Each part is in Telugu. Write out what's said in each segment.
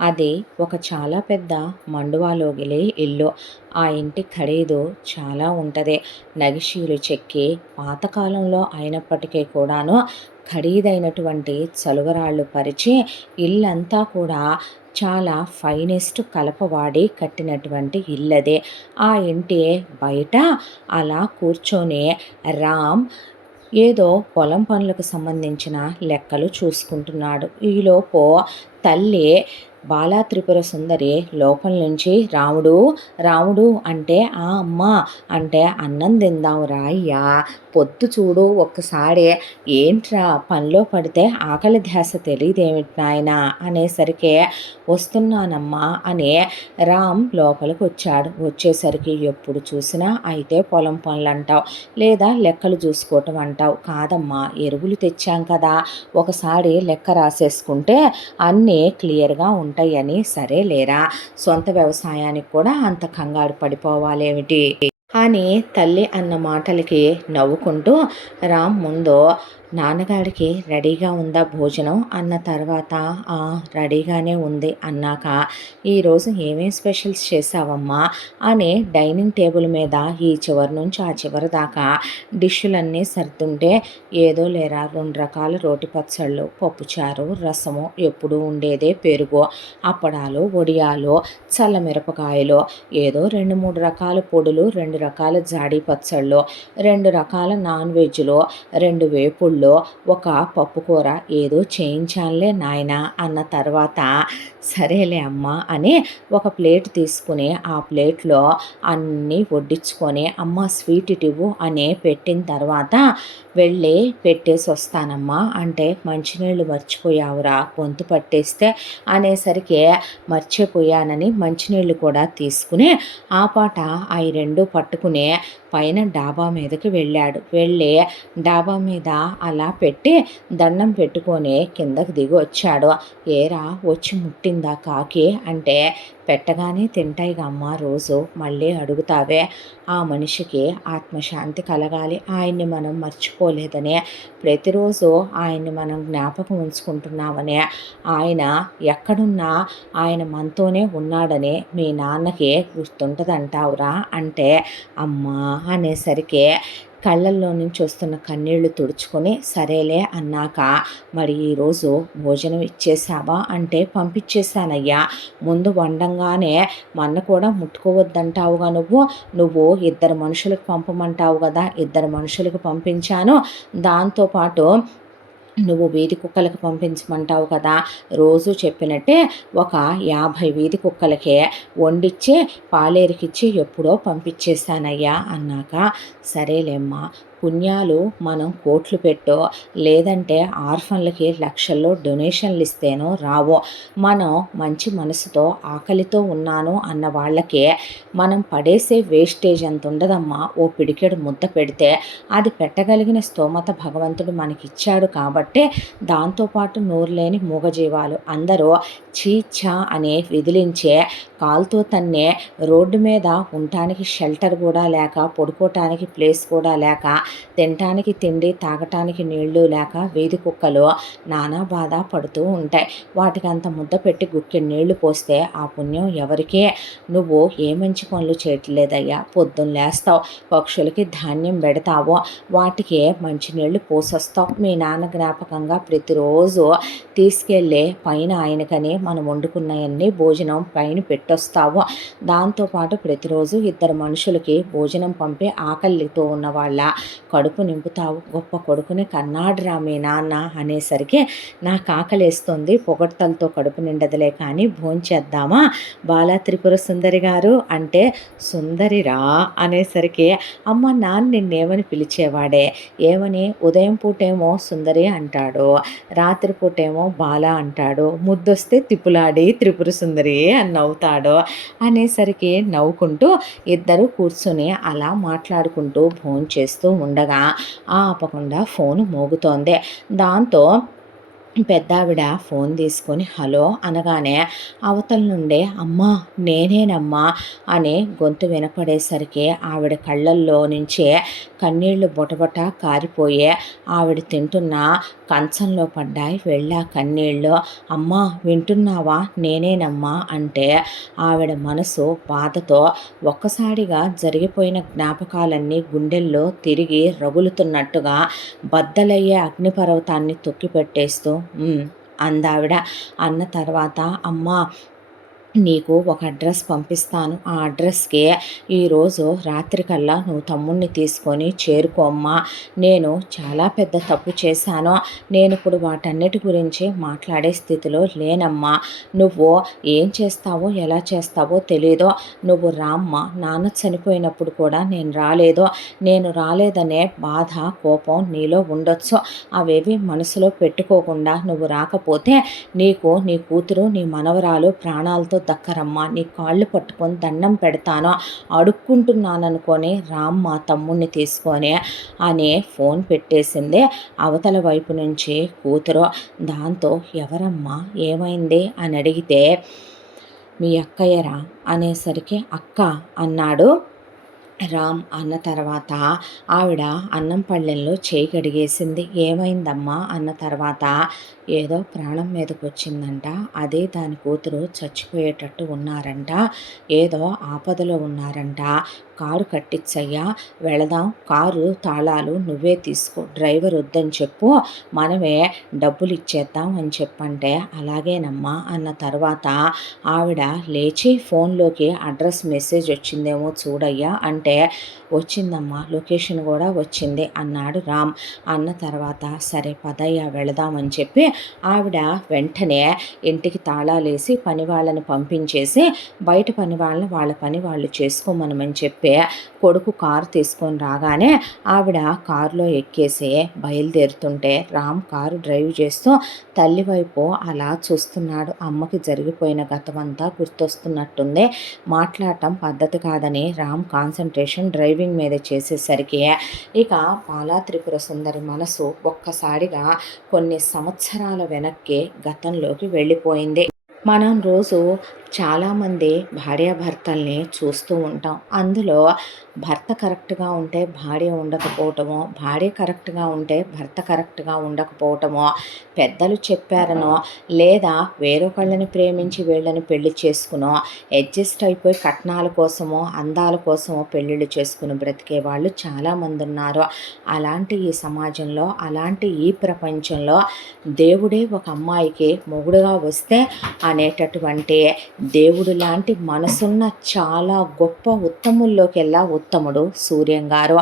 అది ఒక చాలా పెద్ద మండువాలోగిలే ఇల్లు. ఆ ఇంటి ఖరీదు చాలా ఉంటది. నగిషీలు చెక్కి పాతకాలంలో అయినప్పటికీ కూడాను ఖరీదైనటువంటి చలువరాళ్ళు పరిచి ఇల్లంతా కూడా చాలా ఫైనెస్ట్ కలప వాడి కట్టినటువంటి ఇల్లదే. ఆ ఇంటి బయట అలా కూర్చొని రామ్ ఏదో పొలం పనులకు సంబంధించిన లెక్కలు చూసుకుంటున్నాడు. ఈలోపు తల్లి బాలా త్రిపుర సుందరి లోపల నుంచి రాముడు రాముడు అంటే ఆ అమ్మ అంటే అన్నం తిందాం రాయ్యా, పొద్దు చూడు ఒక్కసారి, ఏంట్రా పనిలో పడితే ఆకలి ధ్యాస తెలియదేమిటి నాయనా అనేసరికి వస్తున్నానమ్మా అని రామ్ లోపలికి వచ్చాడు. వచ్చేసరికి ఎప్పుడు చూసినా అయితే పొలం పనులు అంటావు, లేదా లెక్కలు చూసుకోవటం అంటావు. కాదమ్మా, ఎరువులు తెచ్చాం కదా, ఒకసారి లెక్క రాసేసుకుంటే అన్నీ క్లియర్గా ఉంటాయని. సరే లేరా, సొంత వ్యవసాయానికి కూడా అంత కంగారు పడిపోవాలేమిటి అని తల్లి అన్న మాటలకి నవ్వుకుంటూ రామ్ ముందు నాన్నగారికి రెడీగా ఉందా భోజనం అన్న తర్వాత రెడీగానే ఉంది అన్నాక, ఈరోజు ఏమేం స్పెషల్స్ చేసావమ్మా అని డైనింగ్ టేబుల్ మీద ఈ చివరి నుంచి ఆ చివరి దాకా డిష్యులన్నీ సర్దుంటే, ఏదో లేరా 2 రకాల రోటి పచ్చళ్ళు, పప్పుచారు, రసము, ఎప్పుడూ ఉండేదే పెరుగు, అప్పడాలు, వడియాలు, చల్లమిరపకాయలు, ఏదో 2-3 రకాల పొడులు, 2 రకాల జాడీ పచ్చళ్ళు, 2 రకాల నాన్ వెజ్లు, 2 వేపుళ్ళు, ఒక పప్పుకూర ఏదో చేయించానులే నాయనా అన్న తర్వాత, సరేలే అమ్మ అని ఒక ప్లేట్ తీసుకుని ఆ ప్లేట్లో అన్నీ వడ్డించుకొని అమ్మ స్వీట్ ఇవ్వు అని పెట్టిన తర్వాత, వెళ్ళి పెట్టేసి వస్తానమ్మా అంటే, మంచినీళ్ళు మర్చిపోయావురా గొంతు పట్టేస్తే అనేసరికి, మర్చిపోయానని మంచినీళ్ళు కూడా తీసుకుని ఆ పాట అవి 2 పట్టుకుని పైన డాబా మీదకి వెళ్ళాడు. వెళ్ళి డాబా మీద అలా పెట్టి దండం పెట్టుకొని కిందకి దిగి వచ్చాడు. ఏరా వచ్చి ముట్టిందా కాకి అంటే, పెట్టగానే తింటాయిగా అమ్మ, రోజు మళ్ళీ అడుగుతావే, ఆ మనిషికి ఆత్మశాంతి కలగాలి, ఆయన్ని మనం మర్చిపోలేదనే, ప్రతిరోజు ఆయన్ని మనం జ్ఞాపకం ఉంచుకుంటున్నామనే, ఆయన ఎక్కడున్నా ఆయన మనతోనే ఉన్నాడని మీ నాన్నకి గుర్తుంటుందంటావురా అంటే, అమ్మా అనేసరికి కళ్ళల్లో నుంచి వస్తున్న కన్నీళ్లు తుడుచుకొని సరేలే అన్నాక, మరి ఈరోజు భోజనం ఇచ్చేసావా అంటే, పంపించేశానయ్యా, ముందు వండంగానే మన్న కూడా ముట్టుకోవద్దంటావుగా నువ్వు 2 మనుషులకు పంపమంటావు కదా, 2 మనుషులకు పంపించాను. దాంతోపాటు నువ్వు వీధి కుక్కలకు పంపించమంటావు కదా, రోజు చెప్పినట్టే ఒక 50 వీధి కుక్కలకే వండిచ్చి పాలేరుకిచ్చి ఎప్పుడో పంపించేశానయ్యా అన్నాక, సరేలేమ్మా, పుణ్యాలు మనం కోట్లు పెట్టో లేదంటే ఆర్ఫన్లకి లక్షల్లో డొనేషన్లు ఇస్తేనో రావో, మనం మంచి మనసుతో ఆకలితో ఉన్నాను అన్న వాళ్ళకే మనం పడేసే వేస్టేజ్ అంత ఉండదమ్మా. ఓ పిడికెడు ముద్ద పెడితే అది పెట్టగలిగిన స్తోమత భగవంతుడు మనకిచ్చాడు కాబట్టి, దాంతోపాటు నోరులేని మూగజీవాలు అందరూ చీఛా అని విదిలించే, కాలుతో తన్నే, రోడ్డు మీద ఉండటానికి షెల్టర్ కూడా లేక, పడుకోవటానికి ప్లేస్ కూడా లేక, తినటానికి తిండి తాగటానికి నీళ్లు లేక వీధి కుక్కలు నానా బాధ పడుతూ ఉంటాయి. వాటికి అంత ముద్ద పెట్టి గుక్కెడు నీళ్లు పోస్తే ఆ పుణ్యం ఎవరికే. నువ్వు ఏ మంచి పనులు చేయట్లేదయ్యా, పొద్దున్న లేస్తావు, పక్షులకి ధాన్యం పెడతావు, వాటికి మంచినీళ్ళు పోసొస్తావు, మీ నాన్న జ్ఞాపకంగా ప్రతిరోజు తీసుకెళ్ళే పైన ఆయనకని మనం వండుకున్నవన్నీ భోజనం పైన పెట్టొస్తావు. దాంతోపాటు ప్రతిరోజు 2 మనుషులకి భోజనం పంపి ఆకలితో ఉన్న వాళ్ళ కడుపు నింపుతావు. గొప్ప కొడుకుని కన్నాడురా మీ నాన్న అనేసరికి, నాకు ఆకలేస్తుంది, పొగడ్తలతో కడుపు నిండదులే కానీ భోంచేద్దామా బాలా త్రిపుర సుందరి గారు అంటే, సుందరిరా అనేసరికి, అమ్మ నాన్న నిన్నేమని పిలిచేవాడే, ఏమని, ఉదయం పూటేమో సుందరి అంటాడు, రాత్రిపూటేమో బాల అంటాడు, ముద్దొస్తే తిప్పులాడి త్రిపుర సుందరి అని నవ్వుతాడు అనేసరికి, నవ్వుకుంటూ ఇద్దరు కూర్చొని అలా మాట్లాడుకుంటూ భోంచేస్తూ ఉండగా ఆపకుండా ఫోను మోగుతోంది. దాంతో పెద్దావిడ ఫోన్ తీసుకొని హలో అనగానే అవతల నుండే అమ్మా నేనేనమ్మా అనే గొంతు వినపడేసరికి ఆవిడ కళ్ళల్లో నుంచే కన్నీళ్లు బొటబొట కారిపోయే ఆవిడ తింటున్న కంచంలో పడ్డాయి వెళ్ళ కన్నీళ్ళు. అమ్మా వింటున్నావా నేనేనమ్మా అంటే ఆవిడ మనసు బాధతో ఒక్కసారిగా జరిగిపోయిన జ్ఞాపకాలన్నీ గుండెల్లో తిరిగి రగులుతున్నట్టుగా బద్దలయ్యే అగ్నిపర్వతాన్ని తొక్కిపెట్టేస్తూ అందావిడ. అన్న తర్వాత అమ్మా నీకు ఒక అడ్రస్ పంపిస్తాను. ఆ అడ్రస్‌కి ఈరోజు రాత్రికల్లా నువ్వు తమ్ముడిని తీసుకొని చేరుకోమ్మా. నేను చాలా పెద్ద తప్పు చేశాను. నేనిప్పుడు వాటన్నిటి గురించి మాట్లాడే స్థితిలో లేనమ్మా. నువ్వు ఏం చేస్తావో, ఎలా చేస్తావో తెలీదు. నువ్వు రామ్మా. నాన్న చనిపోయినప్పుడు కూడా నేను రాలేదు. నేను రాలేదనే బాధ, కోపం నీలో ఉండొచ్చు. అవేవి మనసులో పెట్టుకోకుండా నువ్వు రాకపోతే నీకు నీ కూతురు, నీ మనవరాలు ప్రాణాలతో దక్కరమ్మా. నీ కాళ్ళు పట్టుకొని దండం పెడతాను, అడుక్కుంటున్నాననుకొని రామ్మ తమ్ముణ్ణి తీసుకొని అని ఫోన్ పెట్టేసింది అవతల వైపు నుంచి కూతురు. దాంతో ఎవరమ్మా ఏమైంది అని అడిగితే మీ అక్కయ్యరా అనేసరికి అక్క అన్నాడు రామ్. అన్న తర్వాత ఆవిడ అన్నం పళ్ళెంలో చేయి కడిగేసింది. ఏమైందమ్మా అన్న తర్వాత ఏదో ప్రాణం మీదకి వచ్చిందంట, అదే దాని కూతురు చచ్చిపోయేటట్టు ఉన్నారంట, ఏదో ఆపదలో ఉన్నారంట, కారు కట్టించయ్యా వెళదాం, కారు తాళాలు నువ్వే తీసుకో, డ్రైవర్ వద్దని చెప్పు, మనమే డబ్బులు ఇచ్చేద్దాం అని చెప్పంటే అలాగేనమ్మా అన్న తర్వాత ఆవిడ లేచి ఫోన్లోకి అడ్రస్ మెసేజ్ వచ్చిందేమో చూడయ్యా అంటే వచ్చిందమ్మా, లొకేషన్ కూడా వచ్చింది అన్నాడు రామ్. అన్న తర్వాత సరే పదయ్యా వెళదామని చెప్పి ఆవిడ వెంటనే ఇంటికి తాళాలేసి పని వాళ్ళని పంపించేసి బయట పని వాళ్ళని వాళ్ళ పని వాళ్ళు చేసుకోమనమని చెప్పి కొడుకు కారు తీసుకొని రాగానే ఆవిడ కారులో ఎక్కేసి బయలుదేరుతుంటే రామ్ కారు డ్రైవ్ చేస్తూ తల్లి వైపు అలా చూస్తున్నాడు. అమ్మకి జరిగిపోయిన గతమంతా గుర్తొస్తున్నట్టుంది. మాట్లాడటం పద్ధతి కాదని రామ్ కాన్సన్ట్రేషన్ డ్రైవింగ్ మీద చేసేసరికి ఇక బాలా త్రిపుర సుందరి మనసు ఒక్కసారిగా కొన్ని సంవత్సరాల వెనక్కి గతంలోకి వెళ్ళిపోయింది. మనం రోజు చాలామంది భార్యాభర్తల్ని చూస్తూ ఉంటాం. అందులో భర్త కరెక్ట్గా ఉంటే భార్య ఉండకపోవటమో, భార్య కరెక్ట్గా ఉంటే భర్త కరెక్ట్గా ఉండకపోవటమో, పెద్దలు చెప్పారనో, లేదా వేరొకళ్ళని ప్రేమించి వీళ్ళని పెళ్లి చేసుకునో, అడ్జస్ట్ అయిపోయి కట్నాల కోసమో అందాల కోసమో పెళ్ళిళ్ళు చేసుకుని బ్రతికే వాళ్ళు చాలామంది ఉన్నారు. అలాంటి ఈ సమాజంలో, అలాంటి ఈ ప్రపంచంలో దేవుడే ఒక అమ్మాయికి మొగుడుగా వస్తే అనేటటువంటి దేవుడు లాంటి మనసున్న చాలా గొప్ప ఉత్తముల్లోకెల్లా ఉత్తముడు సూర్యం గారు.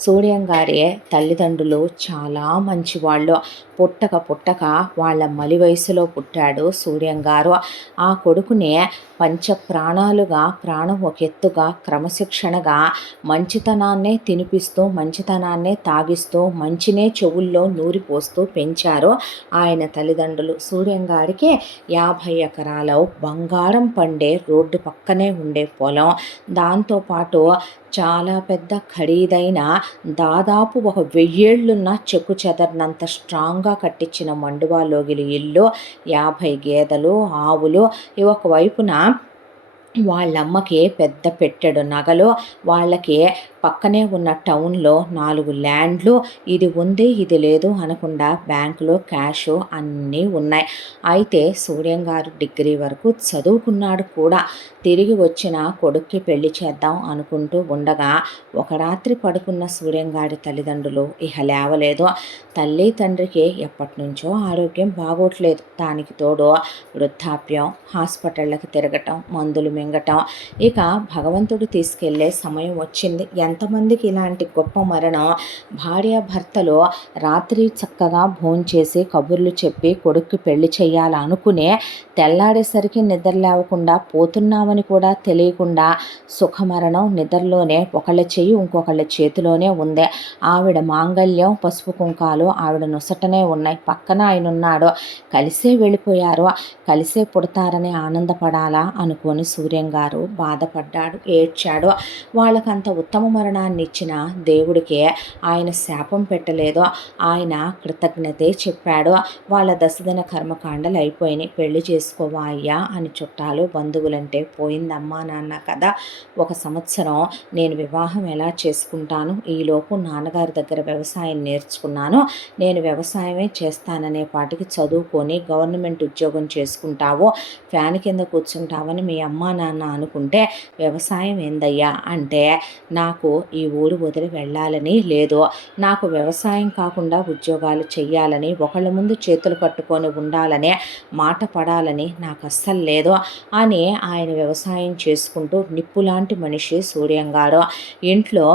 సూర్యం గారి తల్లిదండ్రులు చాలా మంచివాళ్ళు. పుట్టక వాళ్ళ మలి వయసులో పుట్టాడు సూర్యం గారు. ఆ కొడుకునే పంచ ప్రాణాలుగా, ప్రాణం ఒక ఎత్తుగా, క్రమశిక్షణగా మంచితనాన్నే తినిపిస్తూ, మంచితనాన్నే తాగిస్తూ, మంచినే చెవుల్లో నూరిపోస్తూ పెంచారు ఆయన తల్లిదండ్రులు. సూర్యం గారికి 50 ఎకరాల బంగారం పండే రోడ్డు పక్కనే ఉండే పొలం, దాంతోపాటు చాలా పెద్ద ఖరీదైన దాదాపు ఒక 1000 ఏళ్ళున్న చెక్కు చెదరినంత స్ట్రాంగ్గా కట్టించిన మండువా లోగిలి ఇల్లు, 50 గేదెలు, ఆవులు, ఒకవైపున వాళ్ళమ్మకి పెద్ద పెట్టెడు నగలు, వాళ్ళకి పక్కనే ఉన్న టౌన్లో 4 ల్యాండ్లు, ఇది ఉంది ఇది లేదు అనకుండా బ్యాంకులో క్యాష్ అన్నీ ఉన్నాయి. అయితే సూర్యం గారు డిగ్రీ వరకు చదువుకున్నాడు కూడా. తిరిగి వచ్చిన కొడుక్కి పెళ్లి చేద్దాం అనుకుంటూ ఉండగా ఒక రాత్రి పడుకున్న సూర్యం గారి తల్లిదండ్రులు ఇహ లేవలేదు. తల్లి తండ్రికి ఎప్పటి నుంచో ఆరోగ్యం బాగోట్లేదు. దానికి తోడు వృద్ధాప్యం, హాస్పిటళ్ళకి తిరగటం, మందులు మింగటం. ఇక భగవంతుడు తీసుకెళ్లే సమయం వచ్చింది. ఎంతమందికి ఇలాంటి గొప్ప మరణం. భార్యాభర్తలు రాత్రి చక్కగా భోంచేసి కబుర్లు చెప్పి కొడుక్కి పెళ్లి చేయాలనుకునే తెల్లాడేసరికి నిద్ర లేవకుండా పోతున్నామని కూడా తెలియకుండా సుఖమరణం నిద్రలోనే ఒకళ్ళ చెయ్యి ఇంకొకళ్ళ చేతిలోనే ఉంది. ఆవిడ మాంగళ్యం, పసుపు కుంకాలు ఆవిడ నొసటనే ఉన్నాయి. పక్కన ఆయన ఉన్నాడు. కలిసే వెళ్ళిపోయారు. కలిసే పుడతారని ఆనందపడాలా అనుకొని సూర్య సూర్యం గారు బాధపడ్డాడు, ఏడ్చాడు. వాళ్ళకంత ఉత్తమ మరణాన్ని ఇచ్చిన దేవుడికే ఆయన శాపం పెట్టలేదు, ఆయన కృతజ్ఞతే చెప్పాడు. వాళ్ళ దశదిన కర్మకాండలు అయిపోయినాయి, పెళ్లి చేసుకోవా అయ్యా అని చుట్టాలు బంధువులంటే పోయిందమ్మా నాన్న కదా, 1 సంవత్సరం నేను వివాహం ఎలా చేసుకుంటాను, ఈలోపు నాన్నగారి దగ్గర వ్యవసాయం నేర్చుకున్నాను, నేను వ్యవసాయమే చేస్తాననే పాటికి చదువుకొని గవర్నమెంట్ ఉద్యోగం చేసుకుంటావు, ఫ్యాన్ కింద కూర్చుంటావని మీ అమ్మా నాన్న అనుకుంటే వ్యవసాయం ఏందయ్యా అంటే, నాకు ఈ ఊరు వదిలి వెళ్ళాలని లేదు, నాకు వ్యవసాయం కాకుండా ఉద్యోగాలు చెయ్యాలని, ఒకళ్ళ ముందు చేతులు కట్టుకొని ఉండాలనే మాట పడాలని నాకు అస్సలు లేదు అని ఆయన వ్యవసాయం చేసుకుంటూ నిప్పులాంటి మనిషి సూర్యం గారు. ఇంట్లో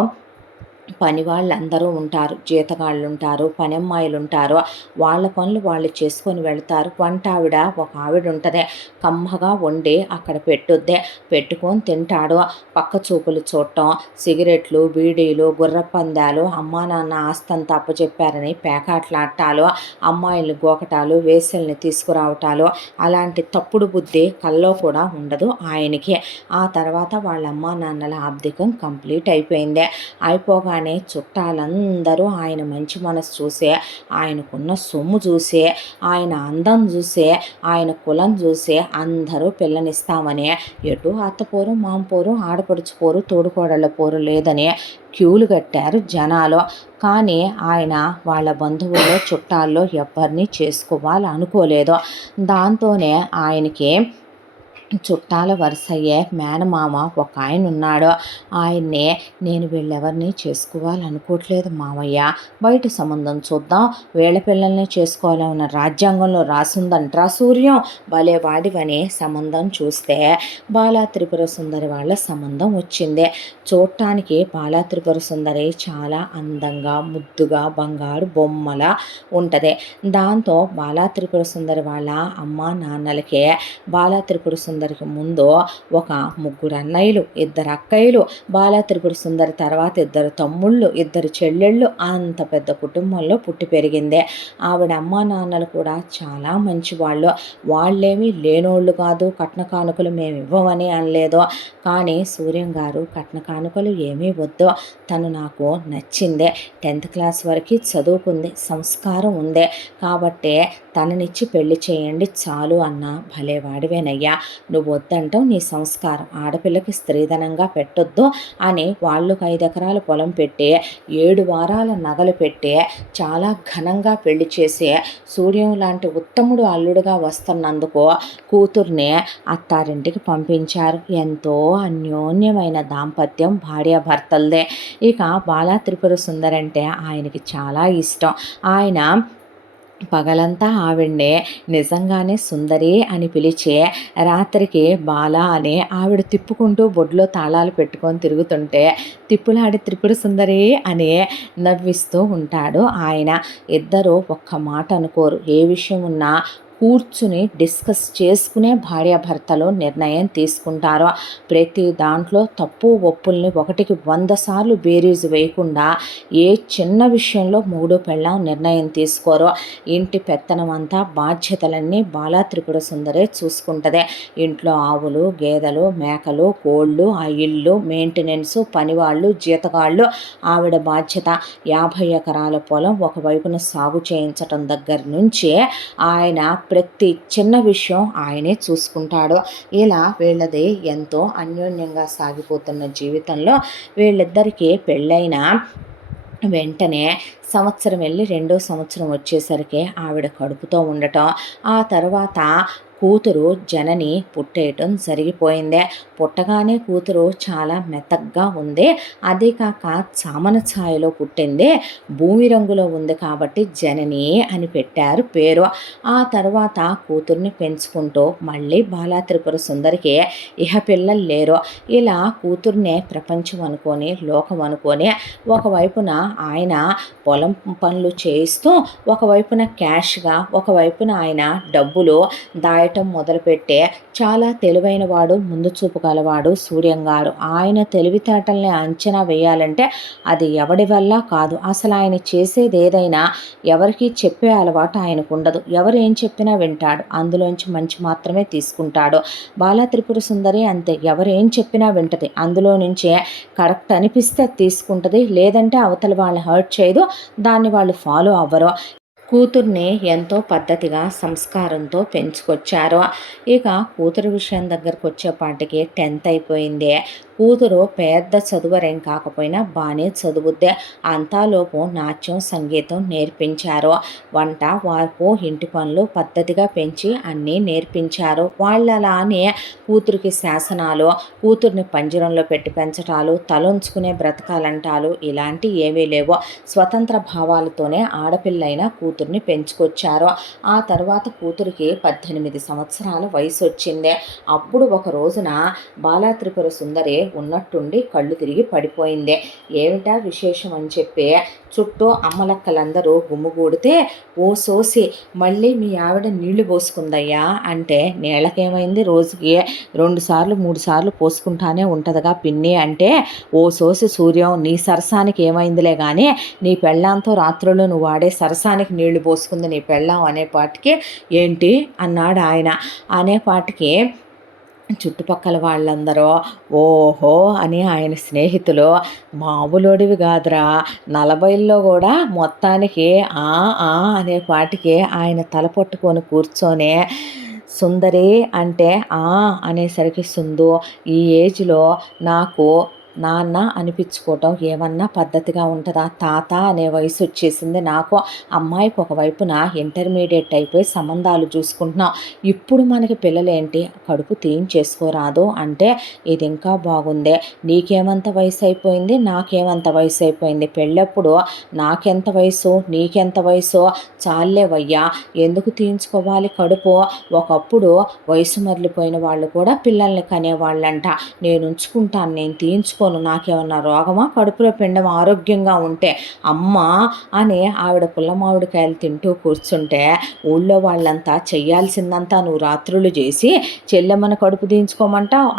పని వాళ్ళందరూ ఉంటారు, జీతగాళ్ళు ఉంటారు, పనమ్మాయిలు ఉంటారు, వాళ్ళ పనులు వాళ్ళు చేసుకొని వెళ్తారు. వంట ఆవిడ ఒక ఆవిడ ఉంటుంది, కమ్మగా వండి అక్కడ పెట్టుద్దే, పెట్టుకొని తింటాడు. పక్క చూపులు చూడటం, సిగరెట్లు, బీడీలు, గుర్రపందాలు, అమ్మా నాన్న ఆస్తంతా అప్పచెప్పారని పేకాట్లాటాలు, అమ్మాయిలు గోకటాలు, వేసల్ని తీసుకురావటాలు, అలాంటి తప్పుడు బుద్ధి కల్లో కూడా ఉండదు ఆయనకి. ఆ తర్వాత వాళ్ళ అమ్మా నాన్నల ఆబ్దికం కంప్లీట్ అయిపోయింది. అయిపోగానే చుట్టాలందరూ ఆయన మంచి మనసు చూసే, ఆయనకున్న సొమ్ము చూసే, ఆయన అందం చూసే, ఆయన కులం చూసే అందరూ పిల్లనిస్తామని, ఎటు అత్తపోరు మాంపోరు ఆడపడుచు పోరు తోడుకోడళ్ళ పోరు లేదని క్యూలు కట్టారు జనాలు. కానీ ఆయన వాళ్ళ బంధువుల్లో చుట్టాల్లో ఎవరిని చేసుకోవాలి అనుకోలేదు. దాంతోనే ఆయనకి చుట్టాల వరుసయ్యే మేనమామ ఒక ఆయన ఉన్నాడు. ఆయన్నే, నేను వీళ్ళెవరిని చేసుకోవాలనుకోవట్లేదు మామయ్య, బయట సంబంధం చూద్దాం, వీళ్ళ పిల్లల్ని చేసుకోవాలన్న రాజ్యాంగంలో రాసుందంట్రా సూర్యం, భలే వాడివని సంబంధం చూస్తే బాలా త్రిపుర సుందరి వాళ్ళ సంబంధం వచ్చింది. చూడటానికి బాలా త్రిపుర సుందరి చాలా అందంగా ముద్దుగా బంగారు బొమ్మలా ఉంటుంది. దాంతో బాలా త్రిపుర సుందరి వాళ్ళ అమ్మ నాన్నలకే బాలా త్రిపుర సుందరికి ముందు ఒక 3 అన్నయ్యలు, 2 అక్కయ్యలు, బాలా త్రిపుర సుందరి తర్వాత 2 తమ్ముళ్ళు, 2 చెల్లెళ్ళు, అంత పెద్ద కుటుంబంలో పుట్టి పెరిగిందే. ఆవిడ అమ్మా నాన్నలు కూడా చాలా మంచివాళ్ళు, వాళ్ళేమీ లేనోళ్ళు కాదు, కట్న కానుకలు మేము ఇవ్వమని అనలేదు. కానీ సూర్యం గారు కట్న కానుకలు ఏమీ వద్దు, తను నాకు నచ్చిందే, 10th క్లాస్ వరకు చదువుకుంది, సంస్కారం ఉందే, కాబట్టే తననిచ్చి పెళ్లి చేయండి చాలు అన్న. భలే వాడివేనయ్యా, నువ్వు వద్దంటావు, నీ సంస్కారం, ఆడపిల్లకి స్త్రీధనంగా పెట్టొద్దు అని వాళ్ళకు 5 ఎకరాల పొలం పెట్టి 7 వారాల నగలు పెట్టి చాలా ఘనంగా పెళ్లి చేసి సూర్యం లాంటి ఉత్తముడు అల్లుడుగా వస్తున్నందుకు కూతుర్ని అత్తారింటికి పంపించారు. ఎంతో అన్యోన్యమైన దాంపత్యం భార్యాభర్తలదే. ఇక బాలా త్రిపుర సుందరంటే ఆయనకి చాలా ఇష్టం. ఆయన పగలంతా ఆవిడ్నే నిజంగానే సుందరి అని పిలిచే, రాత్రికి బాల అని ఆవిడ తిప్పుకుంటూ బొడ్లో తాళాలు పెట్టుకొని తిరుగుతుంటే తిప్పులాడి త్రిపుర సుందరి అని నవ్విస్తూ ఉంటాడు ఆయన. ఇద్దరు ఒక్క మాట అనుకోరు, ఏ విషయం ఉన్నా కూర్చుని డిస్కస్ చేసుకునే భార్యాభర్తలు నిర్ణయం తీసుకుంటారో. ప్రతి దాంట్లో తప్పు ఒప్పుల్ని 1కి 100 సార్లు బేరీజు వేయకుండా ఏ చిన్న విషయంలో మూడో పెళ్ళాం నిర్ణయం తీసుకోరో. ఇంటి పెత్తనం అంతా బాధ్యతలన్నీ బాలా త్రిపుర సుందరే చూసుకుంటుంది. ఇంట్లో ఆవులు, గేదెలు, మేకలు, కోళ్ళు, ఆ ఇల్లు, మెయింటెనెన్సు, పనివాళ్ళు, జీతగాళ్ళు ఆవిడ బాధ్యత. 50 ఎకరాల పొలం ఒకవైపున సాగు చేయించటం దగ్గర నుంచి ఆయన ప్రతి చిన్న విషయం ఆయనే చూసుకుంటాడు. ఇలా వీళ్ళది ఎంతో అన్యోన్యంగా సాగిపోతున్న జీవితంలో వీళ్ళిద్దరికీ పెళ్ళైన వెంటనే సంవత్సరం వెళ్ళి 2వ సంవత్సరం వచ్చేసరికి ఆవిడ కడుపుతో ఉండటం, ఆ తర్వాత కూతురు జనని పుట్టేయటం జరిగిపోయిందే. పుట్టగానే కూతురు చాలా మెత్తగా ఉంది, అదే కాక చామన ఛాయలో పుట్టింది, భూమి రంగులో ఉంది కాబట్టి జనని అని పెట్టారు పేరు. ఆ తర్వాత కూతుర్ని పెంచుకుంటూ మళ్ళీ బాలా త్రిపుర సుందరికి ఇహ పిల్లలు లేరు. ఇలా కూతుర్నే ప్రపంచం అనుకొని లోకం అనుకొని ఒకవైపున ఆయన పొలం పనులు చేయిస్తూ, ఒకవైపున క్యాష్గా, ఒకవైపున ఆయన డబ్బులు దాయటం రాయటం మొదలుపెట్టే చాలా తెలివైన వాడు, ముందు చూపు గలవాడు సూర్యంగారు. ఆయన తెలివితేటల్ని అంచనా వేయాలంటే అది ఎవడి వల్ల కాదు. అసలు ఆయన చేసేది ఏదైనా ఎవరికీ చెప్పే అలవాటు ఆయనకుండదు. ఎవరు ఏం చెప్పినా వింటాడు. అందులోంచి మంచి మాత్రమే తీసుకుంటాడు. బాలా త్రిపుర సుందరి అంతే. ఎవరు ఏం చెప్పినా వింటది. అందులో నుంచే కరెక్ట్ అనిపిస్తే తీసుకుంటుంది. లేదంటే అవతల వాళ్ళని హర్ట్ చేయదు. దాన్ని వాళ్ళు ఫాలో అవ్వరు. కూతుర్ని ఎంతో పద్ధతిగా సంస్కారంతో పెంచుకొచ్చారు. ఇక కూతురు విషయం దగ్గరకు వచ్చేపాటికి 10th అయిపోయింది. కూతురు పెద్ద చదువరేం కాకపోయినా బాగానే చదువుద్దే. అంతాలోపు నాట్యం సంగీతం నేర్పించారు. వంట వార్పు ఇంటి పనులు పద్ధతిగా పెంచి అన్నీ నేర్పించారు. వాళ్ళలానే కూతురికి శాసనాలు, కూతుర్ని పంజరంలో పెట్టి పెంచటాలు, తలొంచుకునే బ్రతకాలంటాలు ఇలాంటివి ఏమీ లేవు. స్వతంత్ర భావాలతోనే ఆడపిల్లైన కూతుర్ని పెంచుకొచ్చారు. ఆ తర్వాత కూతురికి 18 సంవత్సరాల వయసు వచ్చింది. అప్పుడు ఒక రోజున బాలా త్రిపుర సుందరి ఉన్నట్టుండి కళ్ళు తిరిగి పడిపోయింది. ఏమిటా విశేషం అని చెప్పి చుట్టూ అమ్మలక్కలందరూ గుమ్ముగూడితే, ఓ సోసి మళ్ళీ మీ ఆవిడ నీళ్లు పోసుకుందయ్యా అంటే, నీళ్ళకేమైంది, రోజుకి 2 సార్లు 3 సార్లు పోసుకుంటానే ఉంటుందిగా పిన్ని అంటే, ఓ సోసి సూర్యం నీ సరసానికి ఏమైందిలే కానీ నీ పెళ్ళాంతో రాత్రులు నువ్వు వాడే సరసానికి నీళ్లు పోసుకుంది నీ పెళ్ళాం అనేపాటికి, ఏంటి అన్నాడు ఆయన. అనేపాటికి చుట్టుపక్కల వాళ్ళందరూ ఓహో అని ఆయన స్నేహితులు, మామూలోడివి కాదురా, 40లో కూడా మొత్తానికి ఆ ఆ అనే పాటికి ఆయన తల పట్టుకొని కూర్చొని, సుందరి అంటే ఆ అనేసరికి సుందు, ఈ ఏజ్లో నాకు నాన్న అనిపించుకోవటం ఏమన్నా పద్ధతిగా ఉంటుందా? తాత అనే వయసు వచ్చేసింది నాకు. అమ్మాయికి ఒకవైపున ఇంటర్మీడియట్ అయిపోయి సంబంధాలు చూసుకుంటున్నాం. ఇప్పుడు మనకి పిల్లలేంటి, కడుపు తీయించేసుకోరాదు అంటే, ఇది ఇంకా బాగుందే, నీకేమంత వయసు అయిపోయింది, నాకేమంత వయసు అయిపోయింది, పెళ్ళప్పుడు నాకెంత వయసు నీకెంత వయసు, చాలేవయ్యా ఎందుకు తీయించుకోవాలి కడుపు. ఒకప్పుడు వయసు మరలిపోయిన వాళ్ళు కూడా పిల్లల్ని కనేవాళ్ళంట. నేను ఉంచుకుంటాను, నేను తీయించుకోను, నాకేమన్నా రోగమా, కడుపులో పిండం ఆరోగ్యంగా ఉంటే అమ్మ అని ఆవిడ పుల్ల మామిడికాయలు తింటూ కూర్చుంటే, ఊళ్ళో వాళ్ళంతా చెయ్యాల్సిందంతా నువ్వు రాత్రులు చేసి చెల్లెమ్మని కడుపు తీయించుకోమంటావు,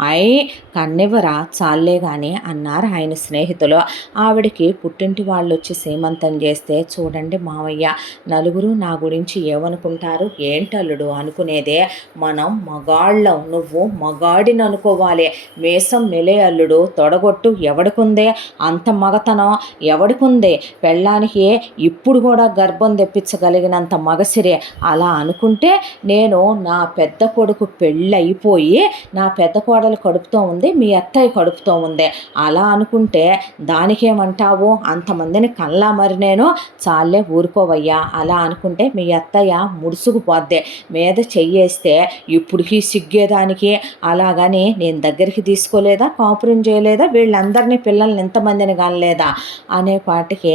కన్నివ్వరా, చాలే కానీ అన్నారు ఆయన స్నేహితులు. ఆవిడకి పుట్టింటి వాళ్ళు వచ్చి సీమంతం చేస్తే, చూడండి మావయ్య, నలుగురు నా గురించి ఏమనుకుంటారు, ఏంటల్లుడు అనుకునేదే, మనం మగాళ్ళం, నువ్వు మగాడిని అనుకోవాలి, మేసం మెలే అల్లుడు, తొడగొట్టు ఎవడికుందే అంత మగతనం, ఎవడికుందే పెళ్ళానికి ఇప్పుడు కూడా గర్భం తెప్పించగలిగినంత మగసిరే, అలా అనుకుంటే నేను నా పెద్ద కొడుకు పెళ్ళైపోయి నా పెద్ద కోడలు కడుపుతో ఉంది, మీ అత్తయ్య కడుపుతో ఉంది, అలా అనుకుంటే దానికేమంటావు, అంతమందిని కల్లా మరి నేను, చాలే ఊరుకోవయ్యా, అలా అనుకుంటే మీ అత్తయ్య ముడుసుకుపోద్దే, మీద చెయ్యేస్తే ఇప్పుడుకి సిగ్గేదానికి, అలాగని నేను దగ్గరికి తీసుకోలేదా, కాపురం చేయలేదా, వీళ్ళందరినీ పిల్లల్ని ఎంతమందిని కానలేదా అనేపాటికి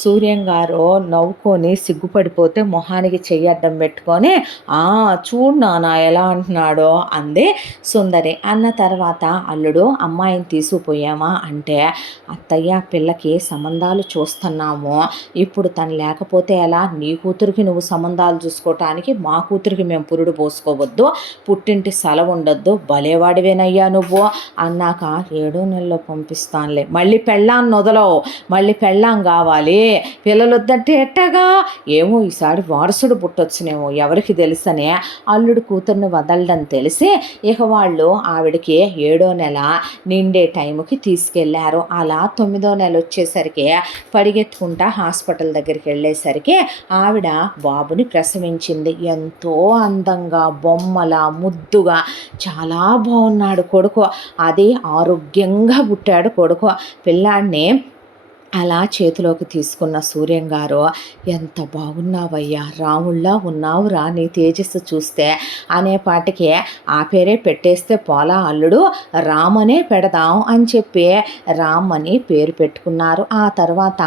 సూర్యం గారు నవ్వుకొని సిగ్గుపడిపోతే మొహానికి చెయ్యడ్డం పెట్టుకొని, చూడు నాన్న ఎలా అంటున్నాడో అంది సుందరి. అన్న తర్వాత, అల్లుడు అమ్మాయిని తీసుకుపోయామా అంటే, అత్తయ్య పిల్లకి సంబంధాలు చూస్తున్నాము, ఇప్పుడు తను లేకపోతే ఎలా, నీ కూతురికి నువ్వు సంబంధాలు చూసుకోవటానికి మా కూతురికి మేము పురుడు పోసుకోవద్దు, పుట్టింటి సెలవు ఉండొద్దు, భలేవాడివేనయ్యా నువ్వు అన్నాక, 7వ నెలలో పంపిస్తానులే, మళ్ళీ పెళ్ళాన్ని వదలవు, మళ్ళీ పెళ్ళాం కావాలి, పిల్లలు వద్దంటే ఎట్టగా, ఏమో ఈసారి వారసుడు పుట్టొచ్చునేమో ఎవరికి తెలుసనే అల్లుడు కూతుర్ని వదలడం తెలిసి ఇక వాళ్ళు ఆవిడకి 7వ నెల నిండే టైంకి తీసుకెళ్లారు. అలా 9వ నెల వచ్చేసరికి పరిగెత్తుకుంటా హాస్పిటల్ దగ్గరికి వెళ్ళేసరికి ఆవిడ బాబుని ప్రసవించింది. ఎంతో అందంగా బొమ్మల ముద్దుగా చాలా బాగున్నాడు కొడుకు. అది ఆరోగ్యంగా పుట్టాడు కొడుకు. పిల్లాడిని అలా చేతిలోకి తీసుకున్న సూర్యం గారు, ఎంత బాగున్నావయ్యా, రాముళ్ళా ఉన్నావురా, నీ తేజస్సు చూస్తే అనేపాటికి, ఆ పేరే పెట్టేస్తే పోలా అల్లుడు, రామనే పెడదాం అని చెప్పి రామ్ అని పేరు పెట్టుకున్నారు. ఆ తర్వాత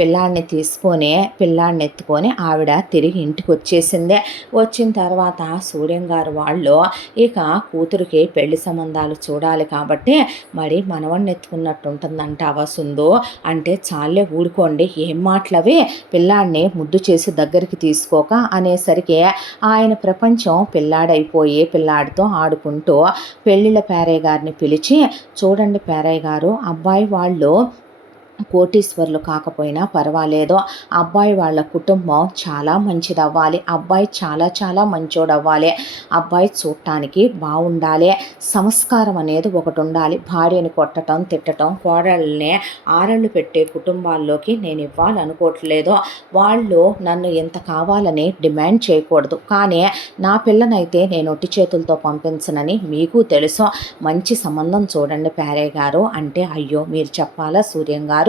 పిల్లాడిని తీసుకొని పిల్లాడిని ఎత్తుకొని ఆవిడ తిరిగి ఇంటికి వచ్చేసింది. వచ్చిన తర్వాత సూర్యం గారు వాళ్ళు ఇక కూతురికి పెళ్లి సంబంధాలు చూడాలి కాబట్టి, మరి మనవణ్ణి ఎత్తుకున్నట్టు ఉంటుందంటావా సుందు అంటే, చాలే ఊరుకోండి, ఏం మాటలవి, పిల్లాడిని ముద్దు చేసి దగ్గరికి తీసుకోక అనేసరికి ఆయన ప్రపంచం పిల్లాడైపోయి పిల్లాడితో ఆడుకుంటూ పెళ్ళిళ్ళ పేరయ్య గారిని పిలిచి, చూడండి పేరయ్య గారు, అబ్బాయి వాళ్ళు కోటీశ్వర్లు కాకపోయినా పర్వాలేదు, అబ్బాయి వాళ్ళ కుటుంబం చాలా మంచిదవ్వాలి, అబ్బాయి చాలా చాలా మంచోడవ్వాలి, అబ్బాయి చూడటానికి బాగుండాలి, సంస్కారం అనేది ఒకటి ఉండాలి, భార్యని కొట్టడం తిట్టడం కోడళ్ళని ఆరళ్ళు పెట్టే కుటుంబాల్లోకి నేను ఇవ్వాలనుకోవట్లేదు, వాళ్ళు నన్ను ఎంత కావాలని డిమాండ్ చేయకూడదు, కానీ నా పిల్లనైతే నేను ఒట్టి చేతులతో పంపించనని మీకు తెలుసు, మంచి సంబంధం చూడండి పేరయ్య గారు అంటే, అయ్యో మీరు చెప్పాలా సూర్యం గారు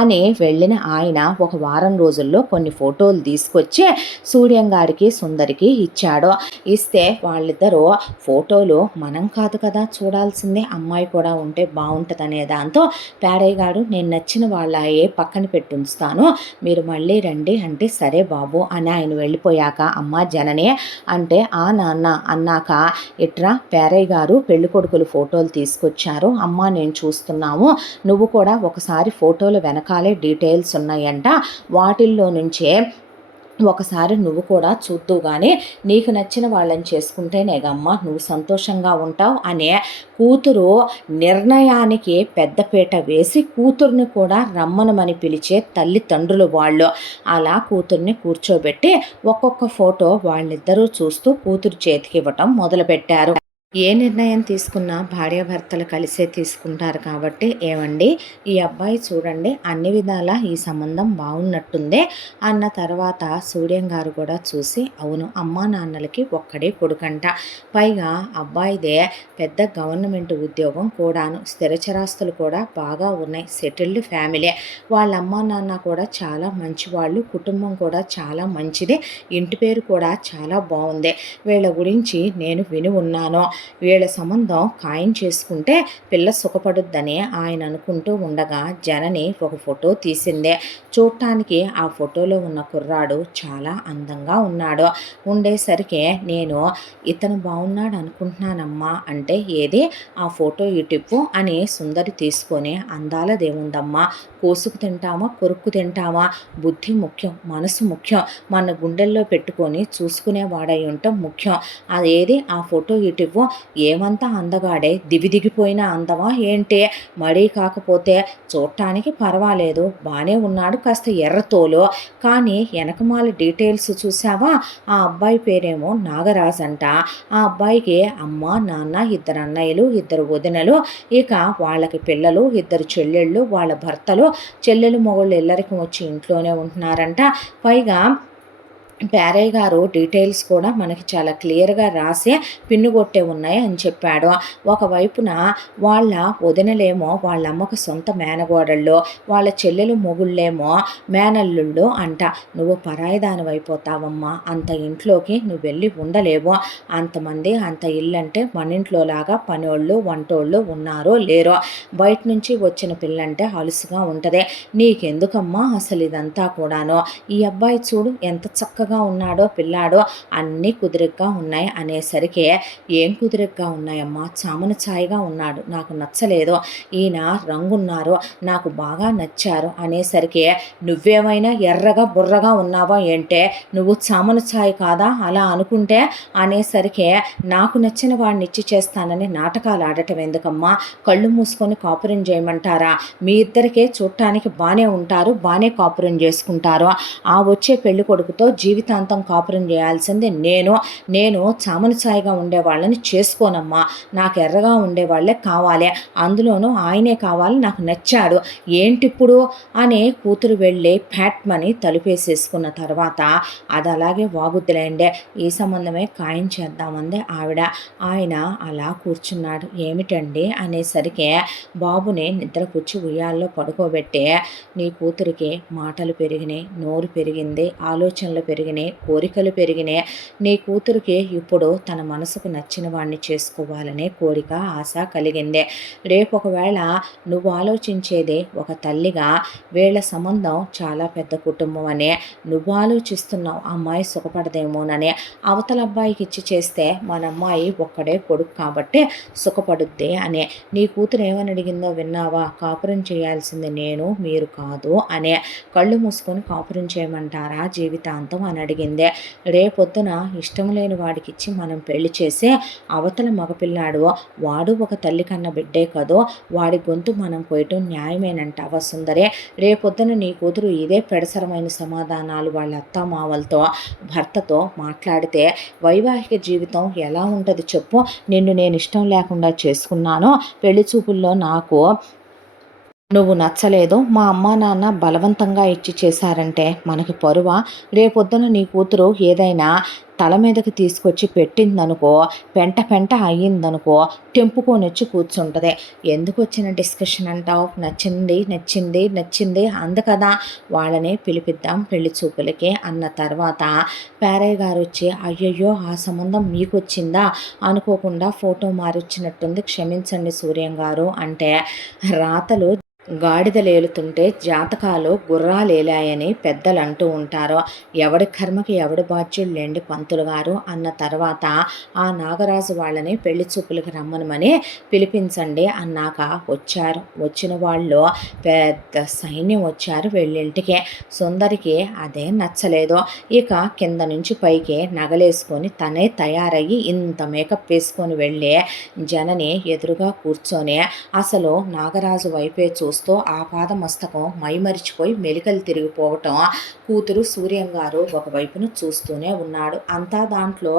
అని వెళ్ళిన ఆయన ఒక వారం రోజుల్లో కొన్ని ఫోటోలు తీసుకొచ్చి సూర్యం గారికి సుందరికి ఇచ్చాడు. ఇస్తే వాళ్ళిద్దరూ ఫోటోలు మనం కాదు కదా చూడాల్సిందే, అమ్మాయి కూడా ఉంటే బాగుంటుందనే దాంతో పేరయ్య గారు నేను నచ్చిన వాళ్ళే పక్కన పెట్టి ఉంచుతాను, మీరు మళ్ళీ రండి అంటే, సరే బాబు అని ఆయన వెళ్ళిపోయాక అమ్మ జనని అంటే, ఆ నాన్న అన్నాక ఇట్రా పేరయ్య గారు పెళ్లి కొడుకులు ఫోటోలు తీసుకొచ్చారు అమ్మ నేను చూస్తున్నాము, నువ్వు కూడా ఒకసారి ఫోటోలు వెనకాలే డీటెయిల్స్ ఉన్నాయంట, వాటిల్లో నుంచే ఒకసారి నువ్వు కూడా చూద్దు కానీ నీకు నచ్చిన వాళ్ళని చేసుకుంటేనేగమ్మా నువ్వు సంతోషంగా ఉంటావు అనే కూతురు నిర్ణయానికి పెద్దపీట వేసి కూతుర్ని కూడా రమ్మనమని పిలిచే తల్లిదండ్రులు వాళ్ళు. అలా కూతుర్ని కూర్చోబెట్టి ఒక్కొక్క ఫోటో వాళ్ళిద్దరూ చూస్తూ కూతురు చేతికి ఇవ్వటం మొదలుపెట్టారు. ఏ నిర్ణయం తీసుకున్నా భార్యాభర్తలు కలిసే తీసుకుంటారు కాబట్టి, ఏమండి ఈ అబ్బాయి చూడండి అన్ని విధాలా ఈ సంబంధం బాగున్నట్టుందే అన్న తర్వాత సూర్యం గారు కూడా చూసి, అవును అమ్మా నాన్నలకి ఒక్కడే కొడుకంట, పైగా అబ్బాయిదే పెద్ద గవర్నమెంట్ ఉద్యోగం కూడాను, స్థిరచరాస్తులు కూడా బాగా ఉన్నాయి, సెటిల్డ్ ఫ్యామిలీ, వాళ్ళ అమ్మా నాన్న కూడా చాలా మంచివాళ్ళు, కుటుంబం కూడా చాలా మంచిది, ఇంటి పేరు కూడా చాలా బాగుంది, వీళ్ళ గురించి నేను విని ఉన్నాను, వీళ్ళ సంబంధం ఖాయం చేసుకుంటే పిల్ల సుఖపడుద్దని ఆయన అనుకుంటూ ఉండగా జనని ఒక ఫోటో తీసిందే. చూడటానికి ఆ ఫోటోలో ఉన్న కుర్రాడు చాలా అందంగా ఉన్నాడు. ఉండేసరికి నేను ఇతను బాగున్నాడు అనుకుంటున్నానమ్మా అంటే, ఏది ఆ ఫోటో ఇటిప్పు అని సుందరి తీసుకొని, అందాలదేముందమ్మా, కోసుకు తింటామా కొరుక్కు తింటామా, బుద్ధి ముఖ్యం, మనసు ముఖ్యం, మన గుండెల్లో పెట్టుకొని చూసుకునేవాడై ఉండటం ముఖ్యం, అదేది ఆ ఫోటో ఇటివ్వు, ఏమంతా అందగాడే దిగిపోయిన అందమా ఏంటి, మరీ కాకపోతే చూడటానికి పర్వాలేదు బాగానే ఉన్నాడు, కాస్త ఎర్రతోలు, కానీ వెనకమాల డీటెయిల్స్ చూసావా, ఆ అబ్బాయి పేరేమో నాగరాజ్ అంట, ఆ అబ్బాయికి అమ్మ నాన్న ఇద్దరు అన్నయ్యలు ఇద్దరు వదినలు, ఇక వాళ్ళకి పిల్లలు ఇద్దరు చెల్లెళ్ళు, వాళ్ళ భర్తలు, చెల్లెలు మొగుళ్ళు ఇల్లరికి వచ్చి ఇంట్లోనే ఉంటున్నారంట, పైగా పేరయ్య గారు డీటెయిల్స్ కూడా మనకి చాలా క్లియర్గా రాసి పిన్ను కొట్టే ఉన్నాయి అని చెప్పాడు. ఒకవైపున వాళ్ళ వదినలేమో వాళ్ళ అమ్మకు సొంత మేనగోడళ్ళు, వాళ్ళ చెల్లెలు మొగుళ్ళేమో మేనల్లుళ్ళు అంట, నువ్వు పరాయిదాని అయిపోతావమ్మా, అంత ఇంట్లోకి నువ్వు వెళ్ళి ఉండలేవు, అంతమంది అంత ఇల్లు అంటే మన ఇంట్లోలాగా పనోళ్ళు వంటోళ్ళు ఉన్నారో లేరో, బయట నుంచి వచ్చిన పిల్లంటే అలుసుగా ఉంటుంది, నీకెందుకమ్మా అసలు ఇదంతా కూడాను, ఈ అబ్బాయి చూడు ఎంత చక్కగా ఉన్నాడో పిల్లాడో, అన్నీ కుదురుగ్గా ఉన్నాయి అనేసరికి, ఏం కుదురుగ్గా ఉన్నాయమ్మా, చామన ఛాయగా ఉన్నాడు, నాకు నచ్చలేదు, ఈయన రంగున్నారు నాకు బాగా నచ్చారు అనేసరికి, నువ్వేమైనా ఎర్రగా బుర్రగా ఉన్నావా ఏంటే, నువ్వు చామన ఛాయ కాదా అలా అనుకుంటే అనేసరికి, నాకు నచ్చిన వాడిని ఇచ్చి చేస్తానని నాటకాలు ఆడటం ఎందుకమ్మా, కళ్ళు మూసుకొని కాపురం చేయమంటారా, మీ ఇద్దరికే చూడటానికి బాగానే ఉంటారు, బాగానే కాపురం చేసుకుంటారు, ఆ వచ్చే పెళ్లి కొడుకుతో జీవితాంతం కాపురం చేయాల్సింది నేను చామన ఛాయగా ఉండేవాళ్ళని చేసుకోనమ్మా, నాకు ఎర్రగా ఉండేవాళ్ళే కావాలి, అందులోనూ ఆయనే కావాలి, నాకు నచ్చాడు ఏంటిప్పుడు అని కూతురు వెళ్ళి ఫ్యాట్మని తలుపేసేసుకున్న తర్వాత, అది అలాగే వాగుద్దులేండే ఈ సంబంధమే ఖాయం చేద్దామంది ఆవిడ. ఆయన అలా కూర్చున్నాడు. ఏమిటండి అనేసరికి బాబుని నిద్రపుచ్చి ఉయ్యాల్లో పడుకోబెట్టి, నీ కూతురికి మాటలు పెరిగినాయి, నోరు పెరిగింది, ఆలోచనలు పెరిగినాయి, పెరిగినాయి, కోరికలు పెరిగినాయి. నీ కూతురికి ఇప్పుడు తన మనసుకు నచ్చిన వాడిని చేసుకోవాలనే కోరిక, ఆశ కలిగింది. రేపు ఒకవేళ నువ్వు ఆలోచించేదే ఒక తల్లిగా వీళ్ళ సంబంధం చాలా పెద్ద కుటుంబం అనే నువ్వు ఆలోచిస్తున్నావు, అమ్మాయి సుఖపడదేమోనని. అవతల అబ్బాయికి ఇచ్చి చేస్తే మన అమ్మాయి ఒక్కడే కొడుకు కాబట్టి సుఖపడుద్ది అనే. నీ కూతురు ఏమని అడిగిందో విన్నావా? కాపురం చేయాల్సింది నేను, మీరు కాదు అనే. కళ్ళు మూసుకొని కాపురం చేయమంటారా జీవితాంతం అని అడిగిందే. రేపొద్దున ఇష్టం లేని వాడికిచ్చి మనం పెళ్లి చేసి అవతల మగపిల్లాడు వాడు ఒక తల్లి కన్న బిడ్డే కదో, వాడి గొంతు మనం పోయటం న్యాయమేనంటావా సుందరే? రేపొద్దున నీ కూతురు ఇదే పెడసరమైన సమాధానాలు వాళ్ళ అత్తామావలతో భర్తతో మాట్లాడితే వైవాహిక జీవితం ఎలా ఉంటుంది చెప్పు? నిన్ను నేను ఇష్టం లేకుండా చేసుకున్నాను, పెళ్లి చూపుల్లో నాకు నువ్వు నచ్చలేదు, మా అమ్మా నాన్న బలవంతంగా ఇచ్చి చేశారంటే మనకి పరువా? రేపొద్దున నీ కూతురు ఏదైనా తల మీదకి తీసుకొచ్చి పెట్టిందనుకో, పెంట పెంట అయ్యిందనుకో, తెంపుకొని వచ్చి కూర్చుంటుంది. ఎందుకు వచ్చిన డిస్కషన్ అంటావు? నచ్చింది నచ్చింది నచ్చింది అంది కదా, వాళ్ళని పిలిపిద్దాం పెళ్లి చూపులకి అన్న తర్వాత పేరయ్య గారు వచ్చి, అయ్యయ్యో ఆ సంబంధం మీకు వచ్చిందా అనుకోకుండా ఫోటో మారిచ్చినట్టుంది, క్షమించండి సూర్యం గారు అంటే, రాతలు గాడిదలేలుతుంటే జాతకాలు గుర్రాలేలాయని పెద్దలు అంటూ ఉంటారు. ఎవడి కర్మకి ఎవడి బాధ్యుళ్ళేండి పంతులు గారు అన్న తర్వాత ఆ నాగరాజు వాళ్ళని పెళ్లి చూపులకు రమ్మనమని పిలిపించండి అన్నాక వచ్చారు. వచ్చిన వాళ్ళు పెద్ద సైన్యం వచ్చారు వెళ్ళింటికి. సుందరికి అదే నచ్చలేదు. ఇక కింద నుంచి పైకి నగలేసుకొని తనే తయారయ్యి ఇంత మేకప్ వేసుకొని వెళ్ళి జనని ఎదురుగా కూర్చొని అసలు నాగరాజు వైపే చూస్తూ ఆపాదమస్తకం మైమరిచిపోయి మెలికలు తిరిగిపోవటం కూతురు సూర్యం గారు ఒకవైపును చూస్తూనే ఉన్నాడు. అంతా దాంట్లో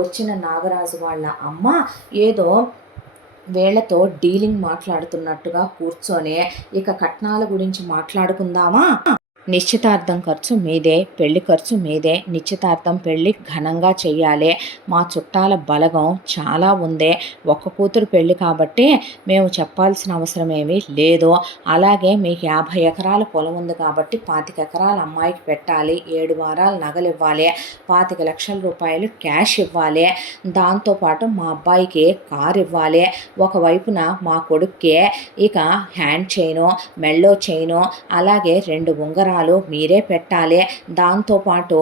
వచ్చిన నాగరాజు వాళ్ళ అమ్మ ఏదో వీళ్లతో డీలింగ్ మాట్లాడుతున్నట్టుగా కూర్చొని, ఇక కట్నాల గురించి మాట్లాడుకుందామా, నిశ్చితార్థం ఖర్చు మీదే, పెళ్లి ఖర్చు మీదే, నిశ్చితార్థం పెళ్లి ఘనంగా చెయ్యాలి, మా చుట్టాల బలగం చాలా ఉంది, ఒక్క కూతురు పెళ్లి కాబట్టి మేము చెప్పాల్సిన అవసరం ఏమీ లేదు, అలాగే మీకు 50 ఎకరాల పొలం ఉంది కాబట్టి 25 ఎకరాల అమ్మాయికి పెట్టాలి, 7 వారాల నగలు ఇవ్వాలి, 25 లక్షల రూపాయలు క్యాష్ ఇవ్వాలి, దాంతోపాటు మా అబ్బాయికి కారు ఇవ్వాలి, ఒకవైపున మా కొడుక్కి ఇక హ్యాండ్ చైను, మెళ్ళో చైను, అలాగే 2 ఉంగరాలు మీరే పెట్టాలి, దాంతోపాటు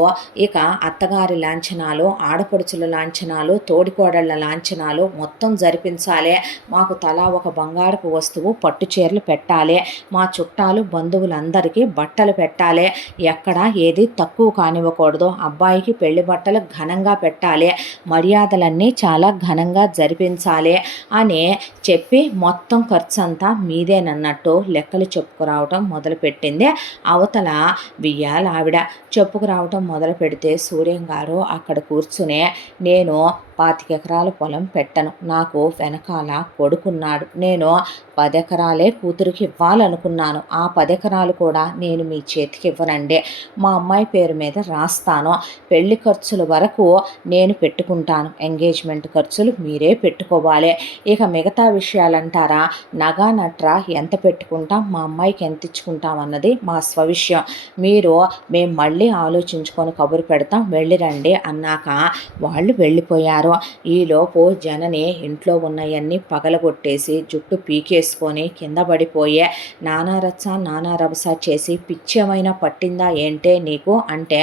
ఇక అత్తగారి లాంఛనాలు, ఆడపడుచుల లాంఛనాలు, తోడికోడళ్ల లాంఛనాలు మొత్తం జరిపించాలి, మాకు తలా ఒక బంగారపు వస్తువు పట్టు చీరలు పెట్టాలి, మా చుట్టాలు బంధువులందరికీ బట్టలు పెట్టాలి, ఎక్కడ ఏది తక్కువ కానివ్వకూడదు, అబ్బాయికి పెళ్లి బట్టలు ఘనంగా పెట్టాలి, మర్యాదలన్నీ చాలా ఘనంగా జరిపించాలి అని చెప్పి మొత్తం ఖర్చు అంతా మీదేనన్నట్టు లెక్కలు చెప్పుకురావటం మొదలుపెట్టింది. అవతల బియ్యాల ఆవిడ చెప్పుకురావటం మొదలు పెడితే సూర్యం గారు అక్కడ కూర్చునే, నేను 25 ఎకరాల పొలం పెట్టను, నాకు వెనకాల కొడుకున్నాడు, నేను 10 ఎకరాలే కూతురికి ఇవ్వాలనుకున్నాను, ఆ 10 ఎకరాలు కూడా నేను మీ చేతికి ఇవ్వనండి, మా అమ్మాయి పేరు మీద రాస్తాను, పెళ్లి ఖర్చుల వరకు నేను పెట్టుకుంటాను, ఎంగేజ్మెంట్ ఖర్చులు మీరే పెట్టుకోవాలి, ఇక మిగతా విషయాలంటారా, నగా నట్రా ఎంత పెట్టుకుంటాం, మా అమ్మాయికి ఎంత ఇచ్చుకుంటాం అన్నది మా స్వవిషయం, మేము మళ్ళీ ఆలోచించుకొని కబురు పెడతాం, వెళ్ళిరండి అన్నాక వాళ్ళు వెళ్ళిపోయారు. ఈలోపు జనని ఇంట్లో ఉన్నవన్నీ పగలగొట్టేసి జుట్టు పీకేసుకొని కింద పడిపోయే, నానారచ్చ నానారభస చేసి, పిచ్చేమైనా పట్టిందా ఏంటే నీకు అంటే,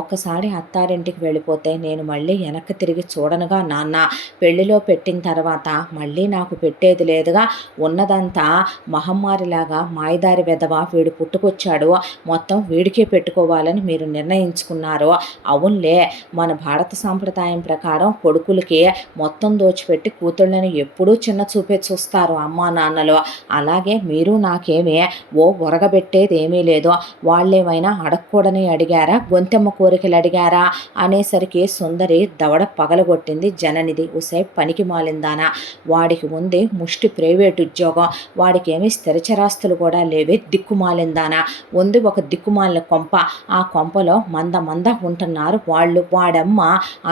ఒక్కసారి అత్తారింటికి వెళ్ళిపోతే నేను మళ్ళీ వెనక్కి తిరిగి చూడనుగా నాన్న, పెళ్లిలో పెట్టిన తర్వాత మళ్ళీ నాకు పెట్టేది లేదుగా, ఉన్నదంతా మహమ్మారిలాగా మాయదారి వెధవ వీడు పుట్టుకొచ్చాడు, మొత్తం వీడికే పెట్టుకోవాలని మీరు నిర్ణయించుకున్నారు, అవునులే మన భారత సాంప్రదాయం ప్రకారం కొడుకులకి మొత్తం దోచిపెట్టి కూతుళ్ళని ఎప్పుడూ చిన్న చూపే చూస్తారు అమ్మా నాన్నలు, అలాగే మీరు నాకేమీ ఒరగబెట్టేది ఏమీ లేదు, వాళ్ళేమైనా అడగకూడని అడిగారా, గొంతెమ్మ కోరికలు అడిగారా అనేసరికి సుందరి దవడ పగలగొట్టింది జననిది. ఉసే పనికి మాలిందానా, వాడికి ఉంది ముష్టి ప్రైవేట్ ఉద్యోగం, వాడికి ఏమీ స్థిరచరాస్తులు కూడా లేవే దిక్కుమాలిందానా, ఉంది ఒక దిక్కుమాలిన కొంప, ఆ కొంపలో మంద ఉంటున్నారు వాళ్ళు, వాడమ్మ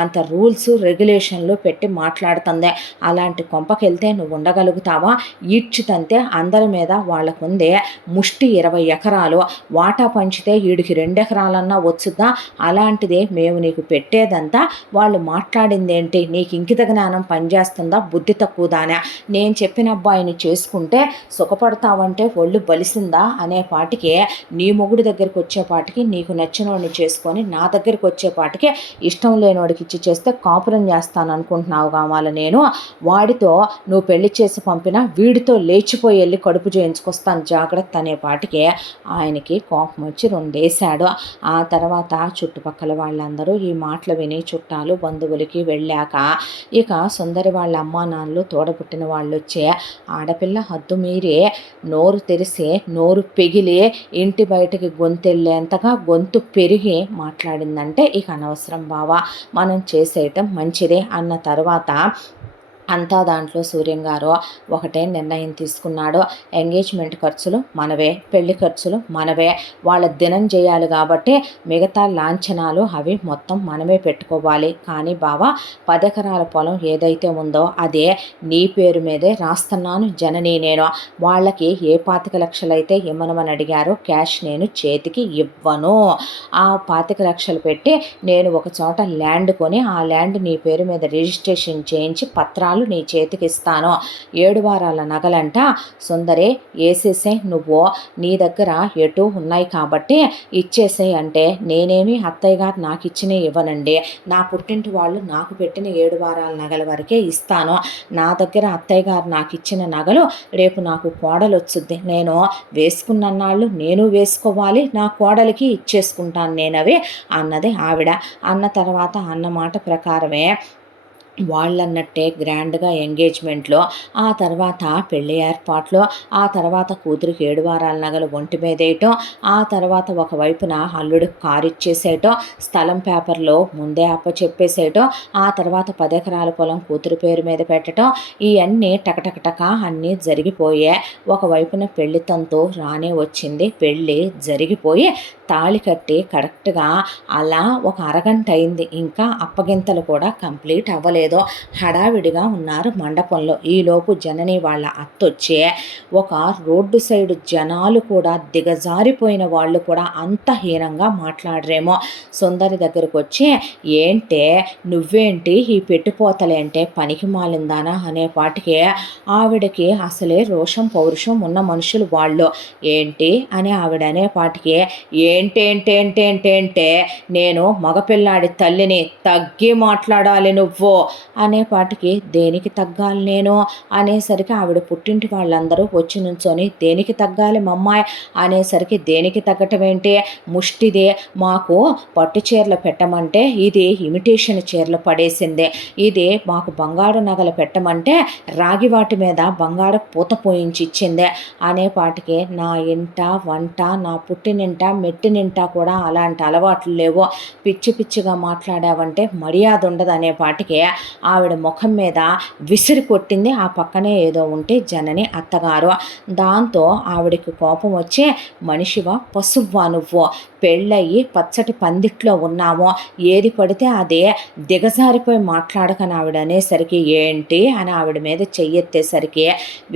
అంత రూల్స్ రెగ్యులేషన్ సిచ్యువేషన్లో పెట్టి మాట్లాడుతుంది. అలాంటి కొంపకెళ్తే నువ్వు ఉండగలుగుతావా? ఈడ్చితంతే అందరి మీద వాళ్ళకుందే ముష్టి 20 ఎకరాలు, వాటా పంచితే ఈడికి 2 ఎకరాలన్నా వచ్చుద్దా? అలాంటిది మేము నీకు పెట్టేదంతా వాళ్ళు మాట్లాడిందేంటి? నీకు ఇంకిత జ్ఞానం పనిచేస్తుందా? బుద్ధి తక్కువదానా? నేను చెప్పిన అబ్బాయిని చేసుకుంటే సుఖపడతావంటే ఒళ్ళు బలిసిందా అనే పాటికి నీ మొగుడు దగ్గరికి వచ్చేపాటికి నీకు నచ్చినోడిని చేసుకొని నా దగ్గరికి వచ్చేపాటికి ఇష్టం లేనోడికి ఇచ్చి చేస్తే కాపురం చేస్తాను అనుకుంటున్నావు కావాలి. నేను వాడితో నువ్వు పెళ్లి చేసి పంపినా వీడితో లేచిపోయి వెళ్ళి కడుపు చేయించుకొస్తాను జాగ్రత్త అనే పాటికి ఆయనకి కోపం వచ్చి రెండేశాడు. ఆ తర్వాత చుట్టుపక్కల వాళ్ళందరూ ఈ మాటలు విని చుట్టాలు బంధువులకి వెళ్ళాక ఇక సుందరి వాళ్ళ అమ్మా నాన్నలు తోడబుట్టిన వాళ్ళు వచ్చే ఆడపిల్ల హద్దు మీరి నోరు తెరిసి నోరు పెగిలి ఇంటి బయటకి గొంతెళ్ళేంతగా గొంతు పెరిగి మాట్లాడిందంటే ఇక అనవసరం బావా, మనం చేసేయటం మంచిదే అన్న తర్వాత అంతా దాంట్లో సూర్యం గారు ఒకటే నిర్ణయం తీసుకున్నాడు. ఎంగేజ్మెంట్ ఖర్చులు మనవే, పెళ్లి ఖర్చులు మనవే, వాళ్ళ దినం చేయాలి కాబట్టి మిగతా లాంఛనాలు అవి మొత్తం మనమే పెట్టుకోవాలి. కానీ బావా 10 ఎకరాల పొలం ఏదైతే ఉందో అదే నీ పేరు మీదే రాస్తున్నాను జనని. నేను వాళ్ళకి ఏ 25 లక్షలైతే ఇమ్మనమని అడిగారో క్యాష్ నేను చేతికి ఇవ్వను. ఆ 25 లక్షలు పెట్టి నేను ఒక చోట ల్యాండ్ కొని ఆ ల్యాండ్ నీ పేరు మీద రిజిస్ట్రేషన్ చేయించి పత్రాలు నీ చేతికి ఇస్తాను. 7 వారాల నగలంట సుందరి వేసేసే, నువ్వు నీ దగ్గర ఎటు ఉన్నాయి కాబట్టి ఇచ్చేసే అంటే నేనేమి అత్తయ్య గారు నాకు ఇచ్చినవి ఇవ్వనండి, నా పుట్టింటి వాళ్ళు నాకు పెట్టిన 7 వారాల నగల వరకే ఇస్తాను. నా దగ్గర అత్తయ్య గారు నాకు ఇచ్చిన నగలు రేపు నాకు కోడలు వచ్చుద్ది, నేను వేసుకున్నన్నాళ్ళు నేను వేసుకోవాలి, నా కోడలికి ఇచ్చేసుకుంటాను నేనవి అన్నది ఆవిడ. అన్న తర్వాత అన్న మాట ప్రకారమే వాళ్ళన్నట్టే గ్రాండ్గా ఎంగేజ్మెంట్లో, ఆ తర్వాత పెళ్లి ఏర్పాట్లు, ఆ తర్వాత కూతురికి 7 వారాల నగలు ఒంటి మీద వేయటం, ఆ తర్వాత ఒకవైపున అల్లుడికి కారు ఇచ్చేసేయటం, స్థలం పేపర్లో ముందే అప్పచెప్పేసేయటం, ఆ తర్వాత 10 ఎకరాల పొలం కూతురు పేరు మీద పెట్టడం, ఇవన్నీ టకటకటక అన్నీ జరిగిపోయే. ఒకవైపున పెళ్లి తంతు రానే వచ్చింది. పెళ్ళి జరిగిపోయి తాళి కట్టి కరెక్ట్గా అలా ఒక అరగంట అయింది. ఇంకా అప్పగింతలు కూడా కంప్లీట్ అవ్వలేదు. హడావిడిగా ఉన్నారు మండపంలో. ఈలోపు జనని వాళ్ళ అత్తొచ్చే ఒక రోడ్డు సైడు జనాలు కూడా దిగజారిపోయిన వాళ్ళు కూడా అంత హీనంగా మాట్లాడరేమో సుందరి దగ్గరకు వచ్చి, ఏంటే నువ్వేంటి ఈ పెట్టిపోతలేంటే పనికి మాలిందానా అనే పాటికి ఆవిడకి అసలే రోషం పౌరుషం ఉన్న మనుషులు వాళ్ళు. ఏంటి అని ఆవిడ అనే పాటికి ఏంటేంటేంటేంటేంటే నేను మగపిల్లాడి తల్లిని, తగ్గి మాట్లాడాలి నువ్వు అనేపాటికి దేనికి తగ్గాలి నేను అనేసరికి ఆవిడ పుట్టింటి వాళ్ళందరూ వచ్చి నుంచొని దేనికి తగ్గాలి మమ్మాయి అనేసరికి దేనికి తగ్గటం ఏంటి, ముష్టిదే, మాకు పట్టు చీరలు పెట్టమంటే ఇది ఇమిటేషన్ చీరలు పడేసిందే, ఇది మాకు బంగారు నగలు పెట్టమంటే రాగి వాటి మీద బంగారు పూత పోయించి ఇచ్చిందే అనేపాటికి నా ఇంట వంట నా పుట్టినింట మెట్టినింట కూడా అలాంటి అలవాట్లు లేవు, పిచ్చి పిచ్చిగా మాట్లాడావంటే మర్యాద ఉండదు అనేపాటికి ఆవిడ ముఖం మీద విసిరి కొట్టింది. ఆ పక్కనే ఏదో ఉంటే జనని అత్తగారు. దాంతో ఆవిడకి కోపం వచ్చి, మనిషివా పశువ్వా నువ్వు, పెళ్ళయి పచ్చటి పందిట్లో ఉన్నాము, ఏది పడితే అదే దిగజారిపోయి మాట్లాడకని ఆవిడ అనేసరికి ఏంటి అని ఆవిడ మీద చెయ్యెత్తేసరికి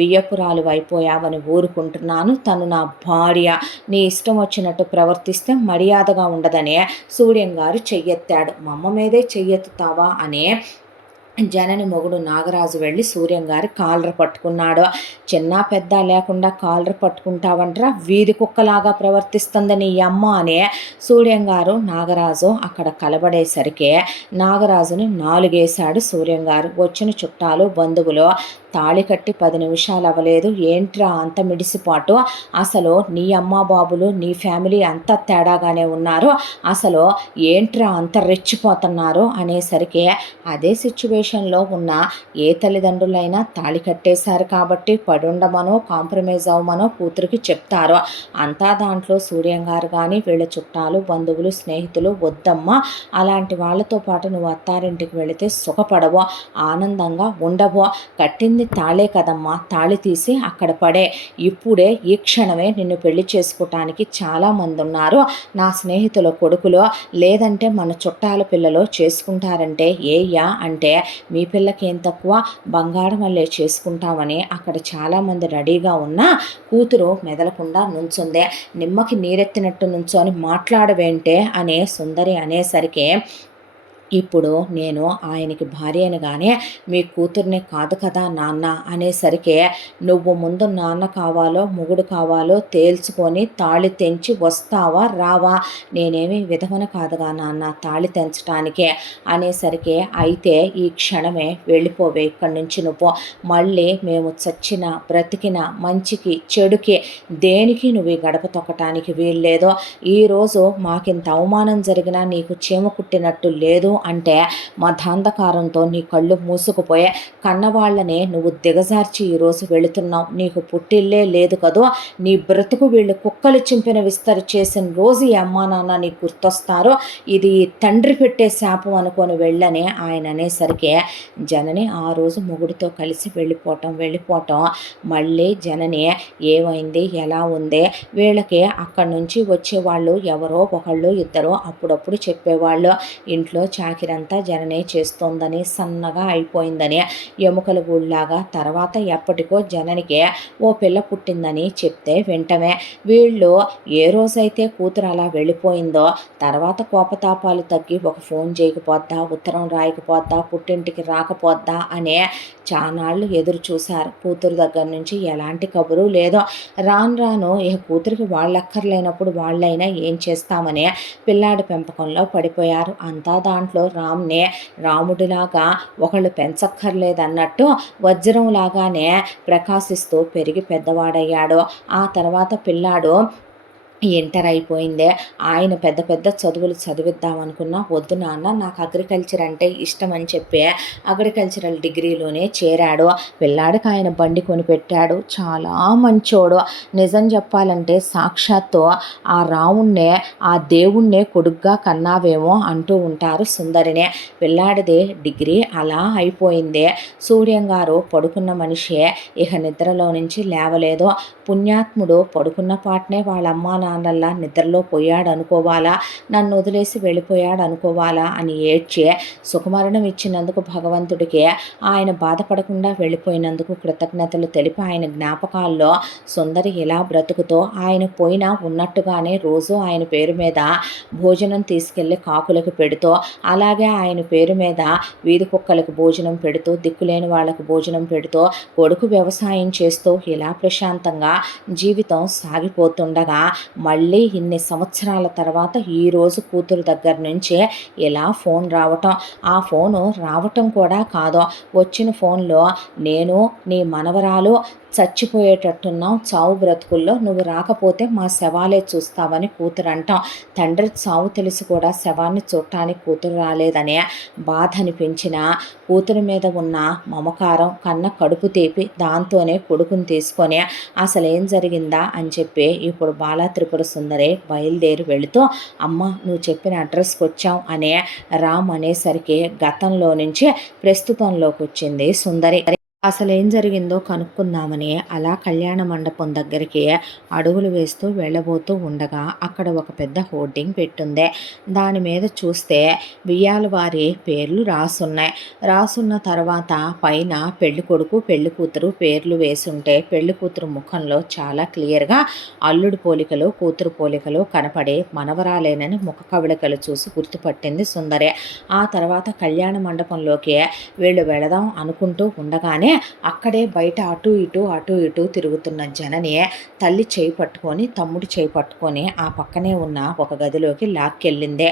వియ్యపురాలు అయిపోయావని ఊరుకుంటున్నాను, తను నా భార్య, నీ ఇష్టం వచ్చినట్టు ప్రవర్తిస్తే మర్యాదగా ఉండదని సూర్యం గారు చెయ్యెత్తాడు. మా అమ్మ మీదే చెయ్యెత్తుతావా అనే జనని మొగుడు నాగరాజు వెళ్ళి సూర్యం గారి కాలర్ పట్టుకున్నాడు. చిన్న పెద్ద లేకుండా కాలర్ పట్టుకుంటావంటరా, వీధి కుక్కలాగా ప్రవర్తిస్తుందని ఈ అమ్మ అనే సూర్యం గారు నాగరాజు అక్కడ కలబడేసరికి నాగరాజుని 4 వేశాడు సూర్యం గారు. వచ్చిన చుట్టాలు బంధువులు తాళి కట్టి 10 నిమిషాలు అవ్వలేదు, ఏంట్రా అంత మిడిసిపాటు, అసలు నీ అమ్మ బాబులు నీ ఫ్యామిలీ అంతా తేడాగానే ఉన్నారు, అసలు ఏంట్రా అంత రెచ్చిపోతున్నారు అనేసరికి అదే సిచ్యువేషన్లో ఉన్న ఏ తల్లిదండ్రులైనా తాళి కట్టేశారు కాబట్టి పడుండమనో కాంప్రమైజ్ అవ్వమనో కూతురికి చెప్తారు. అంతా దాంట్లో సూర్యం గారు కానీ వీళ్ళ చుట్టాలు బంధువులు స్నేహితులు వద్దమ్మా, అలాంటి వాళ్ళతో పాటు నువ్వు అత్తారింటికి వెళితే సుఖపడవో ఆనందంగా ఉండవో, కట్టింది కట్టింది తాళే కదమ్మా, తాళి తీసి అక్కడ పడే. ఇప్పుడే ఈ క్షణమే నిన్ను పెళ్లి చేసుకోవటానికి చాలామంది ఉన్నారు. నా స్నేహితుల కొడుకులో లేదంటే మన చుట్టాల పిల్లలో చేసుకుంటారంటే ఏయ్యా అంటే మీ పిల్లకేం తక్కువ, బంగారం వల్లే చేసుకుంటామని అక్కడ చాలామంది రెడీగా ఉన్నా కూతురు మెదలకుండా నుంచుందే. నిమ్మకి నీరెత్తినట్టు నుంచొని మాట్లాడవేంటే అనే సుందరి అనేసరికి ఇప్పుడు నేను ఆయనకి భార్యనుగానే మీ కూతుర్ని కాదు కదా నాన్న అనేసరికి నువ్వు ముందు నాన్న కావాలో మొగుడు కావాలో తేల్చుకొని తాళి తెంచి వస్తావా రావా, నేనేమి విధవను కాదుగా నాన్న తాళి తెంచటానికే అనేసరికి అయితే ఈ క్షణమే వెళ్ళిపోవే ఇక్కడి నుంచి నువ్వు, మళ్ళీ మేము చచ్చిన బ్రతికిన మంచికి చెడుకి దేనికి నువ్వు ఈ గడప తొక్కటానికి వీల్లేదో, ఈరోజు మాకింత అవమానం జరిగినా నీకు చీమ కుట్టినట్టు లేదు అంటే మతాంధకారంతో నీ కళ్ళు మూసుకుపోయే, కన్నవాళ్ళని నువ్వు దిగజార్చి ఈరోజు వెళుతున్నావు, నీకు పుట్టిల్లే లేదు కదూ, నీ బ్రతుకు వీళ్ళు కుక్కలు చింపిన విస్తరి చేసిన రోజు ఈ అమ్మా నాన్న నీకు గుర్తొస్తారో, ఇది తండ్రి పెట్టే శాపం అనుకొని వెళ్ళని ఆయన అనేసరికి జనని ఆ రోజు మొగుడితో కలిసి వెళ్ళిపోవటం మళ్ళీ జనని ఏమైంది ఎలా ఉంది వీళ్ళకి అక్కడి నుంచి వచ్చేవాళ్ళు ఎవరో ఒకళ్ళు ఇద్దరు అప్పుడప్పుడు చెప్పేవాళ్ళు, ఇంట్లో చాకిరంతా జననే చేస్తోందని, సన్నగా అయిపోయిందని, ఎముకల గూళ్ళలాగా. తర్వాత ఎప్పటికో జననికి ఓ పిల్ల పుట్టిందని చెప్తే వెంటనే వీళ్ళు ఏ రోజైతే కూతురు అలా వెళ్ళిపోయిందో తర్వాత కోపతాపాలు తగ్గి ఒక ఫోన్ చేయకపోద్దా, ఉత్తరం రాయకపోద్దా, పుట్టింటికి రాకపోద్దా అనే చానాళ్ళు ఎదురు చూశారు. కూతురు దగ్గర నుంచి ఎలాంటి కబురు లేదో. రాను ఇక కూతురికి వాళ్ళక్కర్లేనప్పుడు వాళ్ళైనా ఏం చేస్తామని పిల్లాడి పెంపకంలో పడిపోయారు. అంతా దాంట్లో రామ్నే రాముడిలాగా ఒకళ్ళు పెంచక్కర్లేదన్నట్టు వజ్రంలాగానే ప్రకాశిస్తూ పెరిగి పెద్దవాడయ్యాడు. ఆ తర్వాత పిల్లాడు ఇంటర్ అయిపోయిందే. ఆయన పెద్ద పెద్ద చదువులు చదివిద్దామనుకున్నా, వద్దు నాన్న నాకు అగ్రికల్చర్ అంటే ఇష్టం అని చెప్పి అగ్రికల్చరల్ డిగ్రీలోనే చేరాడు. పిల్లాడికి ఆయన బండి కొనిపెట్టాడు. చాలా మంచోడు. నిజం చెప్పాలంటే సాక్షాత్తు ఆ రాముణ్ణే ఆ దేవుణ్ణే కొడుగ్గా కన్నావేమో అంటూ ఉంటారు సుందరినే. పిల్లాడిది డిగ్రీ అలా అయిపోయింది. సూర్యం గారు పడుకున్న మనిషే ఇక నిద్రలో నుంచి లేవలేదు. పుణ్యాత్ముడు పడుకున్న పాటనే వాళ్ళ అమ్మా నాన్నల్లా నిద్రలో పోయాడు అనుకోవాలా, నన్ను వదిలేసి వెళ్ళిపోయాడు అనుకోవాలా అని ఏడ్చి సుఖమరణం ఇచ్చినందుకు భగవంతుడికి, ఆయన బాధపడకుండా వెళ్ళిపోయినందుకు కృతజ్ఞతలు తెలిపి ఆయన జ్ఞాపకాల్లో సుందరి ఎలా బ్రతుకుతో ఆయన పోయినా ఉన్నట్టుగానే రోజు ఆయన పేరు మీద భోజనం తీసుకెళ్ళి కాకులకు పెడుతూ, అలాగే ఆయన పేరు మీద వీధి కుక్కలకు భోజనం పెడుతూ, దిక్కులేని వాళ్లకు భోజనం పెడుతూ, కొడుకు వ్యవసాయం చేస్తూ ఇలా ప్రశాంతంగా జీవితం సాగిపోతుండగా మళ్ళీ ఇన్ని సంవత్సరాల తర్వాత ఈరోజు కూతురు దగ్గర నుంచే ఇలా ఫోన్ రావటం. ఆ ఫోను రావటం కూడా కాదు, వచ్చిన ఫోన్లో నేను నీ మనవరాలు చచ్చిపోయేటట్టున్నాం, చావు బ్రతుకుల్లో నువ్వు రాకపోతే మా శవాలే చూస్తావని కూతురు అంటాం. తండ్రి చావు తెలిసి కూడా శవాన్ని చూడటానికి కూతురు రాలేదనే బాధ అనిపించిన కూతురు మీద ఉన్న మమకారం కన్న కడుపు తీపి దాంతోనే కొడుకుని తీసుకొని అసలేం జరిగిందా అని చెప్పి ఇప్పుడు బాలా త్రిపుర సుందరి బయలుదేరి వెళుతూ, అమ్మ నువ్వు చెప్పిన అడ్రస్కి వచ్చాం అనే రామ్ అనేసరికి గతంలో నుంచి ప్రస్తుతంలోకి వచ్చింది సుందరి. అసలు ఏం జరిగిందో కనుక్కుందామని అలా కళ్యాణ మండపం దగ్గరికి అడుగులు వేస్తూ వెళ్ళబోతూ ఉండగా అక్కడ ఒక పెద్ద హోర్డింగ్ పెట్టుంది. దాని మీద చూస్తే బియ్యాల వారి పేర్లు రాసున్నాయి. రాసున్న తర్వాత పైన పెళ్లి కొడుకు పెళ్లి కూతురు పేర్లు వేసుంటే పెళ్లి కూతురు ముఖంలో చాలా క్లియర్గా అల్లుడు పోలికలు కూతురు పోలికలు కనపడి మనవరాలేనని ముఖ కవళికలు చూసి గుర్తుపట్టింది సుందరే. ఆ తర్వాత కళ్యాణ మండపంలోకి వీళ్ళు వెళదాం అనుకుంటూ ఉండగానే అక్కడే బయట అటు ఇటు తిరుగుతున్న జనని తల్లి చేయి పట్టుకొని తమ్ముడు చేయి పట్టుకొని ఆ పక్కనే ఉన్న ఒక గదిలోకి లాక్కెళ్ళిందే.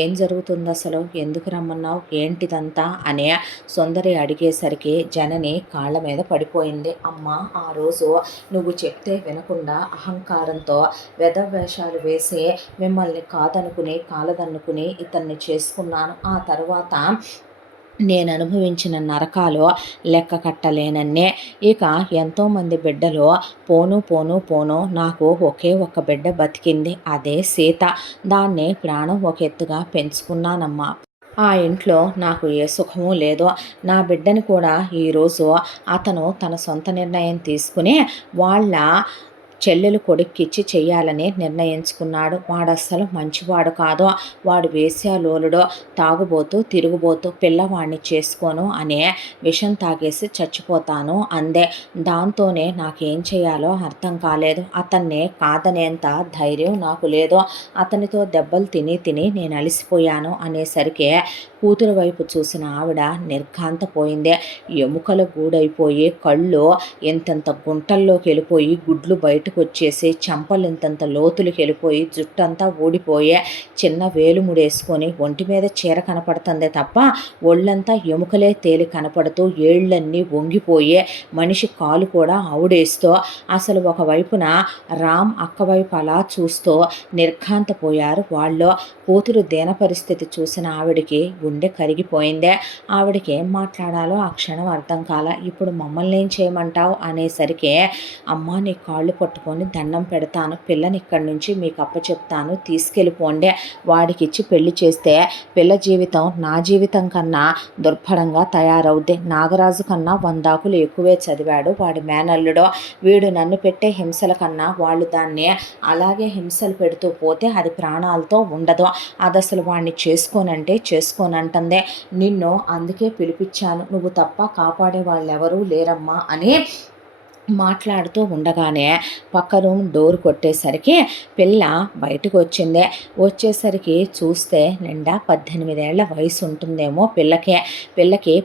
ఏం జరుగుతుంది అసలు, ఎందుకు రమ్మన్నావు, ఏంటిదంతా అనే సుందరి అడిగేసరికి జనని కాళ్ళ మీద పడిపోయింది. అమ్మ ఆ రోజు నువ్వు చెప్తే వినకుండా అహంకారంతో వెధవేషాలు వేసి మిమ్మల్ని కాలదన్నుకుని ఇతన్ని చేసుకున్నాను. ఆ తర్వాత నేను అనుభవించిన నరకాలు లెక్క కట్టలేనన్నే. ఇక ఎంతోమంది బిడ్డలు పోను నాకు ఒకే ఒక్క బిడ్డ బతికింది, అదే సీత. దాన్ని ప్రాణం ఒక ఎత్తుగా పెంచుకున్నానమ్మా. ఆ ఇంట్లో నాకు ఏ సుఖము లేదు. నా బిడ్డని కూడా ఈరోజు అతను తన సొంత నిర్ణయం తీసుకుని వాళ్ళ చెల్లెలు కొడుక్కిచ్చి చెయ్యాలని నిర్ణయించుకున్నాడు. వాడస్సలు మంచివాడు కాదు. వాడు వేశ్యాలోలుడో, తాగుబోతూ తిరుగుబోతూ పిల్లవాడిని చేసుకోను అనే విషం తాగేసి చచ్చిపోతాను అందే. దాంతోనే నాకేం చేయాలో అర్థం కాలేదు. అతన్నే కాదనేంత ధైర్యం నాకు లేదు. అతనితో దెబ్బలు తిని తిని నేను అలిసిపోయాను అనేసరికి కూతురు వైపు చూసిన ఆవిడ నిర్ఘాంతపోయింది. ఎముకల గూడైపోయి కళ్ళు ఎంతెంత గుంటల్లోకి వెళ్ళిపోయి గుడ్లు బయటకు వచ్చేసి చెంపలు ఇంతంత లోతులకి వెళ్ళిపోయి జుట్టంతా ఊడిపోయి చిన్న వేలు ముడేసుకొని ఒంటి మీద చీర కనపడుతుందే తప్ప ఒళ్ళంతా ఎముకలే తేలి కనపడుతూ ఏళ్ళన్నీ వంగిపోయి మనిషి కాలు కూడా ఆవుడేస్తూ అసలు ఒకవైపున రామ్ అక్కవైపు అలా చూస్తూ నిర్ఘాంతపోయారు వాళ్ళు. కూతురు దీన పరిస్థితి చూసిన ఆవిడికి గుండె కరిగిపోయిందే. ఆవిడకి ఏం మాట్లాడాలో ఆ క్షణం అర్థం కాల. ఇప్పుడు మమ్మల్ని ఏం చేయమంటావు అనేసరికి, అమ్మ నీ కాళ్ళు పట్టుకొని దండం పెడతాను, పిల్లని ఇక్కడి నుంచి మీకు అప్పచెప్తాను, తీసుకెళ్ళిపోండి. వాడికిచ్చి పెళ్లి చేస్తే పిల్ల జీవితం నా జీవితం కన్నా దుర్భరంగా తయారవుద్ది. నాగరాజు కన్నా 100 ఆకులు ఎక్కువే చదివాడు వాడి మేనల్లుడో. వీడు నన్ను పెట్టే హింసల కన్నా వాళ్ళు దాన్ని అలాగే హింసలు పెడుతూ పోతే అది ప్రాణాలతో ఉండదు. అది అసలు వాడిని చేసుకోనంటే చేసుకోనంటుందే. నిన్ను అందుకే పిలిపించాను, నువ్వు తప్ప కాపాడే వాళ్ళెవరూ లేరమ్మా అని మాట్లాడుతూ ఉండగానే పక్క రూమ్ డోర్ కొట్టేసరికి పిల్ల బయటకు వచ్చిందే. వచ్చేసరికి చూస్తే నిండా 18 ఏళ్ల వయసు ఉంటుందేమో పిల్లకి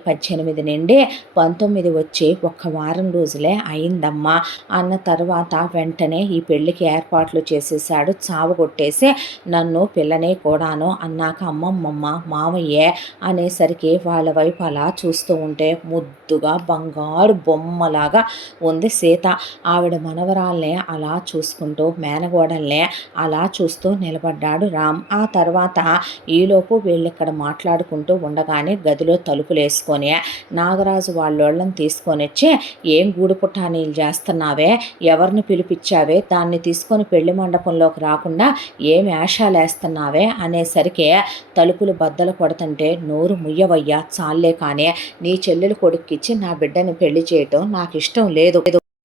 18 నుండి 19 వచ్చి ఒక్క వారం రోజులే అయిందమ్మా. అన్న తర్వాత వెంటనే ఈ పెళ్ళికి ఏర్పాట్లు చేసేసాడు. చావు కొట్టేసి నన్ను పిల్లని కూడాను అన్నాక అమ్మమ్మమ్మ మావయ్యే అనేసరికి వాళ్ళ వైపు అలా చూస్తూ ఉంటే ముద్దుగా బంగారు బొమ్మలాగా ఉంది సీత. ఆవిడ మనవరాల్నే అలా చూసుకుంటూ మేనగోడల్నే అలా చూస్తూ నిలబడ్డాడు రామ్. ఆ తర్వాత ఈలోపు వీళ్ళిక్కడ మాట్లాడుకుంటూ ఉండగానే గదిలో తలుపులేసుకొని నాగరాజు వాళ్ళోళ్ళని తీసుకొని వచ్చి, ఏం గూడు పుఠానీలు చేస్తున్నావే, ఎవరిని పిలిపించావే, దాన్ని తీసుకొని పెళ్లి మండపంలోకి రాకుండా ఏం వేషాలు వేస్తున్నావే అనేసరికి తలుపులు బద్దలు కొడుతుంటే, నోరు ముయ్యవయ్యా చాలే, కానీ నీ చెల్లెలు కొడుక్కిచ్చి నా బిడ్డని పెళ్లి చేయటం నాకు ఇష్టం లేదు.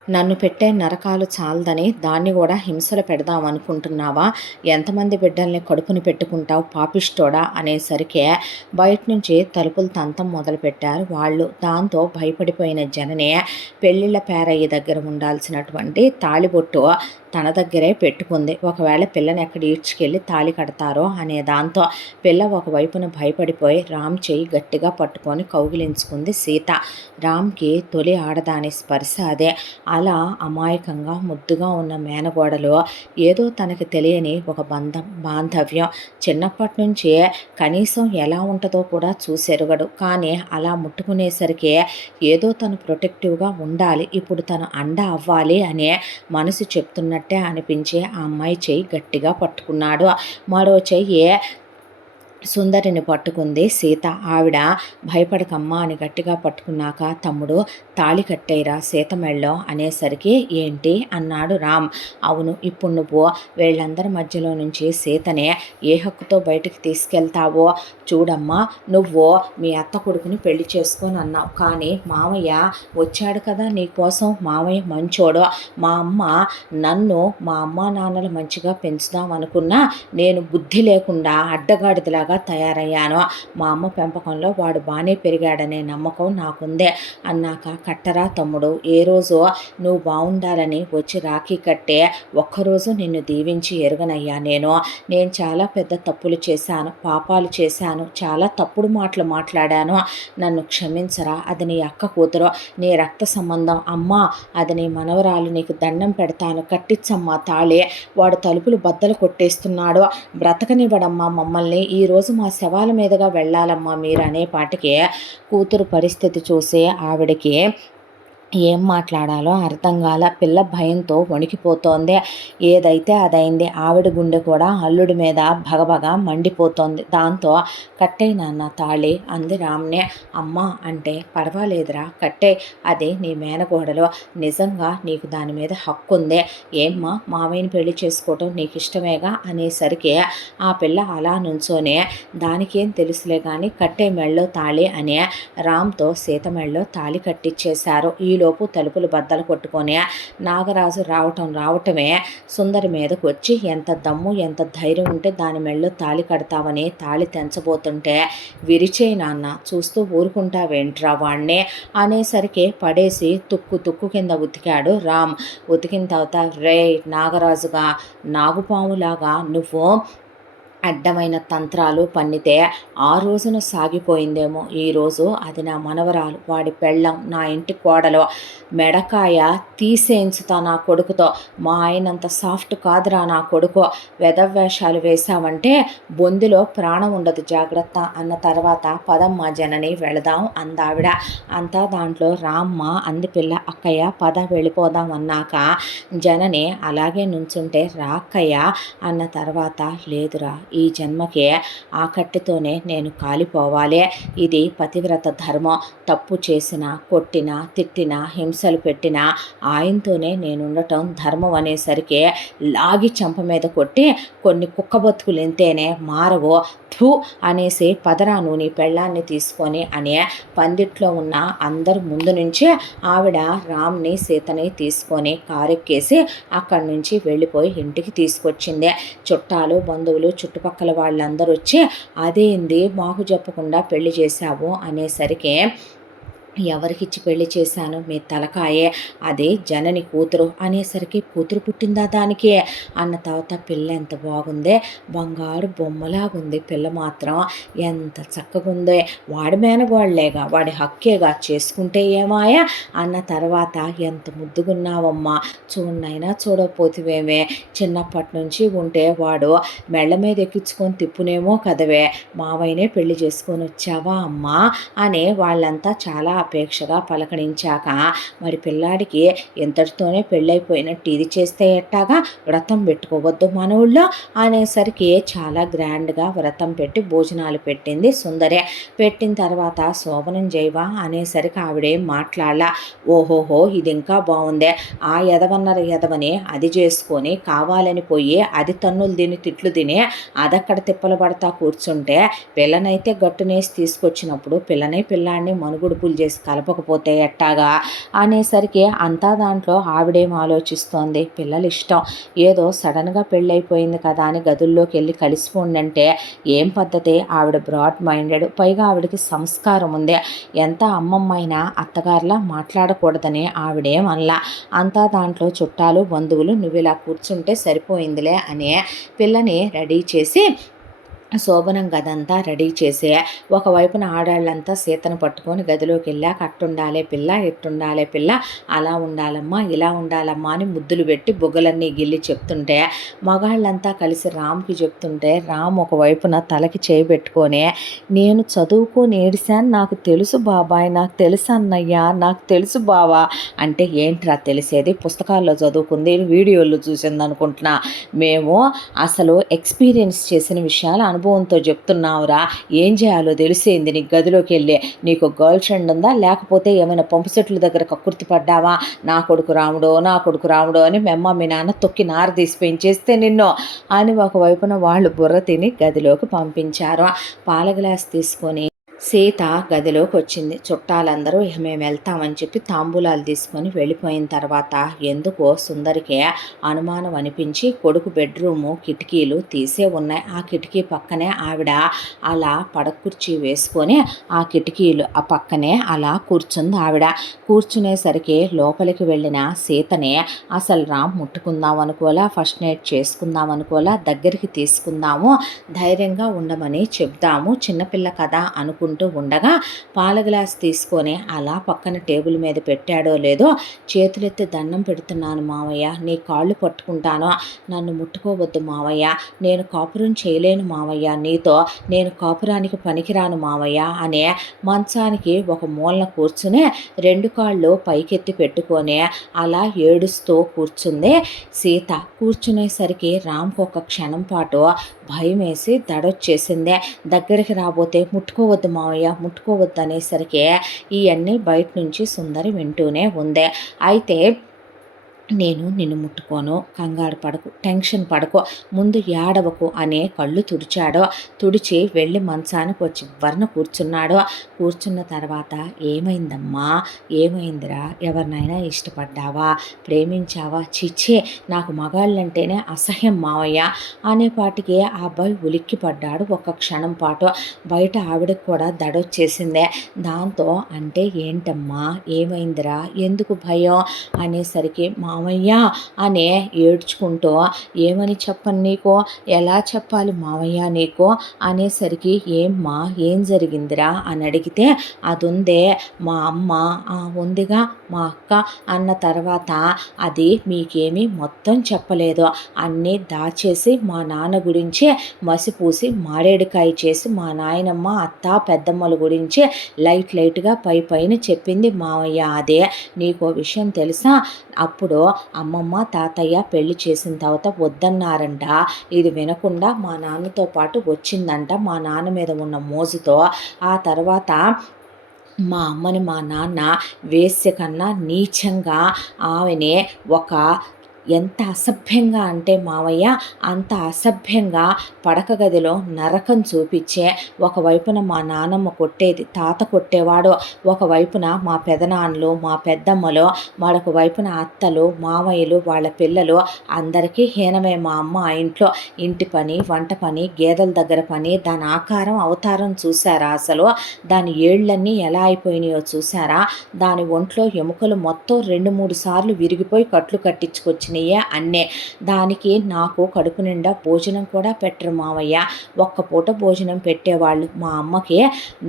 నన్ను పెట్టే నరకాలు చాలదని దాన్ని కూడా హింసలు పెడదాం అనుకుంటున్నావా? ఎంతమంది బిడ్డల్ని కడుపుని పెట్టుకుంటావు పాపిష్టోడా అనేసరికి బయట నుంచి తలుపులు తంతం మొదలుపెట్టారు వాళ్ళు. దాంతో భయపడిపోయిన జనని పెళ్ళిళ్ళ పేరయ్య దగ్గర ఉండాల్సినటువంటి తాళిబొట్టు తన దగ్గరే పెట్టుకుంది. ఒకవేళ పిల్లని ఎక్కడ ఈడ్చుకెళ్ళి తాళి కడతారో అనే దాంతో పిల్ల ఒకవైపున భయపడిపోయి రామ్ చేయి గట్టిగా పట్టుకొని కౌగిలించుకుంది సీత. రామ్కి తొలి ఆడదాని స్పర్శ అదే. అలా అమాయకంగా ముద్దుగా ఉన్న మేనగోడలు ఏదో తనకి తెలియని ఒక బాంధవ్యం. చిన్నప్పటి నుంచే కనీసం ఎలా ఉంటుందో కూడా చూసెరగడు. కానీ అలా ముట్టుకునేసరికి ఏదో తను ప్రొటెక్టివ్గా ఉండాలి, ఇప్పుడు తను అండ అవ్వాలి అనే మనసు చెప్తున్నట్టే అనిపించే ఆ అమ్మాయి చెయ్యి గట్టిగా పట్టుకున్నాడు. మరో చెయ్యి సుందరిని పట్టుకుంది సీత. ఆవిడ భయపడకమ్మా అని గట్టిగా పట్టుకున్నాక, తమ్ముడు తాళి కట్టేరా సీత మెళ్ళో అనేసరికి, ఏంటి అన్నాడు రామ్. అవును, ఇప్పుడు నువ్వు వీళ్ళందరి మధ్యలో నుంచి సీతనే ఏ హక్కుతో బయటికి తీసుకెళ్తావో చూడమ్మా. నువ్వు మీ అత్త కొడుకుని పెళ్లి చేసుకొని అన్నావు, కానీ మామయ్య వచ్చాడు కదా నీకోసం. మామయ్య మంచోడు. మా అమ్మ నన్ను మా అమ్మా నాన్నలు మంచిగా పెంచుదాం అనుకున్నా నేను బుద్ధి లేకుండా అడ్డగాడిదలాగా తయారయ్యాను. మా అమ్మ పెంపకంలో వాడు బాగానే పెరిగాడనే నమ్మకం నాకుందే అన్నాక, కట్టరా తమ్ముడు, ఏ రోజు నువ్వు బాగుండాలని వచ్చి రాఖీ కట్టే ఒక్కరోజు నిన్ను దీవించి ఎరుగనయ్యా. నేను చాలా పెద్ద తప్పులు చేశాను, పాపాలు చేశాను, చాలా తప్పుడు మాటలు మాట్లాడాను, నన్ను క్షమించరా. అది నీ అక్క కూతురు, నీ రక్త సంబంధం. అమ్మా అది నీ మనవరాలు, నీకు దండం పెడతాను, కట్టించమ్మా తాళి. వాడు తలుపులు బద్దలు కొట్టేస్తున్నాడు, బ్రతకనివ్వడమ్మా మమ్మల్ని. ఈరోజు మా శవాల మీదుగా వెళ్ళాలమ్మా మీరు అనేపాటికి కూతురు పరిస్థితి చూసి ఆవిడకి ఏం మాట్లాడాలో అర్థం కాల. పిల్ల భయంతో వణికిపోతోంది. ఏదైతే అదైంది. ఆవిడ గుండె కూడా అల్లుడి మీద భగభగ మండిపోతోంది. దాంతో కట్టేయి నాన్న తాళి అంది రామ్నే. అమ్మ అంటే పర్వాలేదురా కట్టే, అది నీ మేనగోడలు, నిజంగా నీకు దాని మీద హక్కు ఉంది. ఏమ్మా మావయ్యని పెళ్లి చేసుకోవటం నీకు ఇష్టమేగా అనేసరికి ఆ పిల్ల అలా నుంచోనే దానికేం తెలుసులే కానీ కట్టే మెళ్ళో తాళి అని రామ్తో సీత మెళ్ళో తాళి కట్టించేశారు. ఈలోపు తలుపులు బద్దలు కొట్టుకొని నాగరాజు రావటమే సుందరి మీదకు వచ్చి ఎంత దమ్ము ఎంత ధైర్యం ఉంటే దాని మెళ్ళో తాళి కడతావని తాళి తెంచబోతుంటే విరిచేయి నాన్న చూస్తూ ఊరుకుంటావేంట్రా వాణ్ణి అనేసరికి పడేసి తుక్కు కింద ఉతికాడు రామ్. ఉతికిన తర్వాత రే నాగరాజుగా నాగుపాములాగా నువ్వు అడ్డమైన తంత్రాలు పన్నితే ఆ రోజున సాగిపోయిందేమో. ఈరోజు అది నా మనవరాలు, వాడి పెళ్ళం, నా ఇంటి కోడలో మెడకాయ తీసేయించుతా నా కొడుకుతో. మా ఆయనంత సాఫ్ట్ కాదురా నా కొడుకు. వెధవేషాలు వేశావంటే బొందిలో ప్రాణం ఉండదు జాగ్రత్త అన్న తర్వాత పదమ్మ జనని వెళదాం అందావిడ. అంతా దాంట్లో రామ్మ అంది పిల్ల. అక్కయ్య పద వెళ్ళిపోదాం అన్నాక జనని అలాగే నుంచుంటే రాక్కయ్య అన్న తర్వాత లేదురా ఈ జన్మకే ఆ కట్టెతోనే నేను కాలిపోవాలి. ఇది పతివ్రత ధర్మం. తప్పు చేసినా కొట్టినా తిట్టినా హింసలు పెట్టినా ఆయనతోనే నేనుండటం ధర్మం అనేసరికి లాగి చెంప మీద కొట్టి కొన్ని కుక్క బతుకులు ఎంతేనే మారవో థూ అనేసి పదరా నువ్వు నీ పెళ్ళాన్ని తీసుకొని అనే పందిట్లో ఉన్న అందరు ముందు నుంచే ఆవిడ రామ్ని సీతని తీసుకొని కారెక్కేసి అక్కడి నుంచి వెళ్ళిపోయి ఇంటికి తీసుకొచ్చింది. చుట్టాలు బంధువులు చుట్టుపక్కల వాళ్ళందరూ వచ్చి అదేంది మాకు చెప్పకుండా పెళ్లి చేశావు అనేసరికి ఎవరికిచ్చి పెళ్లి చేశాను మీ తలకాయే, అదే జనని కూతురు అనేసరికి కూతురు పుట్టిందా దానికి అన్న తర్వాత పిల్ల ఎంత బాగుందే, బంగారు బొమ్మలాగుంది పిల్ల మాత్రం ఎంత చక్కగుందే, వాడి మేనగోళ్ళేగా వాడి హక్కేగా చేసుకుంటే ఏమాయా అన్న తర్వాత ఎంత ముద్దుగున్నావమ్మా, చూడనైనా చూడకపోతివేమే, చిన్నప్పటి నుంచి ఉంటే వాడు మెళ్ళ మీద ఎక్కించుకొని తిప్పునేమో కదవే, మావయ్యనే పెళ్లి చేసుకొని వచ్చావా అమ్మా అని వాళ్ళంతా చాలా అపేక్షగా పలకరించాక మరి పిల్లాడికి ఎంతటితోనే పెళ్ళైపోయినట్టు ఇది చేస్తే ఎట్టాగా, వ్రతం పెట్టుకోవద్దు మన ఊళ్ళో అనేసరికి చాలా గ్రాండ్గా వ్రతం పెట్టి భోజనాలు పెట్టింది సుందరే. పెట్టిన తర్వాత శోభనం చేయవా అనేసరికి ఆవిడేం మాట్లాడలా. ఓహోహో ఇది ఇంకా బాగుందే, ఆ ఎదవన్నర ఎదవని అది చేసుకొని కావాలని పోయి అది తన్నులు తిని తిట్లు తిని అదక్కడ తిప్పలు పడతా కూర్చుంటే పిల్లనైతే గట్టునేసి తీసుకొచ్చినప్పుడు పిల్లాడిని మనుగుడుపులు చేసి కలపకపోతే ఎట్టాగా అనేసరికి అంతా దాంట్లో ఆవిడేం ఆలోచిస్తోంది, పిల్లలు ఇష్టం, ఏదో సడన్గా పెళ్ళైపోయింది కదా అని గదుల్లోకి వెళ్ళి కలిసిపోండంటే ఏం పద్ధతి, ఆవిడ బ్రాడ్ మైండెడ్, పైగా ఆవిడకి సంస్కారం ఉంది, ఎంత అమ్మమ్మైనా అత్తగారిలా మాట్లాడకూడదని ఆవిడేం అనలా. అంతా దాంట్లో చుట్టాలు బంధువులు నువ్వు ఇలా కూర్చుంటే సరిపోయిందిలే అనే పిల్లని రెడీ చేసి శోభనం గదంతా రెడీ చేసే ఒకవైపున ఆడాళ్ళంతా సీతను పట్టుకొని గదిలోకి వెళ్ళాక అట్టుండాలే పిల్ల ఎట్టుండాలే పిల్ల, అలా ఉండాలమ్మా ఇలా ఉండాలమ్మా అని ముద్దులు పెట్టి బుగ్గలన్నీ గిల్లి చెప్తుంటే మగాళ్ళంతా కలిసి రామ్కి చెప్తుంటే రామ్ ఒకవైపున తలకి చేయబెట్టుకొని నేను చదువుకొని ఏడిశాను, నాకు తెలుసు బాబాయ్, నాకు తెలుసు అన్నయ్య, నాకు తెలుసు బావా అంటే ఏంట్రా తెలిసేది, పుస్తకాల్లో చదువుకుంది వీడియోల్లో చూసింది అనుకుంటున్నా, మేము అసలు ఎక్స్పీరియన్స్ చేసిన విషయాలు అనుభవంతో చెప్తున్నావురా, ఏం చేయాలో తెలిసేంది నీకు, గదిలోకి వెళ్ళి నీకు గర్ల్ ఫ్రెండ్ ఉందా లేకపోతే ఏమైనా పంపు సెట్ల దగ్గర కక్కుర్తి పడ్డావా, నా కొడుకు రాముడో అని మెమ్మ మీ నాన్న తొక్కి నార తీసి పెంచేస్తే నిన్ను అని ఒకవైపున వాళ్ళు బుర్ర తిని గదిలోకి పంపించారు. పాల గ్లాస్ తీసుకొని సీత గదిలోకి వచ్చింది. చుట్టాలందరూ ఇక మేము వెళ్తామని చెప్పి తాంబూలాలు తీసుకొని వెళ్ళిపోయిన తర్వాత ఎందుకో సుందరికి అనుమానం అనిపించి కొడుకు బెడ్రూము కిటికీలు తీసే ఉన్నాయి. ఆ కిటికీ పక్కనే ఆవిడ అలా పడకుర్చీ వేసుకొని ఆ కిటికీలు ఆ పక్కనే అలా కూర్చుంది. ఆవిడ కూర్చునేసరికి లోపలికి వెళ్ళిన సీతనే అసలు రామ్ ముట్టుకుందాం అనుకోలా, ఫస్ట్ నైట్ చేసుకుందాం అనుకోలా, దగ్గరికి తీసుకుందాము, ధైర్యంగా ఉండమని చెప్దాము, చిన్నపిల్ల కదా అనుకుంటూ అనుకుంటూ ఉండగా పాల గ్లాస్ తీసుకొని అలా పక్కన టేబుల్ మీద పెట్టాడో లేదో, చేతులెత్తి దండం పెడుతున్నాను మావయ్య, నీ కాళ్ళు పట్టుకుంటాను, నన్ను ముట్టుకోవద్దు మావయ్య, నేను కాపురం చేయలేను మావయ్య నీతో, నేను కాపురానికి పనికిరాను మావయ్య అనే మంచానికి ఒక మూలన కూర్చుని 2 కాళ్ళు పైకెత్తి పెట్టుకొని అలా ఏడుస్తూ కూర్చుంది సీత. కూర్చునేసరికి రామ్కి ఒక క్షణం పాటు భయం వేసి దడొచ్చేసింది. దగ్గరికి రాబోతే ముట్టుకోవద్దు మావయ్య, ముట్టుకోవద్దు అనేసరికి ఇవన్నీ బయట నుంచి సుందరి వింటూనే ఉంది. అయితే నేను నిన్ను ముట్టుకోను, కంగారు పడకు, టెన్షన్ పడకు, ముందు ఏడవకు అనే కళ్ళు తుడిచాడు. తుడిచి వెళ్ళి మంచానికి వచ్చి వర్ణ కూర్చున్నాడు. కూర్చున్న తర్వాత ఏమైందమ్మా, ఏమైందిరా, ఎవరినైనా ఇష్టపడ్డావా, ప్రేమించావా, చిచ్చి నాకు మగాళ్ళంటేనే అసహ్యం మావయ్య అనేపాటికి ఆ అబ్బాయి ఉలిక్కి పడ్డాడు. ఒక క్షణం పాటు బయట ఆవిడకి కూడా దడొచ్చేసిందే. దాంతో అంటే ఏంటమ్మా, ఏమైందిరా, ఎందుకు భయం అనేసరికి మావయ్య అనే ఏడ్చుకుంటూ ఏమని చెప్పను నీకు, ఎలా చెప్పాలి మావయ్య నీకు అనేసరికి ఏమ్మా ఏం జరిగిందిరా అని అడిగితే అదుందే మా అమ్మ ఉందిగా మా అక్క అన్న తర్వాత అది మీకేమీ మొత్తం చెప్పలేదు, అన్నీ దాచేసి మా నాన్న గురించి మసిపూసి మారేడుకాయ చేసి మా నాయనమ్మ అత్త పెద్దమ్మల గురించి లైట్గా పైన చెప్పింది మావయ్య. అదే నీకో విషయం తెలుసా, అప్పుడు అమ్మమ్మ తాతయ్య పెళ్లి చేసిన తర్వాత వద్దన్నారంట, ఇది వినకుండా మా నాన్నతో పాటు వచ్చిందంట మా నాన్న మీద ఉన్న మోజుతో. ఆ తర్వాత మా అమ్మని మా నాన్న వేశ్య కన్నా నీచంగా ఆమెని ఒక ఎంత అసభ్యంగా అంటే మావయ్య అంత అసభ్యంగా పడక గదిలో నరకం చూపించే, ఒకవైపున మా నాన్నమ్మ కొట్టేది, తాత కొట్టేవాడు, ఒకవైపున మా పెదనాన్నలు మా పెద్దమ్మలు, మరొక వైపున అత్తలు మామయ్యలు వాళ్ళ పిల్లలు, అందరికీ హీనమే మా అమ్మ. ఆ ఇంట్లో ఇంటి పని వంట పని గేదెల దగ్గర పని, దాని ఆకారం అవతారం చూసారా, అసలు దాని ఏళ్ళన్నీ ఎలా అయిపోయినాయో చూసారా, దాని ఒంట్లో ఎముకలు మొత్తం 2-3 సార్లు విరిగిపోయి కట్లు కట్టించుకొచ్చినాయి అన్నే. దానికి నాకు కడుపు నిండా భోజనం కూడా పెట్టరు మావయ్య, ఒక్క పూట భోజనం పెట్టేవాళ్ళు. మా అమ్మకి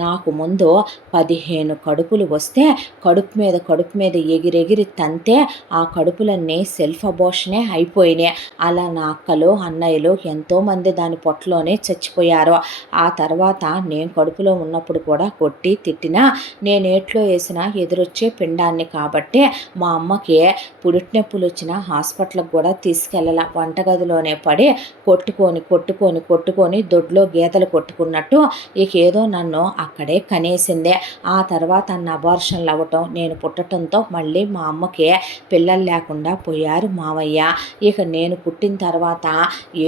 నాకు ముందు 15 కడుపులు వస్తే కడుపు మీద ఎగిరెగిరి తంతే ఆ కడుపులన్నీ సెల్ఫ్ అబోషనే అయిపోయినాయి. అలా నా అక్కలు అన్నయ్యలు ఎంతోమంది దాని పొట్టలోనే చచ్చిపోయారు. ఆ తర్వాత నేను కడుపులో ఉన్నప్పుడు కూడా కొట్టి తిట్టినా నేనేట్లో వేసినా ఎదురొచ్చే పిండాన్ని కాబట్టి మా అమ్మకి పురిటినొప్పులు వచ్చిన హాస్పిటల్కి కూడా తీసుకెళ్ళాల, వంటగదిలోనే పడి కొట్టుకొని దొడ్లో గీతలు కొట్టుకున్నట్టు ఇక ఏదో నన్ను అక్కడే కనేసిందే. ఆ తర్వాత అన్న అబార్షన్లు అవ్వటం, నేను పుట్టడంతో మళ్ళీ మా అమ్మకి పిల్లలు లేకుండా పోయారు మావయ్య. ఇక నేను పుట్టిన తర్వాత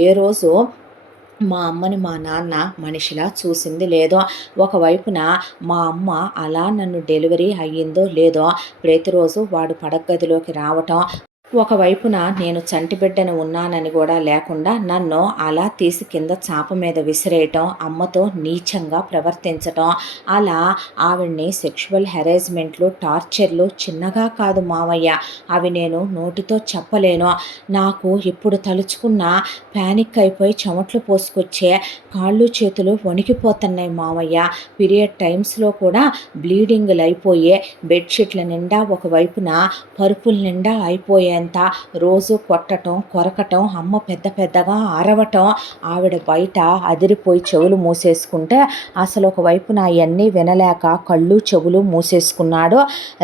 ఏ రోజు మా అమ్మని మా నాన్న మనిషిలా చూసింది లేదో. ఒకవైపున మా అమ్మ అలా నన్ను డెలివరీ అయ్యిందో లేదో ప్రతిరోజు వాడు పడగదిలోకి రావటం, ఒకవైపున నేను చంటిబిడ్డను ఉన్నానని కూడా లేకుండా నన్ను అలా తీసి కింద చాప మీద విసిరేయటం, అమ్మతో నీచంగా ప్రవర్తించటం, అలా ఆవిడ్ని సెక్షువల్ హెరాస్మెంట్లు టార్చర్లు చిన్నగా కాదు మావయ్య, అవి నేను నోటితో చెప్పలేను. నాకు ఇప్పుడు తలుచుకున్న ప్యానిక్ అయిపోయి చెమట్లు పోసుకొచ్చే, కాళ్ళు చేతులు వణికిపోతున్నాయి మావయ్య. పీరియడ్ టైమ్స్లో కూడా బ్లీడింగ్లు అయిపోయే, బెడ్షీట్ల నిండా ఒకవైపున పరుపుల నిండా అయిపోయే రోజు కొట్టటం కొరకటం, అమ్మ పెద్దగా అరవటం, ఆవిడ బయట అదిరిపోయి చెవులు మూసేసుకుంటే అసలు ఒకవైపున అవన్నీ వినలేక కళ్ళు చెవులు మూసేసుకున్నాడు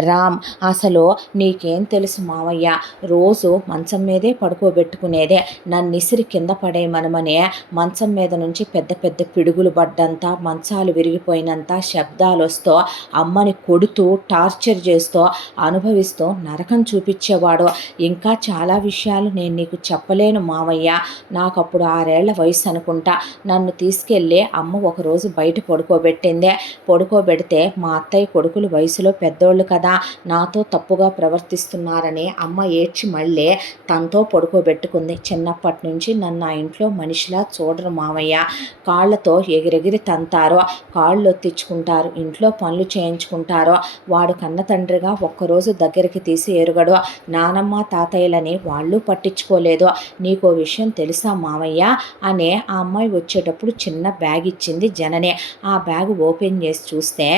రామ్. అసలు నీకేం తెలుసు మావయ్య, రోజు మంచం మీదే పడుకోబెట్టుకునేదే, నన్ను ఇసిరి కింద పడేయమనమనే మంచం మీద నుంచి పెద్ద పిడుగులు పడ్డంత, మంచాలు విరిగిపోయినంత శబ్దాలు వస్తూ అమ్మని కొడుతూ టార్చర్ చేస్తూ అనుభవిస్తూ నరకం చూపించేవాడు. ఇంకా చాలా విషయాలు నేను నీకు చెప్పలేను మావయ్య. నాకు అప్పుడు 6 ఏళ్ల వయసు అనుకుంటా. నన్ను తీసుకెళ్ళి అమ్మ ఒకరోజు బయట పడుకోబెడితే మా అత్తయ్య కొడుకులు వయసులో పెద్దోళ్ళు కదా, నాతో తప్పుగా ప్రవర్తిస్తున్నారని అమ్మ ఏడ్చి మళ్ళీ తనతో పడుకోబెట్టుకుంది. చిన్నప్పటి నుంచి నన్ను ఆ ఇంట్లో మనిషిలా చూడరు మావయ్య, కాళ్ళతో ఎగిరెగిరి తంతారు, కాళ్ళు ఒత్తించుకుంటారు, ఇంట్లో పనులు చేయించుకుంటారు. వాడు కన్న తండ్రిగా ఒక్కరోజు దగ్గరికి తీసి ఎరుగడు. నానమ్మ తాతయ్యలని వాళ్ళు పట్టించుకోలేదు. నీకో విషయం తెలుసా మావయ్య అనే ఆ అమ్మాయి వచ్చేటప్పుడు చిన్న బ్యాగ్ ఇచ్చింది జనని. ఆ బ్యాగ్ ఓపెన్ చేసి చూస్తే,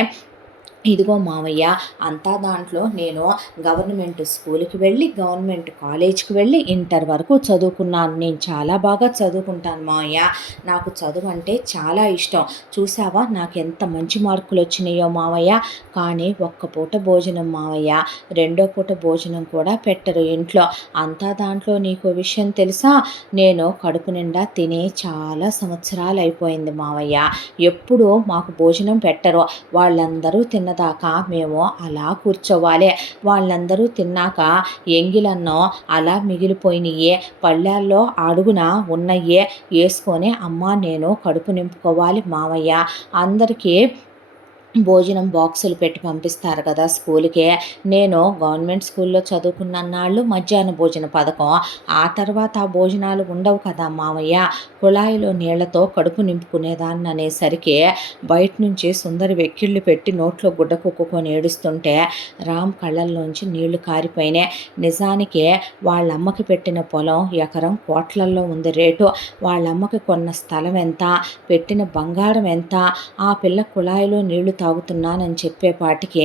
ఇదిగో మావయ్య, అంతా దాంట్లో నేను గవర్నమెంట్ స్కూల్కి వెళ్ళి, గవర్నమెంట్ కాలేజ్కి వెళ్ళి ఇంటర్ వరకు చదువుకున్నాను. నేను చాలా బాగా చదువుకుంటాను మావయ్య. నాకు చదువు అంటే చాలా ఇష్టం. చూసావా నాకు ఎంత మంచి మార్కులు వచ్చినాయో మావయ్య. కానీ ఒక్క పూట భోజనం మావయ్య, రెండో పూట భోజనం కూడా పెట్టరు ఇంట్లో. అంతా దాంట్లో నీకు విషయం తెలుసా, నేను కడుపు నిండా తిని చాలా సంవత్సరాలు అయిపోయింది మావయ్య. ఎప్పుడూ మాకు భోజనం పెట్టరు. వాళ్ళందరూ తిన్నదాకా మేము అలా కూర్చోవాలి. వాళ్ళందరూ తిన్నాక ఎంగిలన్నం అలా మిగిలిపోయినయే పళ్ళాల్లో అడుగున ఉన్నయ్యే వేసుకొని అమ్మ నేను కడుపు నింపుకోవాలి మావయ్య. అందరికీ భోజనం బాక్సులు పెట్టి పంపిస్తారు కదా స్కూల్కి. నేను గవర్నమెంట్ స్కూల్లో చదువుకున్నన్నాళ్ళు మధ్యాహ్న భోజన పథకం. ఆ తర్వాత ఆ భోజనాలు ఉండవు కదా మావయ్య. కుళాయిలో నీళ్లతో కడుపు నింపుకునేదాన్ని అనేసరికి బయట నుంచి సుందరి వెక్కిళ్ళు పెట్టి నోట్లో గుడ్డ కుక్కుకొని ఏడుస్తుంటే రామ్ కళ్ళల్లోంచి నీళ్లు కారిపోయినాయి. నిజానికి వాళ్ళమ్మకి పెట్టిన పొలం ఎకరం కోట్లల్లో ఉంది రేటు. వాళ్ళమ్మకి కొన్న స్థలం ఎంత, పెట్టిన బంగారం ఎంత, ఆ పిల్ల కుళాయిలో నీళ్లు తాగుతున్నానని చెప్పేపాటికి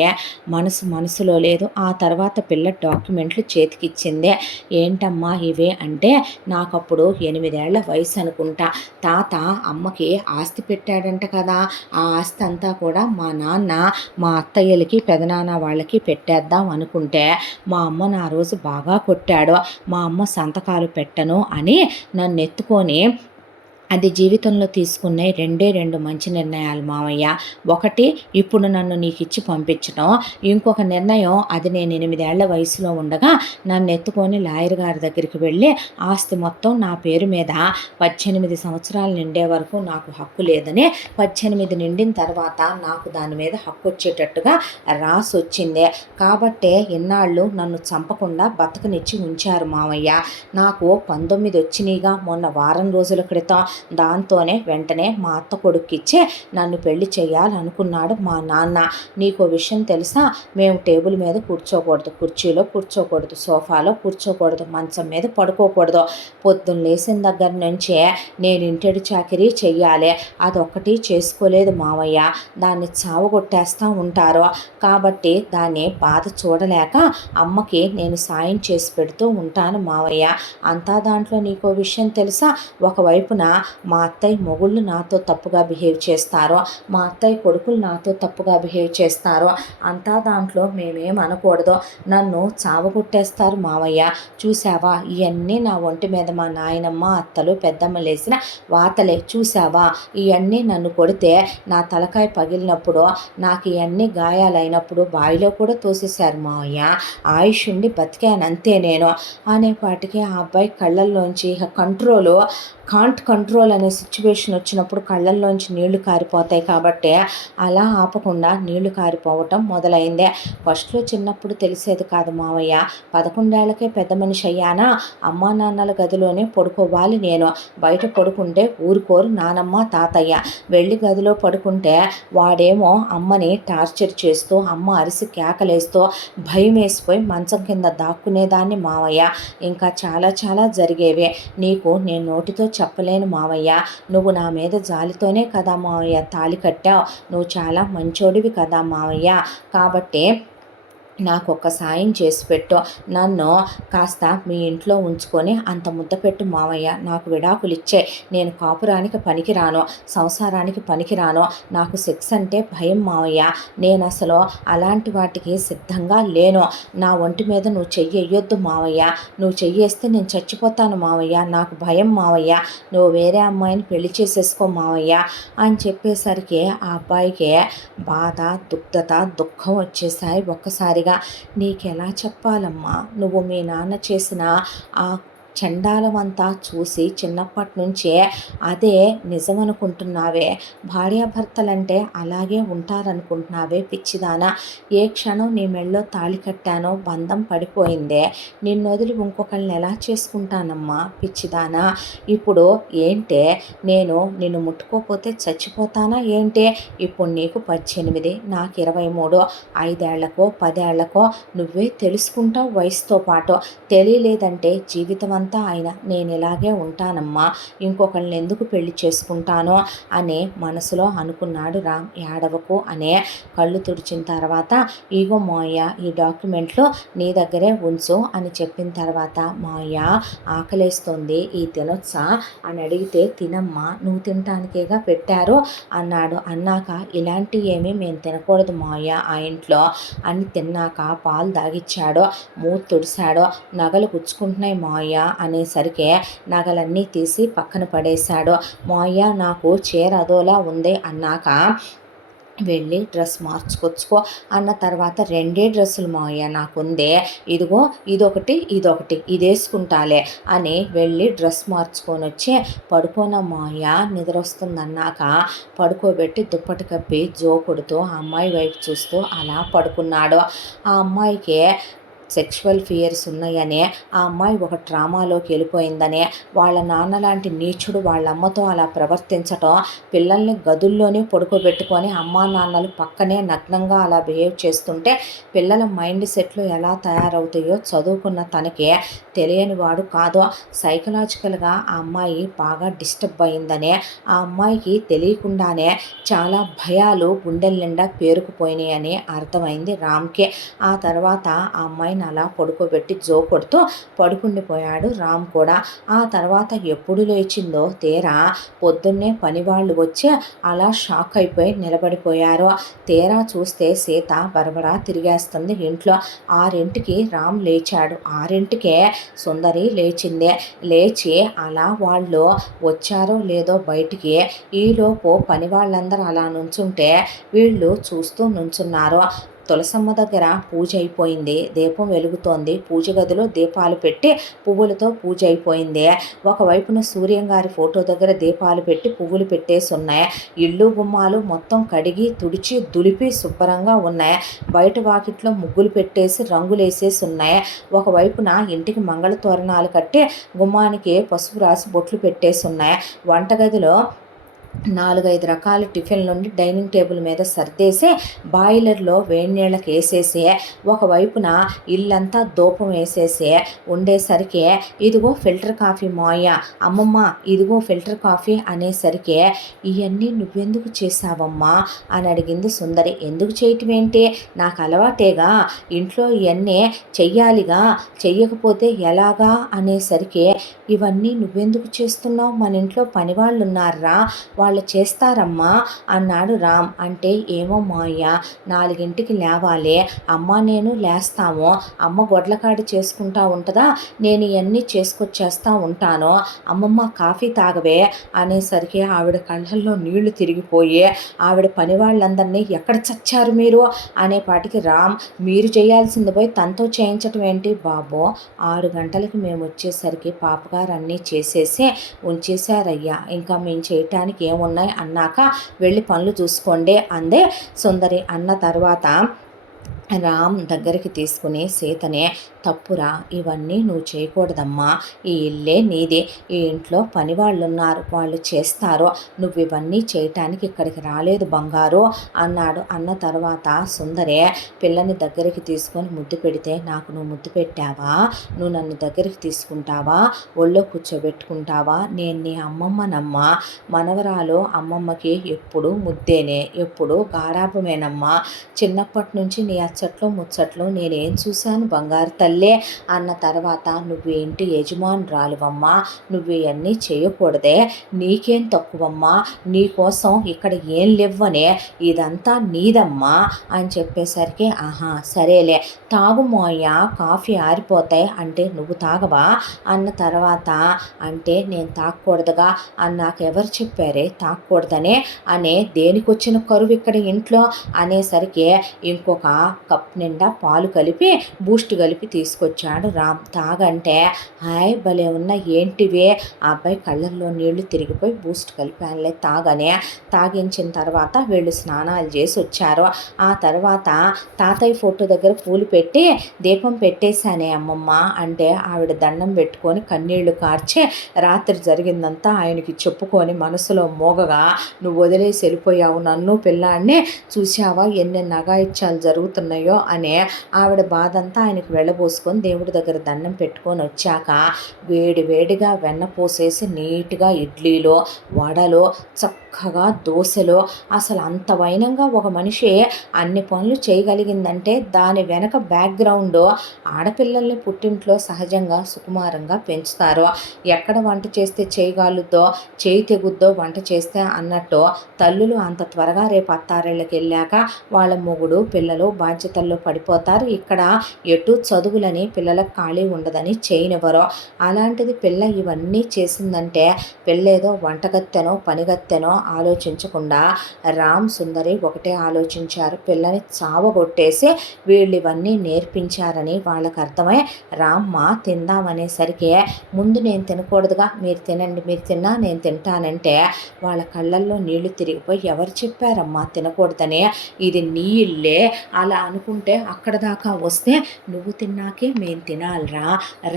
మనసులో లేదు. ఆ తర్వాత పిల్ల డాక్యుమెంట్లు చేతికిచ్చింది. ఏంటమ్మా ఇవే అంటే, నాకప్పుడు 8 ఏళ్ల వయసు అనుకుంటా. తాత అమ్మకి ఆస్తి పెట్టాడంట కదా, ఆ ఆస్తి అంతా కూడా మా నాన్న మా అత్తయ్యలకి పెదనాన్న వాళ్ళకి పెట్టేద్దాం అనుకుంటే మా అమ్మను ఆ రోజు బాగా కొట్టాడు. మా అమ్మ సంతకాలు పెట్టను అని నన్ను ఎత్తుకొని, అది జీవితంలో తీసుకునే 2 మంచి నిర్ణయాలు మావయ్య. ఒకటి, ఇప్పుడు నన్ను నీకు ఇచ్చి పంపించడం. ఇంకొక నిర్ణయం, అది నేను 8 ఏళ్ల వయసులో ఉండగా నన్ను ఎత్తుకొని లాయర్ గారి దగ్గరికి వెళ్ళి ఆస్తి మొత్తం నా పేరు మీద 18 సంవత్సరాలు నిండే వరకు నాకు హక్కు లేదని, 18 నిండిన తర్వాత నాకు దాని మీద హక్కు వచ్చేటట్టుగా రాసి వచ్చింది. కాబట్టే ఇన్నాళ్ళు నన్ను చంపకుండా బతకనిచ్చి ఉంచారు మావయ్య. నాకు 19 వచ్చినాయిగా మొన్న వారం రోజుల క్రితం. దాంతోనే వెంటనే మా అత్త కొడుక్కిచ్చి నన్ను పెళ్లి చేయాలనుకున్నాడు మా నాన్న. నీకో విషయం తెలుసా, మేము టేబుల్ మీద కూర్చోకూడదు, కుర్చీలో కూర్చోకూడదు, సోఫాలో కూర్చోకూడదు, మంచం మీద పడుకోకూడదు. పొద్దున్న లేచిన దగ్గర నుంచే నేను ఇంటెడు చాకిరీ చెయ్యాలి. అదొక్కటి చేసుకోలేదు మావయ్య. దాన్ని చావగొట్టేస్తూ ఉంటారు. కాబట్టి దాన్ని బాధ చూడలేక అమ్మకి నేను సాయం చేసి పెడుతూ ఉంటాను మావయ్య. అంతా దాంట్లో నీకో విషయం తెలుసా, ఒకవైపున మా అత్తయ్య మొగుళ్ళు నాతో తప్పుగా బిహేవ్ చేస్తారు, మా అత్తయ్య కొడుకులు నాతో తప్పుగా బిహేవ్ చేస్తారు. అంతా దాంట్లో మేమేం అనకూడదు, నన్ను చావగొట్టేస్తారు మావయ్య. చూసావా ఇవన్నీ నా ఒంటి మీద మా నాయనమ్మ అత్తలు పెద్దమ్మ లేసిన వాతలే. చూసావా ఇవన్నీ నన్ను కొడితే నా తలకాయ పగిలినప్పుడు, నాకు ఇవన్నీ గాయాలైనప్పుడు బావిలో కూడా తోసేశారు మావయ్య. ఆయుష్ ఉండి బతికానంతే నేను అనేపాటికి ఆ అబ్బాయి కళ్ళల్లోంచి కాంట్ కంట్రోల్ అనే సిచ్యువేషన్ వచ్చినప్పుడు కళ్ళల్లోంచి నీళ్లు కారిపోతాయి. కాబట్టి అలా ఆపకుండా నీళ్లు కారిపోవటం మొదలైందే. ఫస్ట్లో చిన్నప్పుడు తెలిసేది కాదు మావయ్య. 11 ఏళ్లకే పెద్ద మనిషి అయ్యానా, అమ్మా నాన్నల గదిలోనే పడుకోవాలి నేను. బయట పడుకుంటే ఊరుకోరు నానమ్మ తాతయ్య. వెళ్ళి గదిలో పడుకుంటే వాడేమో అమ్మని టార్చర్ చేస్తూ, అమ్మ అరిసి కేకలేస్తూ భయం వేసిపోయి మంచం కింద దాక్కునేదాన్ని మావయ్య. ఇంకా చాలా చాలా జరిగేవి. నీకు నేను నోటితో చెప్పలేను మావయ్య. నువ్వు నా మీద జాలితోనే కదా మావయ్య తాళి కట్టావు. నువ్వు చాలా మంచోడివి కదా మావయ్య. కాబట్టి నాకు ఒక్క సాయం చేసి పెట్టు, నన్ను కాస్త మీ ఇంట్లో ఉంచుకొని అంత ముద్ద పెట్టు మావయ్య. నాకు విడాకులు ఇచ్చే, నేను కాపురానికి పనికిరాను, సంసారానికి పనికిరాను. నాకు సెక్స్ అంటే భయం మావయ్య. నేను అసలు అలాంటి వాటికి సిద్ధంగా లేను. నా ఒంటి మీద నువ్వు చెయ్యొద్దు మావయ్య. నువ్వు చెయ్యేస్తే నేను చచ్చిపోతాను మావయ్య. నాకు భయం మావయ్య. నువ్వు వేరే అమ్మాయిని పెళ్లి చేసేసుకో మావయ్య అని చెప్పేసరికి ఆ అబ్బాయికి బాధ, దుఃఖం వచ్చేసాయి ఒక్కసారి. నీకెలా చెప్పాలమ్మా, నువ్వు మీ నాన్న చేసిన ఆ చండాలమంతా చూసి చిన్నప్పటి నుంచే అదే నిజమనుకుంటున్నావే? భార్యాభర్తలంటే అలాగే ఉంటారనుకుంటున్నావే పిచ్చిదానా? ఏ క్షణం నీ మెళ్ళో తాళి కట్టానో బంధం పడిపోయిందే. నిన్నొదిలి ఇంకొకళ్ళని ఎలా చేసుకుంటానమ్మా పిచ్చిదానా? ఇప్పుడు ఏంటే, నేను నిన్ను ముట్టుకోపోతే చచ్చిపోతానా ఏంటి? ఇప్పుడు నీకు 18, నాకు 23. 5 ఏళ్లకో 10 ఏళ్లకో నువ్వే తెలుసుకుంటావు వయసుతో పాటు. తెలియలేదంటే జీవితం అంతా అయినా నేను ఇలాగే ఉంటానమ్మా, ఇంకొకళ్ళని ఎందుకు పెళ్లి చేసుకుంటాను అని మనసులో అనుకున్నాడు రామ్. ఏడవకు అనే కళ్ళు తుడిచిన తర్వాత, ఇగో మావయ్య, ఈ డాక్యుమెంట్లు నీ దగ్గరే ఉంచు అని చెప్పిన తర్వాత, మావయ్య ఆకలేస్తుంది, ఈ తినొచ్చా అని అడిగితే, తినమ్మా, నువ్వు తినటానికేగా పెట్టారు అన్నాడు. అన్నాక, ఇలాంటివి ఏమీ మేము తినకూడదు మావయ్య ఆ ఇంట్లో అని తిన్నాక పాలు తాగిచ్చాడు. మూతి తుడిశాడు. నగలు గుచ్చుకుంటున్నాయి మావయ్య అనేసరికి నగలన్నీ తీసి పక్కన పడేశాడు. మావయ్య, నాకు చీర అదోలా ఉంది అన్నాక, వెళ్ళి డ్రెస్ మార్చుకొచ్చుకో అన్న తర్వాత, 2 డ్రెస్సులు మావయ్య నాకుందే, ఇదిగో ఇదొకటి ఇదొకటి, ఇది వేసుకుంటాలే అని వెళ్ళి డ్రెస్ మార్చుకొని వచ్చి, పడుకోనా మావయ్య నిద్ర వస్తుందన్నాక పడుకోబెట్టి దుప్పటి కప్పి జో కొడుతూ ఆ అమ్మాయి వైపు చూస్తూ అలా పడుకున్నాడు. ఆ అమ్మాయికి సెక్షువల్ ఫియర్స్ ఉన్నాయనే, ఆ అమ్మాయి ఒక డ్రామాలోకి వెళ్ళిపోయిందనే, వాళ్ళ నాన్న లాంటి నీచుడు వాళ్ళ అమ్మతో అలా ప్రవర్తించటం, పిల్లల్ని గదుల్లోనే పడుకోబెట్టుకొని అమ్మా నాన్నలు పక్కనే నగ్నంగా అలా బిహేవ్ చేస్తుంటే పిల్లల మైండ్ సెట్లు ఎలా తయారవుతాయో చదువుకున్న తనకే తెలియని వాడు కాదు. సైకలాజికల్గా ఆ అమ్మాయి బాగా డిస్టర్బ్ అయిందనే, ఆ అమ్మాయికి తెలియకుండానే చాలా భయాలు గుండెల నిండా పేరుకుపోయినాయని అర్థమైంది రామ్కి. ఆ తర్వాత ఆ అమ్మాయిని అలా పడుకోబెట్టి జో కొడుతూ పడుకుండిపోయాడు రామ్ కూడా. ఆ తర్వాత ఎప్పుడు లేచిందో తీరా పొద్దున్నే పనివాళ్ళు వచ్చి అలా షాక్ అయిపోయి నిలబడిపోయారు. తీరా చూస్తే సీత బరబరా తిరిగేస్తుంది ఇంట్లో. 6ంటికి రామ్ లేచాడు. 6ంటికే సుందరి లేచింది. లేచి అలా వాళ్ళు వచ్చారో లేదో బయటికి, ఈలోపు పని వాళ్ళందరూ అలా నుంచుంటే వీళ్ళు చూస్తూ నుంచున్నారు. తులసమ్మ దగ్గర పూజ అయిపోయింది. దీపం వెలుగుతోంది. పూజ గదిలో దీపాలు పెట్టి పువ్వులతో పూజ అయిపోయింది. ఒకవైపున సూర్యం గారి ఫోటో దగ్గర దీపాలు పెట్టి పువ్వులు పెట్టేసి ఉన్నాయి. ఇల్లు గుమ్మాలు మొత్తం కడిగి తుడిచి దులిపి శుభ్రంగా ఉన్నాయి. బయట వాకిట్లో ముగ్గులు పెట్టేసి రంగులేసేసి ఉన్నాయి. ఒకవైపున ఇంటికి మంగళ తోరణాలు కట్టి గుమ్మానికి పసుపు రాసి బొట్లు పెట్టేసి ఉన్నాయి. వంటగదిలో 4-5 రకాల టిఫిన్ నుండి డైనింగ్ టేబుల్ మీద సర్దేసి బాయిలర్లో వేడి నీళ్ళకి వేసేసి ఒకవైపున ఇల్లంతా ధూపం వేసేసి ఉండేసరికి, ఇదిగో ఫిల్టర్ కాఫీ మావయ్య, అమ్మమ్మ ఇదిగో ఫిల్టర్ కాఫీ అనేసరికి, ఇవన్నీ నువ్వెందుకు చేసావమ్మా అని అడిగింది సుందరి. ఎందుకు చేయటం ఏంటి, నాకు అలవాటేగా, ఇంట్లో ఇవన్నీ చెయ్యాలిగా, చెయ్యకపోతే ఎలాగా అనేసరికి, ఇవన్నీ నువ్వెందుకు చేస్తున్నావు, మన ఇంట్లో పనివాళ్ళు ఉన్నారా, వాళ్ళు చేస్తారమ్మా అన్నాడు రామ్. అంటే, ఏమో మావయ్య, 4ంటికి లేవాలి, అమ్మ నేను లేస్తాము, అమ్మ గొడ్లకాడి చేసుకుంటా ఉంటుందా, నేను ఇవన్నీ చేసుకొచ్చేస్తూ ఉంటాను, అమ్మమ్మ కాఫీ తాగవే అనేసరికి ఆవిడ కళ్ళల్లో నీళ్లు తిరిగిపోయి, ఆవిడ పని వాళ్ళందరినీ ఎక్కడ చచ్చారు మీరు అనేపాటికి, రామ్, మీరు చేయాల్సింది పోయి తనతో చేయించటం ఏంటి బాబు, 6 గంటలకి మేము వచ్చేసరికి పాపగారు అన్నీ చేసేసి ఉంచేశారయ్యా, ఇంకా మేము చేయటానికి ఏమున్నాయి అన్నాక వెళ్ళి పనులు చూసుకోండి అందే సుందరి. అన్న తర్వాత రామ్ దగ్గరికి తీసుకుని సీతనే, తప్పురా, ఇవన్నీ నువ్వు చేయకూడదమ్మా, ఈ ఇల్లే నీది, ఈ ఇంట్లో పని వాళ్ళు ఉన్నారు, వాళ్ళు చేస్తారు, నువ్వు ఇవన్నీ చేయటానికి ఇక్కడికి రాలేదు బంగారు అన్నాడు. అన్న తర్వాత సుందరే పిల్లని దగ్గరికి తీసుకొని ముద్దు పెడితే, నాకు నువ్వు ముద్దు పెట్టావా, నువ్వు నన్ను దగ్గరికి తీసుకుంటావా, ఒళ్ళో కూర్చోబెట్టుకుంటావా, నేను నీ అమ్మమ్మనమ్మా, మనవరాలు అమ్మమ్మకి ఎప్పుడు ముద్దేనే, ఎప్పుడు గారాబమేనమ్మా, చిన్నప్పటి నుంచి నీ అచ్చట్లు ముచ్చట్లు నేనేం చూశాను బంగారు తల్లే అన్న తర్వాత, నువ్వేంటి యజమానురాలువమ్మా, నువ్వు ఇవన్నీ చేయకూడదే, నీకేం తక్కువమ్మా, నీకోసం ఇక్కడ ఏం లేవనే, ఇదంతా నీదమ్మా అని చెప్పేసరికి, ఆహా సరేలే, తాగు మావయ్య, కాఫీ ఆరిపోతాయి అంటే నువ్వు తాగవా అన్న తర్వాత, అంటే నేను తాగకూడదుగా అన్నాక, ఎవరు చెప్పారే తాగకూడదనే, అనే దేనికొచ్చిన కరువు ఇక్కడ ఇంట్లో అనేసరికి, ఇంకొక కప్ నిండా పాలు కలిపి బూస్ట్ కలిపి తీసుకొచ్చాడు రామ్. తాగంటే హాయ్ భలే ఉన్న ఏంటివే, ఆ అబ్బాయి కళ్ళల్లో నీళ్లు తిరిగిపోయి బూస్ట్ కలిపానులే తాగనే తాగించిన తర్వాత వీళ్ళు స్నానాలు చేసి వచ్చారు. ఆ తర్వాత తాతయ్య ఫోటో దగ్గర పూలు పెట్టి దీపం పెట్టేశానే అమ్మమ్మ అంటే ఆవిడ దండం పెట్టుకొని కన్నీళ్లు కార్చి రాత్రి జరిగిందంతా ఆయనకి చెప్పుకొని మనసులో మోగగా, నువ్వు వదిలేసి వెళ్ళిపోయావు నన్ను పిల్లాడిని, చూసావా ఎన్ని నగాయిత్యాలు జరుగుతున్నాయో అనే ఆవిడ బాధంతా ఆయనకి వెళ్ళబోసుకొని దేవుడి దగ్గర దండం పెట్టుకొని వచ్చాక వేడి వేడిగా వెన్న పోసేసి నీట్గా ఇడ్లీలో వడలో చక్కగా దోశలో అసలు అంత వైనంగా ఒక మనిషి అన్ని పనులు చేయగలిగిందంటే దాని వెనక బ్యాక్గ్రౌండ్ ఆడపిల్లల్ని పుట్టింట్లో సహజంగా సుకుమారంగా పెంచుతారు. ఎక్కడ వంట చేస్తే చేయగలుగుతో చేయి తెగుద్దో వంట చేస్తే అన్నట్టు తల్లులు అంత త్వరగా రేపు అత్తారేళ్ళకి వెళ్ళాక వాళ్ళ మొగుడు పిల్లలు బాధ్యతల్లో పడిపోతారు. ఇక్కడ ఎటు చదువులని పిల్లలకు ఖాళీ ఉండదని చేయనివ్వరు. అలాంటిది పిల్ల ఇవన్నీ చేసిందంటే పిల్లేదో వంటగత్తెనో పనిగత్తెనో ఆలోచించకుండా రామ్ సుందరి ఒకటే ఆలోచించారు, పిల్లని చావగొట్టేసి వీళ్ళు ఇవన్నీ నేర్పించారని వాళ్ళకి అర్థమై రామ్మ తిందామనేసరికి ముందు నేను తినకూడదుగా, మీరు తినండి, మీరు తిన్నా నేను తింటానంటే వాళ్ళ కళ్ళల్లో నీళ్లు తిరిగిపోయి ఎవరు చెప్పారమ్మా తినకూడదని, ఇది నీ ఇల్లే, అలా అనుకుంటే అక్కడ దాకా వస్తే నువ్వు తిన్నాకే మేము తినాలిరా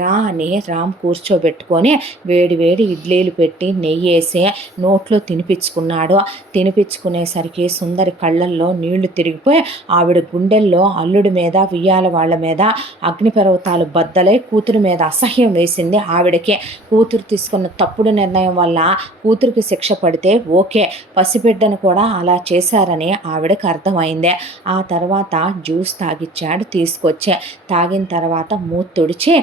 రా అని రామ్ కూర్చోబెట్టుకొని వేడి వేడి ఇడ్లీలు పెట్టి నెయ్యి వేసి నోట్లో తినిపించుకున్నాడు. తినిపించుకునేసరికి సుందరి కళ్ళల్లో నీళ్లు తిరిగిపోయి ఆవిడ గుండెల్లో అల్లుడి మీద వియ్యాల వాళ్ళ మీద అగ్నిపర్వతాలు బద్దలై కూతురు మీద అసహ్యం వేసింది ఆవిడకి. కూతురు తీసుకున్న తప్పుడు నిర్ణయం వల్ల కూతురికి శిక్ష పడితే ఓకే, పసిబిడ్డను కూడా అలా చేశారని ఆవిడకి అర్థమైంది. ఆ తర్వాత జ్యూస్ తాగిచ్చాడు తీసుకొచ్చి. తాగిన తర్వాత మూతి తుడిచి,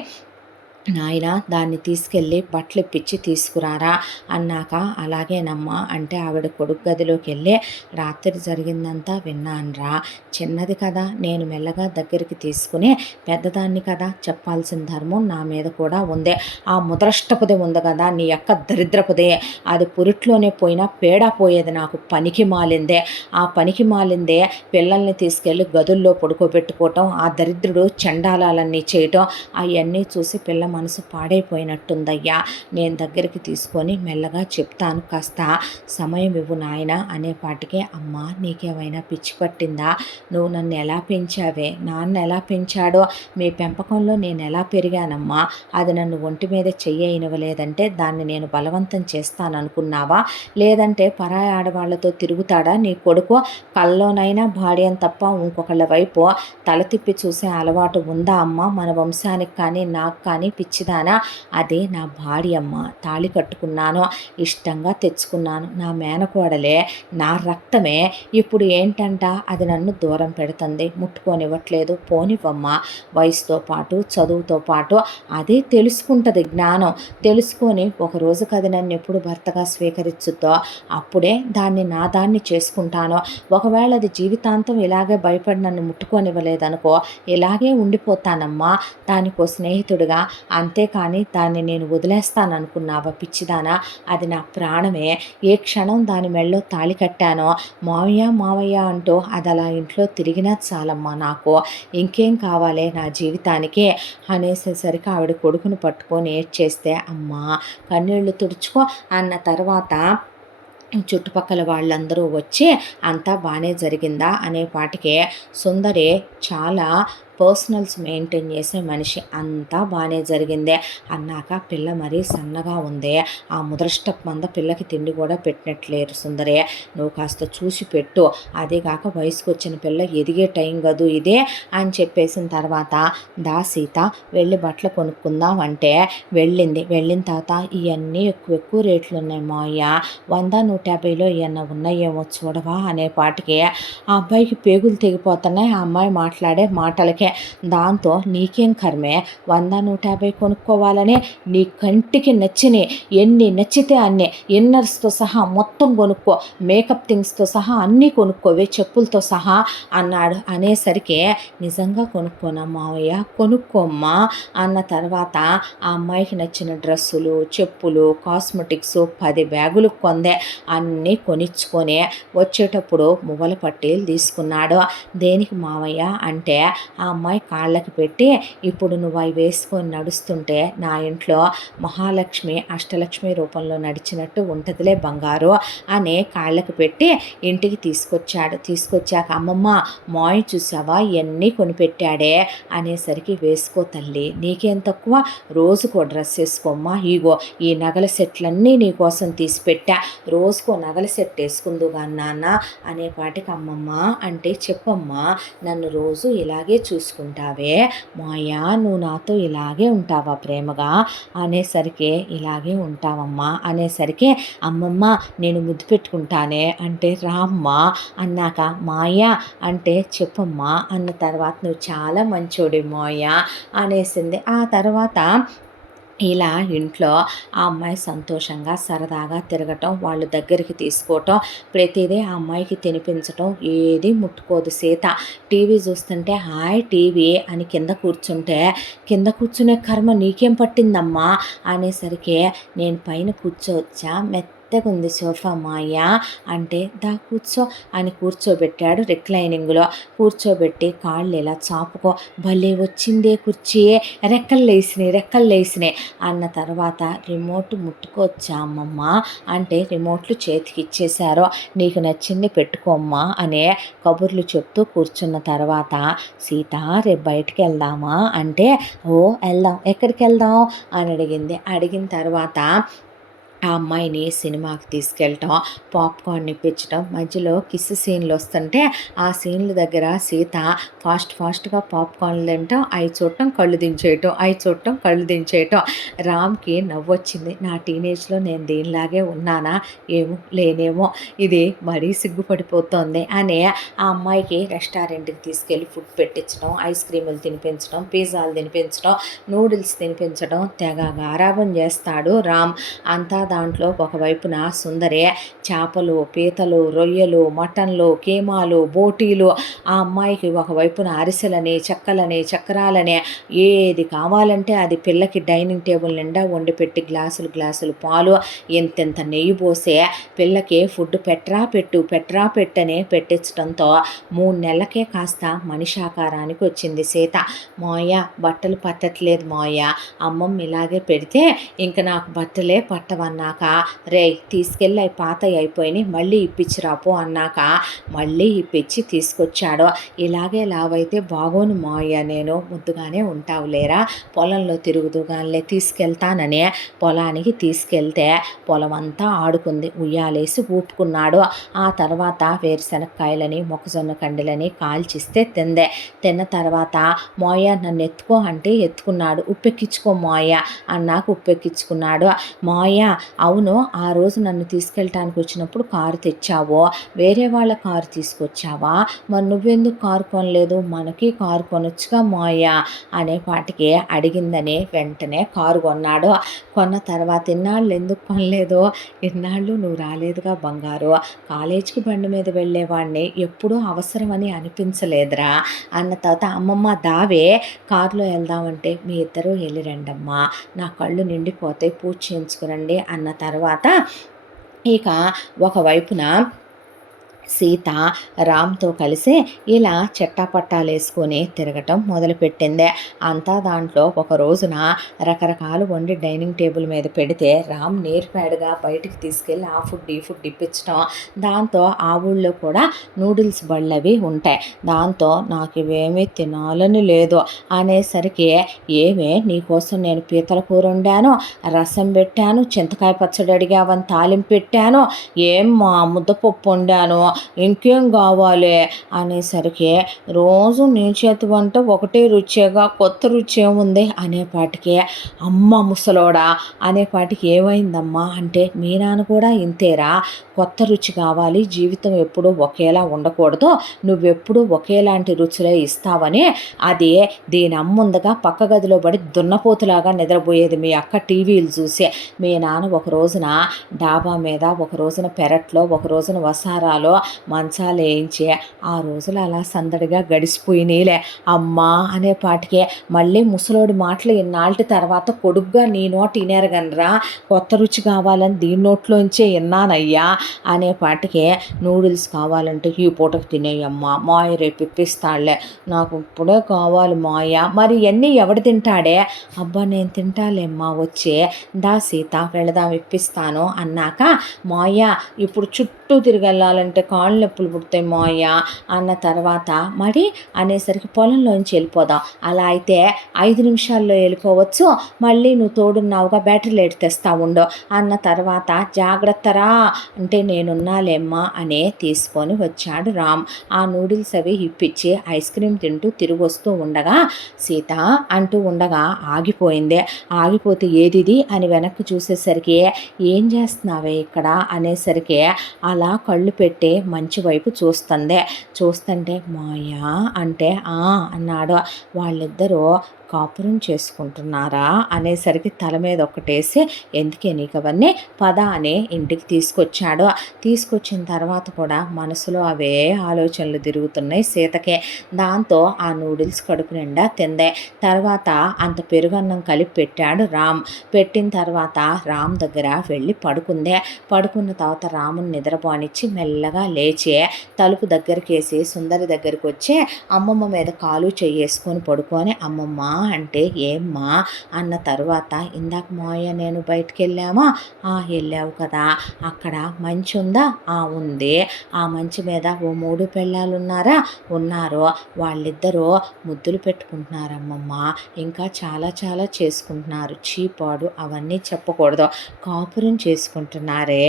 నాయన దాన్ని తీసుకెళ్ళి బట్టలు ఇప్పించి తీసుకురారా అన్నాక అలాగేనమ్మా అంటే ఆవిడ కొడుకు గదిలోకి వెళ్ళి రాత్రి జరిగిందంతా విన్నానురా, చిన్నది కదా నేను మెల్లగా దగ్గరికి తీసుకుని, పెద్దదాన్ని కదా చెప్పాల్సిన ధర్మం నా మీద కూడా ఉంది. ఆ ముద్రష్టపది ఉంది కదా నీ యొక్క దరిద్రపదే, అది పురిట్లోనే పోయినా పేడా పోయేది, నాకు పనికి మాలిందే. ఆ పనికి మాలిందే పిల్లల్ని తీసుకెళ్ళి గదుల్లో పడుకోబెట్టుకోవటం, ఆ దరిద్రుడు చండాలాలన్నీ చేయటం, అవన్నీ చూసి పిల్ల మనసు పాడైపోయినట్టుందయ్యా, నేను దగ్గరికి తీసుకొని మెల్లగా చెప్తాను, కాస్త సమయం ఇవ్వు నాయన అనేపాటికే, అమ్మ నీకేమైనా పిచ్చి పట్టిందా, నువ్వు నన్ను ఎలా పెంచావే, నాన్న ఎలా పెంచాడో, మీ పెంపకంలో నేను ఎలా పెరిగానమ్మా, అది నన్ను ఒంటి మీద చెయ్యనివ్వలేదంటే దాన్ని నేను బలవంతం చేస్తాననుకున్నావా, లేదంటే పరాయి ఆడవాళ్లతో తిరుగుతాడా నీ కొడుకు, కల్లోనైనా భార్యను తప్ప ఇంకొకళ్ళ వైపు తల తిప్పి చూసే అలవాటు ఉందా అమ్మ మన వంశానికి కానీ నాకు కానీ, పిచ్చిదానా, అదే నా భార్య అమ్మ, తాళి కట్టుకున్నాను, ఇష్టంగా తెచ్చుకున్నాను, నా మేనకోడలే, నా రక్తమే, ఇప్పుడు ఏంటంట అది నన్ను దూరం పెడుతుంది, ముట్టుకోనివ్వట్లేదు, పోనివ్వమ్మ, వయసుతో పాటు చదువుతో పాటు అదే తెలుసుకుంటుంది జ్ఞానం, తెలుసుకొని ఒకరోజు అది నన్ను ఎప్పుడు భర్తగా స్వీకరించుద్దో అప్పుడే దాన్ని నా దాన్ని చేసుకుంటాను, ఒకవేళ అది జీవితాంతం ఇలాగే భయపడి నన్ను ముట్టుకోనివ్వలేదనుకో ఇలాగే ఉండిపోతానమ్మా దానికో స్నేహితుడిగా, అంతేకాని దాన్ని నేను వదిలేస్తాననుకున్నావా పిచ్చిదానా, అది నా ప్రాణమే, ఏ క్షణం దాని మెళ్ళో తాళి కట్టానో మావయ్య మావయ్య అంటూ అది అలా ఇంట్లో తిరిగినా చాలమ్మా, నాకు ఇంకేం కావాలి నా జీవితానికి అనేసేసరికి ఆవిడ కొడుకును పట్టుకొని ఏడ్చేస్తే, అమ్మా కన్నీళ్లు తుడుచుకో అన్న తర్వాత చుట్టుపక్కల వాళ్ళందరూ వచ్చి అంతా బాగానే జరిగిందా అనేపాటికే సుందరి చాలా పర్సనల్స్ మెయింటైన్ చేసే మనిషి, అంతా బాగానే జరిగిందే అన్నాక పిల్ల మరీ సన్నగా ఉందే, ఆ ముదృష్ట మంద పిల్లకి తిండి కూడా పెట్టినట్లేరు సుందరే, నువ్వు కాస్త చూసి పెట్టు, అదేగాక వయసుకు వచ్చిన పిల్ల ఎదిగే టైం కదూ ఇదే అని చెప్పేసిన తర్వాత, దా సీత వెళ్ళి బట్టలు కొనుక్కుందాం అంటే వెళ్ళింది. వెళ్ళిన తర్వాత ఇవన్నీ ఎక్కువ ఎక్కువ రేట్లు ఉన్నాయి మావయ్య, 100-150లో ఇవన్న ఉన్నాయేమో చూడవా అనేపాటికి ఆ అబ్బాయికి పేగులు తెగిపోతున్నాయి ఆ అమ్మాయి మాట్లాడే మాటలకి. అమ్మకే. దాంతో నీకేం కర్మే 100, 150 కొనుక్కోవాలనే నీ కంటికి నచ్చినయి ఎన్ని నచ్చితే అన్నీ ఇన్నర్స్‌తో సహా మొత్తం కొనుక్కో. మేకప్ థింగ్స్‌తో సహా అన్నీ కొనుక్కోవే చెప్పులతో సహా అన్నాడు. అనేసరికి నిజంగా కొనుక్కోనా మావయ్య? కొనుక్కోమ్మా అన్న తర్వాత ఆ అమ్మాయికి నచ్చిన డ్రెస్సులు, చెప్పులు, కాస్మెటిక్స్ 10 బ్యాగులు కొందే. అన్నీ కొనిచ్చుకొని వచ్చేటప్పుడు మువ్వల పట్టీలు తీసుకున్నాడు. దేనికి మావయ్య అంటే ఆ అమ్మాయి కాళ్ళకి పెట్టి ఇప్పుడు నువ్వు అవి వేసుకొని నడుస్తుంటే నా ఇంట్లో మహాలక్ష్మి అష్టలక్ష్మి రూపంలో నడిచినట్టు ఉంటుందిలే బంగారు అని కాళ్ళకి పెట్టి ఇంటికి తీసుకొచ్చాడు. తీసుకొచ్చాక అమ్మమ్మ మాయ చూసావా ఇవన్నీ కొనిపెట్టాడే అనేసరికి వేసుకో తల్లి నీకేం తక్కువ రోజుకో డ్రెస్ వేసుకోమ్మా ఇగో ఈ నగల సెట్లన్నీ నీకోసం తీసిపెట్టా రోజుకో నగల సెట్ వేసుకుందుగా నాన్న అనేపాటికి అమ్మమ్మ అంటే చెప్పమ్మా నన్ను రోజు ఇలాగే చూసుకుంటావే మాయా నువ్వు నాతో ఇలాగే ఉంటావా ప్రేమగా అనేసరికి ఇలాగే ఉంటావమ్మా అనేసరికి అమ్మమ్మ నేను ముద్దు పెట్టుకుంటానే అంటే రామ్మా అన్నాక మాయా అంటే చెప్పమ్మా అన్న తర్వాత నువ్వు చాలా మంచోడి మాయా అనేసింది. ఆ తర్వాత ఇలా ఇంట్లో ఆ అమ్మాయి సంతోషంగా సరదాగా తిరగటం వాళ్ళు దగ్గరికి తీసుకోవటం ప్రతిదీ ఆ అమ్మాయికి తినిపించటం ఏది ముట్టుకోదు సీత. టీవీ చూస్తుంటే హాయ్ టీవీ అని కింద కూర్చుంటే కింద కూర్చునే కర్మ నీకేం పట్టిందమ్మా అనేసరికి నేను పైన కూర్చోవచ్చా మెత్తగుంది సోఫా మాయ అంటే దా కూర్చో అని కూర్చోబెట్టాడు. రిక్లైనింగ్లో కూర్చోబెట్టి కాళ్ళు ఇలా చాపుకో భలే వచ్చిందే కుర్చీ రెక్కలు లేసినాయి అన్న తర్వాత రిమోట్ ముట్టుకోవచ్చా అమ్మమ్మ అంటే రిమోట్లు చేతికి ఇచ్చేశారో నీకు నచ్చింది పెట్టుకోమ్మా అనే కబుర్లు చెప్తూ కూర్చున్న తర్వాత సీత రేపు బయటికి వెళ్దామా అంటే ఓ వెళ్దాం ఎక్కడికి వెళ్దాం అని అడిగిన తర్వాత ఆ అమ్మాయిని సినిమాకి తీసుకెళ్ళటం పాప్కార్న్ ఇప్పించడం మధ్యలో కిస్ సీన్లు వస్తుంటే ఆ సీన్ల దగ్గర సీత ఫాస్ట్గా పాప్కార్న్లు తింటాం అవి చూడటం కళ్ళు దించేయటం రామ్కి నవ్వొచ్చింది. నా టీనేజ్లో నేను దీనిలాగే ఉన్నానా ఏమో లేనేమో ఇది మరీ సిగ్గుపడిపోతుంది అని ఆ అమ్మాయికి రెస్టారెంట్కి తీసుకెళ్ళి ఫుడ్ పెట్టించడం ఐస్ క్రీములు తినిపించడం పిజ్జాలు తినిపించడం నూడిల్స్ తినిపించడం తెగ గారాబం చేస్తాడు రామ్. అంతా దాంట్లో ఒకవైపున సుందరి చేపలు పీతలు రొయ్యలు మటన్లు కీమాలు బోటీలు ఆ అమ్మాయికి ఒకవైపున అరిసెలని చెక్కలని చక్రాలని ఏది కావాలంటే అది పిల్లకి డైనింగ్ టేబుల్ నిండా వండి పెట్టి గ్లాసులు పాలు ఎంతెంత నెయ్యి పోసే పిల్లకి ఫుడ్ పెట్రా పెట్టని పెట్టించడంతో 3 నెలలకే కాస్త మనిషాకారానికి వచ్చింది సీత. మోయ బట్టలు పట్టట్లేదు మోయ అమ్మమ్మ ఇలాగే పెడితే ఇంక నాకు బట్టలే పట్టవన్నాక రే తీసుకెళ్ళి అవి పాతవి అయిపోయినాయి మళ్ళీ ఇప్పించిరాపో అన్నాక మళ్ళీ ఇప్పించి తీసుకొచ్చాడు. ఇలాగే లావైతే బాగోను మావయ్య నేను ముద్దుగానే ఉంటావు లేరా పొలంలో తిరుగుదుగానే తీసుకెళ్తానని పొలానికి తీసుకెళ్తే పొలం అంతా ఆడుకుంది ఉయ్యాలేసి ఊపుకున్నాడు. ఆ తర్వాత వేరుశనక్కాయలని మొక్కజొన్న కండలని కాల్చిస్తే తిన్న తర్వాత మోయ నన్ను ఎత్తుకో అంటే ఎత్తుకున్నాడు. ఉప్పెక్కించుకో మోయ అన్నాక ఉప్పెక్కించుకున్నాడు. మోయ అవును ఆ రోజు నన్ను తీసుకెళ్ళటానికి వచ్చినప్పుడు కారు తెచ్చావో వేరే వాళ్ళ కారు తీసుకొచ్చావా మరి నువ్వెందుకు కారు కొనలేదు మనకి కారు కొనొచ్చుగా మోయ అనేపాటికి అడిగిందని వెంటనే కారు కొన్నాడు. కొన్న తర్వాత ఇన్నాళ్ళు ఎందుకు కొనలేదు ఇన్నాళ్ళు నువ్వు రాలేదుగా బంగారు కాలేజీకి బండి మీద వెళ్ళేవాడిని ఎప్పుడూ అవసరమని అనిపించలేదురా అన్న తర్వాత అమ్మమ్మ దావే కారులో వెళ్దామంటే మీ ఇద్దరూ వెళ్ళి రండమ్మా నా కళ్ళు నిండిపోతే పూజ చేయించుకురండి అన్న తర్వాత ఇక ఒకవైపున సీత రామ్తో కలిసి ఇలా చెట్టాపట్టాలు వేసుకొని తిరగటం మొదలుపెట్టింది. అంతా దాంట్లో ఒక రోజున రకరకాలు వండి డైనింగ్ టేబుల్ మీద పెడితే రామ్ నేర్పాడుగా బయటికి తీసుకెళ్ళి ఆ ఫుడ్ ఈ ఫుడ్ ఇప్పించడం. దాంతో ఆ ఊళ్ళో కూడా నూడిల్స్ బళ్ళవి ఉంటాయి. దాంతో నాకు ఇవేమీ తినాలని లేదు అనేసరికి ఏమే నీకోసం నేను పీతల కూర వండాను రసం పెట్టాను చింతకాయ పచ్చడి అడిగావని తాలింపు పెట్టాను ఏం మా ముద్దపప్పు వండాను ఇంకేం కావాలి అనేసరికి, రోజు నీ చేతి వంట ఒకటే రుచిగా కొత్త రుచి ఏముంది అనేపాటికి, అమ్మ ముసలోడా అనేపాటికి ఏమైందమ్మా అంటే, మీ నాన్న కూడా ఇంతేరా, కొత్త రుచి కావాలి, జీవితం ఎప్పుడూ ఒకేలా ఉండకూడదు, నువ్వెప్పుడూ ఒకేలాంటి రుచులే ఇస్తావని అది దీని అమ్ముందగా పక్క గదిలో పడి దున్నపోతులాగా నిద్రపోయేది మీ అక్క టీవీలు చూసి. మీ నాన్న ఒక రోజున డాబా మీద, ఒక రోజున పెరట్లో, ఒక రోజున వసారాలో మంచాలు వేయించి ఆ రోజులు అలా సందడిగా గడిచిపోయినాయిలే. అమ్మా అనేపాటికి మళ్ళీ ముసలోడి మాటలు ఇన్నాళ్ళ తర్వాత కొడుగ్గా నీ నోటి ఇనేరగనరా, కొత్త రుచి కావాలని దీని నోట్లోంచే విన్నానయ్యా అనేపాటికి, నూడిల్స్ కావాలంటే ఈ పూటకు తినేయమ్మా, మాయ రేపు ఇప్పిస్తాడులే, నాకు ఇప్పుడే కావాలి మాయ, మరి ఇవన్నీ ఎవడు తింటాడే, అబ్బా నేను తింటాలేమ్మా వచ్చే, దా సీత వెళదాం ఇప్పిస్తాను అన్నాక, మాయ ఇప్పుడు చుట్టూ తిరిగి వెళ్ళాలంటే కాళ్ళు నొప్పులు పుడతాయి మాయ అన్న తర్వాత, మరి అనేసరికి పొలంలోంచి వెళ్ళిపోదాం, అలా అయితే 5 నిమిషాల్లో వెళ్ళిపోవచ్చు, మళ్ళీ నువ్వు తోడున్నావుగా బ్యాటరీ లైట్ తెస్తా ఉండు అన్న తర్వాత, జాగ్రత్తరా అంటే నేనున్నాలేమ్మా అనే తీసుకొని వచ్చాడు రామ్. ఆ నూడిల్స్ అవి ఇప్పించి ఐస్ క్రీమ్ తింటూ తిరిగి వస్తూ ఉండగా, సీత అంటూ ఉండగా ఆగిపోయింది. ఆగిపోతే ఏదిది అని వెనక్కి చూసేసరికి, ఏం చేస్తున్నావే ఇక్కడ అనేసరికి అలా కళ్ళు పెట్టి మంచి వైపు చూస్తుంది. చూస్తుంటే మాయా అంటే అన్నాడు. వాళ్ళిద్దరూ కాపురం చేసుకుంటున్నారా అనేసరికి తల మీద ఒక్కటేసి, ఎందుకే నీకు అవన్నీ, పద అని ఇంటికి తీసుకొచ్చాడు. తీసుకొచ్చిన తర్వాత కూడా మనసులో అవే ఆలోచనలు తిరుగుతున్నాయి సీతకే. దాంతో ఆ నూడిల్స్ కడుపు నిండా తిందే. తర్వాత అంత పెరుగన్నం కలిపి పెట్టాడు రామ్. పెట్టిన తర్వాత రామ్ దగ్గర వెళ్ళి పడుకుందే. పడుకున్న తర్వాత రాముని నిద్రపోనిచ్చి మెల్లగా లేచి తలుపు దగ్గరికేసి సుందరి దగ్గరికి వచ్చి అమ్మమ్మ మీద కాలు చెయ్యేసుకొని పడుకొని, అమ్మమ్మ అంటే ఏమ్మా అన్న తర్వాత, ఇందాక మాయ నేను బయటికి వెళ్ళామా, వెళ్ళావు కదా, అక్కడ మంచి ఉందా, ఉంది, ఆ మంచి మీద ఓ 3 పెళ్ళాలు ఉన్నారా, ఉన్నారు, వాళ్ళిద్దరూ ముద్దులు పెట్టుకుంటున్నారమ్మమ్మ, ఇంకా చాలా చాలా చేసుకుంటున్నారు, చీపాడు అవన్నీ చెప్పకూడదు, కాపురం చేసుకుంటున్నారే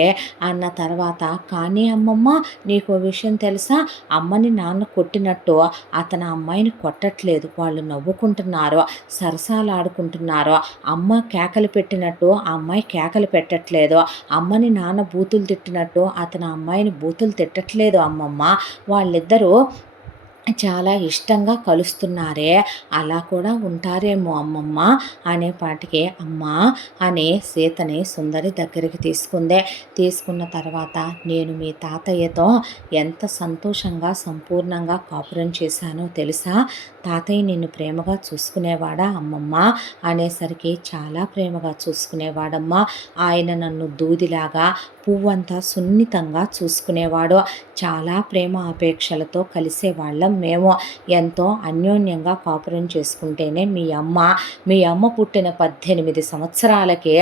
అన్న తర్వాత, కానీ అమ్మమ్మ నీకు విషయం తెలుసా, అమ్మని నాన్న కొట్టినట్టు అతను అమ్మాయిని కొట్టట్లేదు, వాళ్ళు నవ్వుకుంటున్నారు, సరసాలాడుకుంటున్నారు, అమ్మ కేకలు పెట్టినట్టు ఆ అమ్మాయి కేకలు పెట్టట్లేదు, అమ్మని నాన్న బూతులు తిట్టినట్టు అతను అమ్మాయిని బూతులు తిట్టట్లేదు అమ్మమ్మ, వాళ్ళిద్దరూ చాలా ఇష్టంగా కలుస్తున్నారే, అలా కూడా ఉంటారేమో అమ్మమ్మ అనేపాటికి, అమ్మ అని సీతని సుందరి దగ్గరికి తీసుకుందే. తీసుకున్న తర్వాత, నేను మీ తాతయ్యతో ఎంత సంతోషంగా సంపూర్ణంగా కాపురం చేశానో తెలుసా, తాతయ్య నిన్ను ప్రేమగా చూసుకునేవాడా అమ్మమ్మ అనేసరికి, చాలా ప్రేమగా చూసుకునేవాడమ్మా, ఆయన నన్ను దూదిలాగా పువ్వంతా సున్నితంగా చూసుకునేవాడు, చాలా ప్రేమ ఆపేక్షలతో కలిసేవాళ్ళం మేము, ఎంతో అన్యోన్యంగా కాపురం చేసుకుంటేనే మీ అమ్మ పుట్టిన 18 సంవత్సరాలకే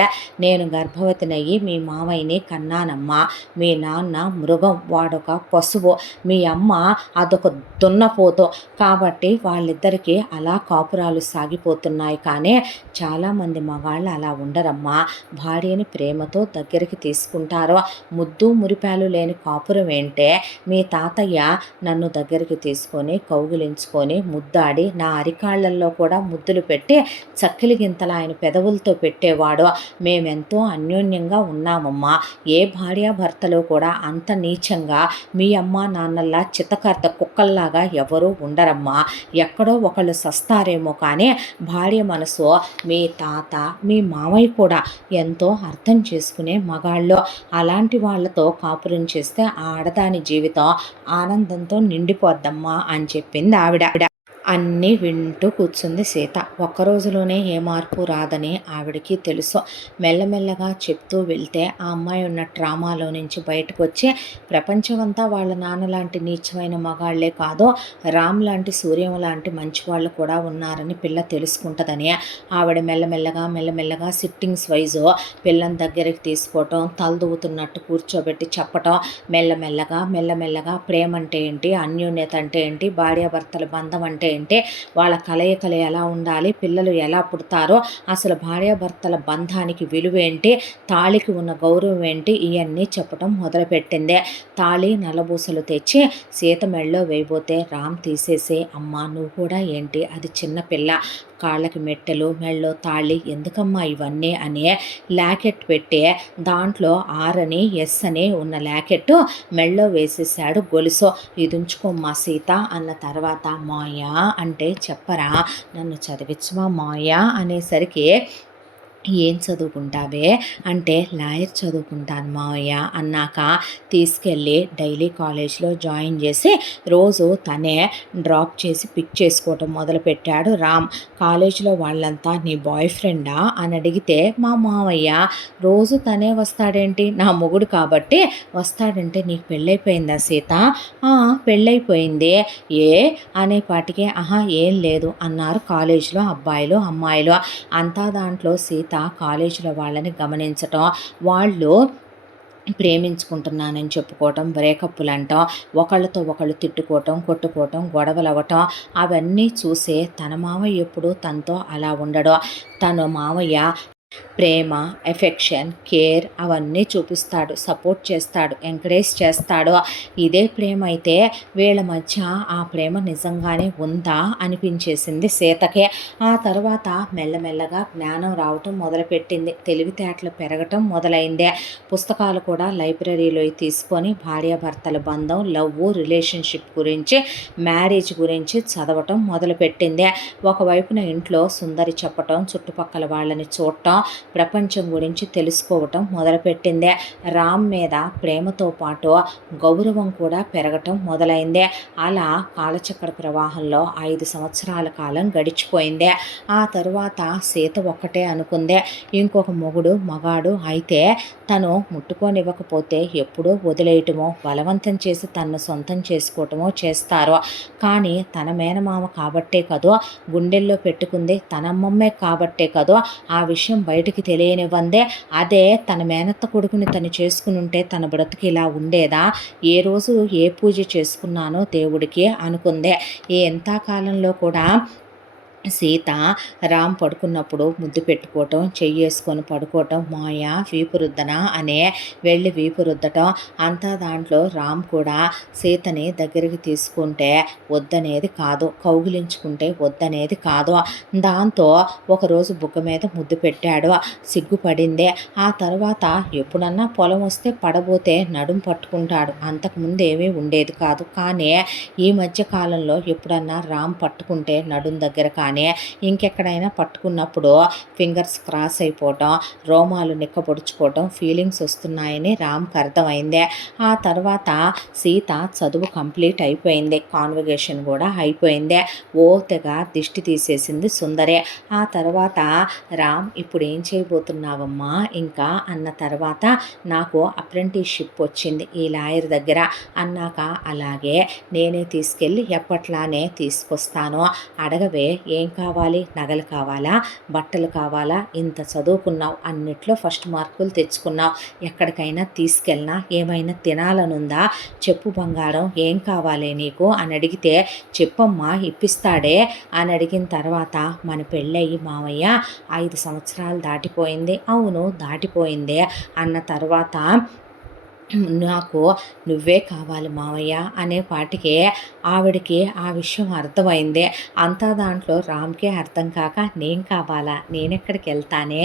నేను గర్భవతినయ్యి మీ మావయ్యని కన్నానమ్మా, మీ నాన్న మృగం, వాడొక పశువు, మీ అమ్మ అదొక దున్నపోతు, కాబట్టి వాళ్ళిద్దరికీ అలా కాపురాలు సాగిపోతున్నాయి, కానీ చాలామంది మగాళ్ళు అలా ఉండరమ్మా, భార్యని ప్రేమతో దగ్గరికి తీసుకుంటారు, ముద్దు మురిపాలు లేని కాపురం ఏంటే, మీ తాతయ్య నన్ను దగ్గరికి తీసుకొని కౌగిలించుకొని ముద్దాడి నా అరికాళ్ళల్లో కూడా ముద్దులు పెట్టి చక్కిలి గింతలు ఆయన పెదవులతో పెట్టేవాడు, మేమెంతో అన్యోన్యంగా ఉన్నామమ్మా, ఏ భార్యాభర్తలు కూడా అంత నీచంగా మీ అమ్మ నాన్నల్లా చిత్తకర్త కుక్కల్లాగా ఎవరూ ఉండరమ్మా, ఎక్కడో ఒకళ్ళు సస్తారేమో కానీ భార్య మనసు మీ తాత మీ మామయ్య కూడా ఎంతో అర్థం చేసుకునే మగాళ్ళు, అలాంటి వాళ్ళతో కాపురం చేస్తే ఆ ఆడదాని జీవితం ఆనందంతో నిండిపోద్దమ్మా అని చెప్పింది ఆవిడ. అన్నీ వింటూ కూర్చుంది సీత. ఒక్కరోజులోనే ఏ మార్పు రాదని ఆవిడకి తెలుసు. మెల్లమెల్లగా చెప్తూ వెళ్తే ఆ అమ్మాయి ఉన్న ట్రామాలో నుంచి బయటకు వచ్చి, ప్రపంచమంతా వాళ్ళ నాన్న లాంటి నీచమైన మగాళ్లే కాదు, రామ్ లాంటి సూర్యం లాంటి మంచి వాళ్ళు కూడా ఉన్నారని పిల్ల తెలుసుకుంటుందని ఆవిడ మెల్లమెల్లగా సిట్టింగ్స్ వైజు పిల్లని దగ్గరికి తీసుకోవటం, తలదూవుతున్నట్టు కూర్చోబెట్టి చెప్పటం, మెల్లమెల్లగా ప్రేమ అంటే ఏంటి, అన్యోన్యత అంటే ఏంటి, భార్యాభర్తల బంధం అంటే ఏంటి, వాళ్ళ కలయికలు ఎలా ఉండాలి, పిల్లలు ఎలా పుడతారో, అసలు భార్యాభర్తల బంధానికి విలువేంటి, తాళికి ఉన్న గౌరవం ఏంటి, ఇవన్నీ చెప్పటం మొదలుపెట్టింది. తాళి నల్లబూసలు తెచ్చి సీత మెడలో వేయబోతే రామ్ తీసేసి, అమ్మ నువ్వు కూడా ఏంటి, అది చిన్నపిల్ల, కాళ్ళకి మెట్టెలు, మెడలో తాళి ఎందుకమ్మా ఇవన్నీ అని లాకెట్ పెట్టి దాంట్లో ఆర్ అని ఎస్ అని ఉన్న లాకెట్ మెడలో వేసేసాడు గొలుసు. ఇది ఉంచుకోమ్మా సీత అన్న తర్వాత, మాయా అంటే చెప్పరా, నన్ను చదివించవా మాయా అనేసరికి, ఏం చదువుకుంటావే అంటే, లాయర్ చదువుకుంటాను మావయ్య అన్నాక తీసుకెళ్ళి డైలీ కాలేజ్లో జాయిన్ చేసి రోజు తనే డ్రాప్ చేసి పిక్ చేసుకోవటం మొదలుపెట్టాడు రామ్. కాలేజీలో వాళ్ళంతా నీ బాయ్ ఫ్రెండా అని అడిగితే, మా మావయ్య రోజు తనే వస్తాడేంటి, నా మొగుడు కాబట్టి వస్తాడంటే, నీకు పెళ్ళైపోయిందా సీత, పెళ్ళైపోయింది, ఏ అనేపాటికి, ఏం లేదు అన్నారు కాలేజీలో అబ్బాయిలు అమ్మాయిలు అంతా. దాంట్లో సీత కాలేజీలో వాళ్ళని గమనించటం, వాళ్ళు ప్రేమించుకుంటున్నానని చెప్పుకోవటం, బ్రేకప్పులు అంటాం, ఒకళ్ళతో ఒకళ్ళు తిట్టుకోవటం, కొట్టుకోవటం, గొడవలు అవ్వటం, అవన్నీ చూసే తన మావయ్య ఎప్పుడు తనతో అలా ఉండడం. తన మావయ్య ప్రేమ, ఎఫెక్షన్, కేర్ అవన్నీ చూపిస్తాడు, సపోర్ట్ చేస్తాడు, ఎంకరేజ్ చేస్తాడు. ఇదే ప్రేమ అయితే వీళ్ళ మధ్య ఆ ప్రేమ నిజంగానే ఉందా అనిపించేసింది సీతకే. ఆ తర్వాత మెల్లమెల్లగా జ్ఞానం రావటం మొదలుపెట్టింది, తెలివితేటలు పెరగటం మొదలైందే. పుస్తకాలు కూడా లైబ్రరీలో తీసుకొని భార్యాభర్తల బంధం, లవ్, రిలేషన్షిప్ గురించి, మ్యారేజ్ గురించి చదవటం మొదలుపెట్టింది. ఒకవైపున ఇంట్లో సుందరి చెప్పటం, చుట్టుపక్కల వాళ్ళని చూడటం, ప్రపంచం గురించి తెలుసుకోవటం మొదలుపెట్టిందే. రామ్ మీద ప్రేమతో పాటు గౌరవం కూడా పెరగటం మొదలైందే. అలా కాలచక్ర ప్రవాహంలో 5 సంవత్సరాల కాలం గడిచిపోయిందే. ఆ తరువాత సీత ఒక్కటే అనుకుందే, ఇంకొక మగాడు అయితే తను ముట్టుకోనివ్వకపోతే ఎప్పుడో వదిలేయటమో, బలవంతం చేసి తన్ను సొంతం చేసుకోవటమో చేస్తారో, కానీ తన మేనమామ కాబట్టే కదో గుండెల్లో పెట్టుకుంది, తనమ్మమ్మే కాబట్టే కదో ఆ విషయం బయటికి తెలియనివ్వందే. అదే తన మేనత్త కొడుకుని తను చేసుకుని ఉంటే తన బ్రతుకు ఇలా ఉండేదా, ఏ రోజు ఏ పూజ చేసుకున్నానో దేవుడికి అనుకుందే. ఈ ఎంతకాలంలో కూడా సీత రామ్ పడుకున్నప్పుడు ముద్దు పెట్టుకోవటం, చెయ్యేసుకొని పడుకోవటం, మాయ వీపు రుద్దన అనే వెళ్ళి వీపు రుద్దటం అంతా. దాంట్లో రామ్ కూడా సీతని దగ్గరికి తీసుకుంటే వద్దనేది కాదు, కౌగిలించుకుంటే వద్దనేది కాదు. దాంతో ఒకరోజు బుగ్గ మీద ముద్దు పెట్టాడు, సిగ్గుపడిందే. ఆ తర్వాత ఎప్పుడన్నా పొలం వస్తే పడబోతే నడుం పట్టుకుంటాడు, అంతకుముందు ఏమీ ఉండేది కాదు. కానీ ఈ మధ్య కాలంలో ఎప్పుడన్నా రామ్ పట్టుకుంటే నడుం దగ్గర కానీ ఇంకెక్కడైనా పట్టుకున్నప్పుడు ఫింగర్స్ క్రాస్ అయిపోవటం, రోమాలు నిక్కబొడుచుకోవటం, ఫీలింగ్స్ వస్తున్నాయని రామ్కి అర్థమైంది. ఆ తర్వాత సీత చదువు కంప్లీట్ అయిపోయింది, కాన్వకేషన్ కూడా అయిపోయింది. తెగ దిష్టి తీసేసింది సుందరే. ఆ తర్వాత రామ్ ఇప్పుడు ఏం చేయబోతున్నావమ్మా ఇంకా అన్న తర్వాత, నాకు అప్రెంటిస్షిప్ వచ్చింది ఈ లాయర్ దగ్గర అన్నాక, అలాగే నేనే తీసుకెళ్ళి ఎప్పట్లానే తీసుకొస్తాను, అడగవే ఏం కావాలి, నగలు కావాలా, బట్టలు కావాలా, ఇంత చదువుకున్నావు, అన్నిట్లో ఫస్ట్ మార్కులు తెచ్చుకున్నావు, ఎక్కడికైనా తీసుకెళ్ళినా ఏమైనా తినాలనుందా చెప్పు బంగారం, ఏం కావాలి నీకు అని అడిగితే, చెప్పమ్మా ఇప్పిస్తాడే అని అడిగిన తర్వాత, మన పెళ్ళయి మావయ్య 5 సంవత్సరాలు దాటిపోయింది, అవును దాటిపోయిందే అన్న తర్వాత, నాకు నువ్వే కావాలి మావయ్య అనే పాటికే ఆవిడికి ఆ విషయం అర్థమైంది. అంతా దాంట్లో రామ్కే అర్థం కాక, నేను కావాలా, నేనెక్కడికి వెళ్తానే,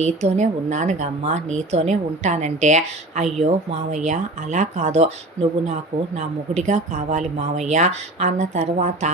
నీతోనే ఉన్నాను గమ్మ, నీతోనే ఉంటానంటే, అయ్యో మావయ్య అలా కాదు, నువ్వు నాకు నా మొగుడిగా కావాలి మావయ్య అన్న తర్వాత,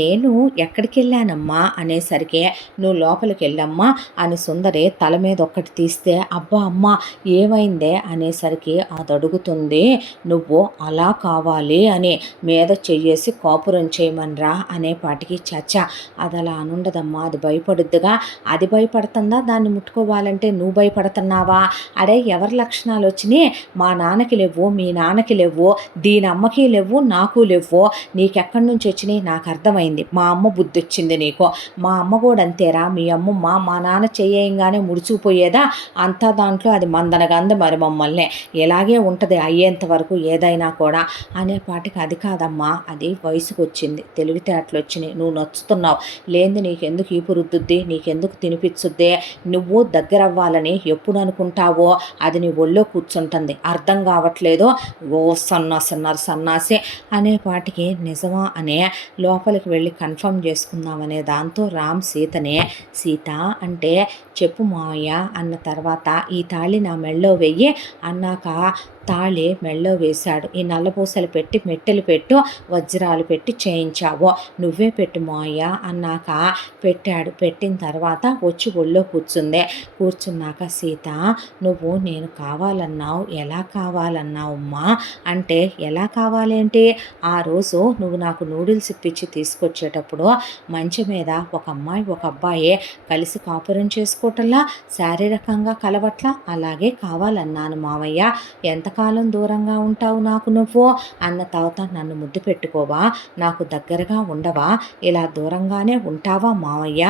నేను ఎక్కడికి వెళ్ళానమ్మా అనేసరికి, నువ్వు లోపలికి వెళ్ళమ్మా అని సుందరి తల మీద ఒక్కటి తీస్తే, అబ్బా అమ్మ ఏమైందే అనేసరికి అది అడుగుతుంది, నువ్వు అలా కావాలి అని మీద చెయ్యేసి కాపురం చేయమనరా అనేపాటికి, చచ్చా అది అలా అనుండదమ్మా, అది భయపడుద్దిగా, అది భయపడుతుందా దాన్ని ముట్టుకోవాలంటే నువ్వు భయపడుతున్నావా, అడే ఎవరి లక్షణాలు వచ్చినాయి, మా నాన్నకి లేవు, మీ నాన్నకి లేవు, దీని అమ్మకి లేవు, నాకు లేవు, నీకెక్కడి నుంచి వచ్చినాయి నాకు అర్థమైంది, మా అమ్మ బుద్ధి వచ్చింది నీకు, మా అమ్మ కూడా అంతేరా, మీ అమ్మమ్మ మా నాన్న చేయంగానే ముడుచుకుపోయేదా, అంతా దాంట్లో అది మందనగంది మరి మమ్మల్ని ఎలాగే అలాగే ఉంటుంది అయ్యేంత వరకు ఏదైనా కూడా అనేపాటికి అది కాదమ్మా, అది వయసుకు వచ్చింది, తెలివితేటలు వచ్చినాయి, నువ్వు నచ్చుతున్నావు, లేనిది నీకెందుకు ఈపు రుద్దుద్ది, నీకెందుకు తినిపించుద్ది, నువ్వు దగ్గర అవ్వాలని ఎప్పుడు అనుకుంటావో అది నీ ఒళ్ళో కూర్చుంటుంది, అర్థం కావట్లేదు, ఓ సన్నాసన్నారు సన్నాసి అనేపాటికి నిజమా అనే లోపలికి వెళ్ళి కన్ఫర్మ్ చేసుకుందామనే దాంతో రామ్ సీతనే సీత అంటే చెప్పు మావయ్య అన్న తర్వాత ఈ తాళి నా మెళ్ళో వెయ్యి అన్నాక తాళి మెళ్ళో వేశాడు. ఈ నల్లపూసలు పెట్టి మెట్టెలు పెట్టు, వజ్రాలు పెట్టి చేయించావు, నువ్వే పెట్టు మావయ్య అన్నాక పెట్టాడు. పెట్టిన తర్వాత వచ్చి ఒళ్ళో కూర్చుందే. కూర్చున్నాక సీత నువ్వు నేను కావాలన్నావు, ఎలా కావాలన్నావు అమ్మా అంటే ఎలా కావాలేంటి, ఆ రోజు నువ్వు నాకు నూడిల్స్ ఇప్పించి తీసుకొచ్చేటప్పుడు మంచం మీద ఒక అమ్మాయి ఒక అబ్బాయి కలిసి కాపురం చేసుకోవటంలా, శారీరకంగా కలవట్లా, అలాగే కావాలన్నాను మావయ్య, ఎంతకాలం దూరంగా ఉంటావు నాకు నువ్వు అన్న తర్వాత నన్ను ముద్దు పెట్టుకోవా, నాకు దగ్గరగా ఉండవా, ఇలా దూరంగానే ఉంటావా మావయ్య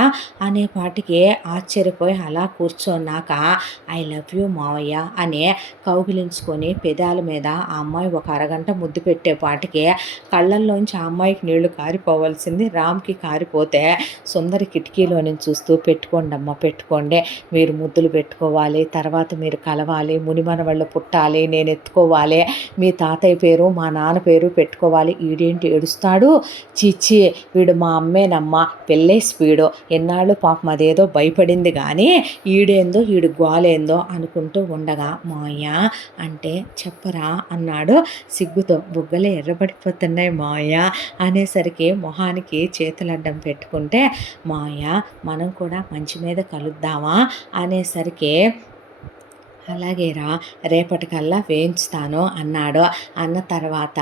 అనేపాటికి ఆశ్చర్యపోయి అలా కూర్చోన్నాక ఐ లవ్ యూ మావయ్య అనే కౌగిలించుకొని పెదాల మీద ఆ అమ్మాయి ఒక అరగంట ముద్దు పెట్టేపాటికి కళ్ళల్లోంచి ఆ అమ్మాయికి నీళ్లు కారిపోవాల్సింది రామ్కి కారిపోతే సుందరి కిటికీలో నుంచి చూస్తూ పెట్టుకోండి అమ్మ పెట్టుకోండి, మీరు ముద్దులు పెట్టుకోవాలి, తర్వాత మీరు కలవాలి, మునిమనవాళ్ళు పుట్టాలి, నేను ఎత్తుకోవాలి, మీ తాతయ్య పేరు మా నాన్న పేరు పెట్టుకోవాలి, ఈడేంటి ఏడుస్తాడు, చిచ్చి వీడు మా అమ్మేనమ్మ పెళ్ళే స్పీడు, ఎన్నాళ్ళు పాపం అదేదో భయపడింది కానీ ఈడేందో ఈడు గోలేందో అనుకుంటూ ఉండగా మాయ అంటే చెప్పరా అన్నాడు సిగ్గుతో. బుగ్గలు ఎర్రబడిపోతున్నాయి మాయ అనేసరికి మొహానికి చేతులడ్డం పెట్టుకుంటే మాయ మనం కూడా మంచి మీద కలుద్దామా అనేసరికి అలాగేరా రేపటికల్లా వేయించుతాను అన్నాడు. అన్న తర్వాత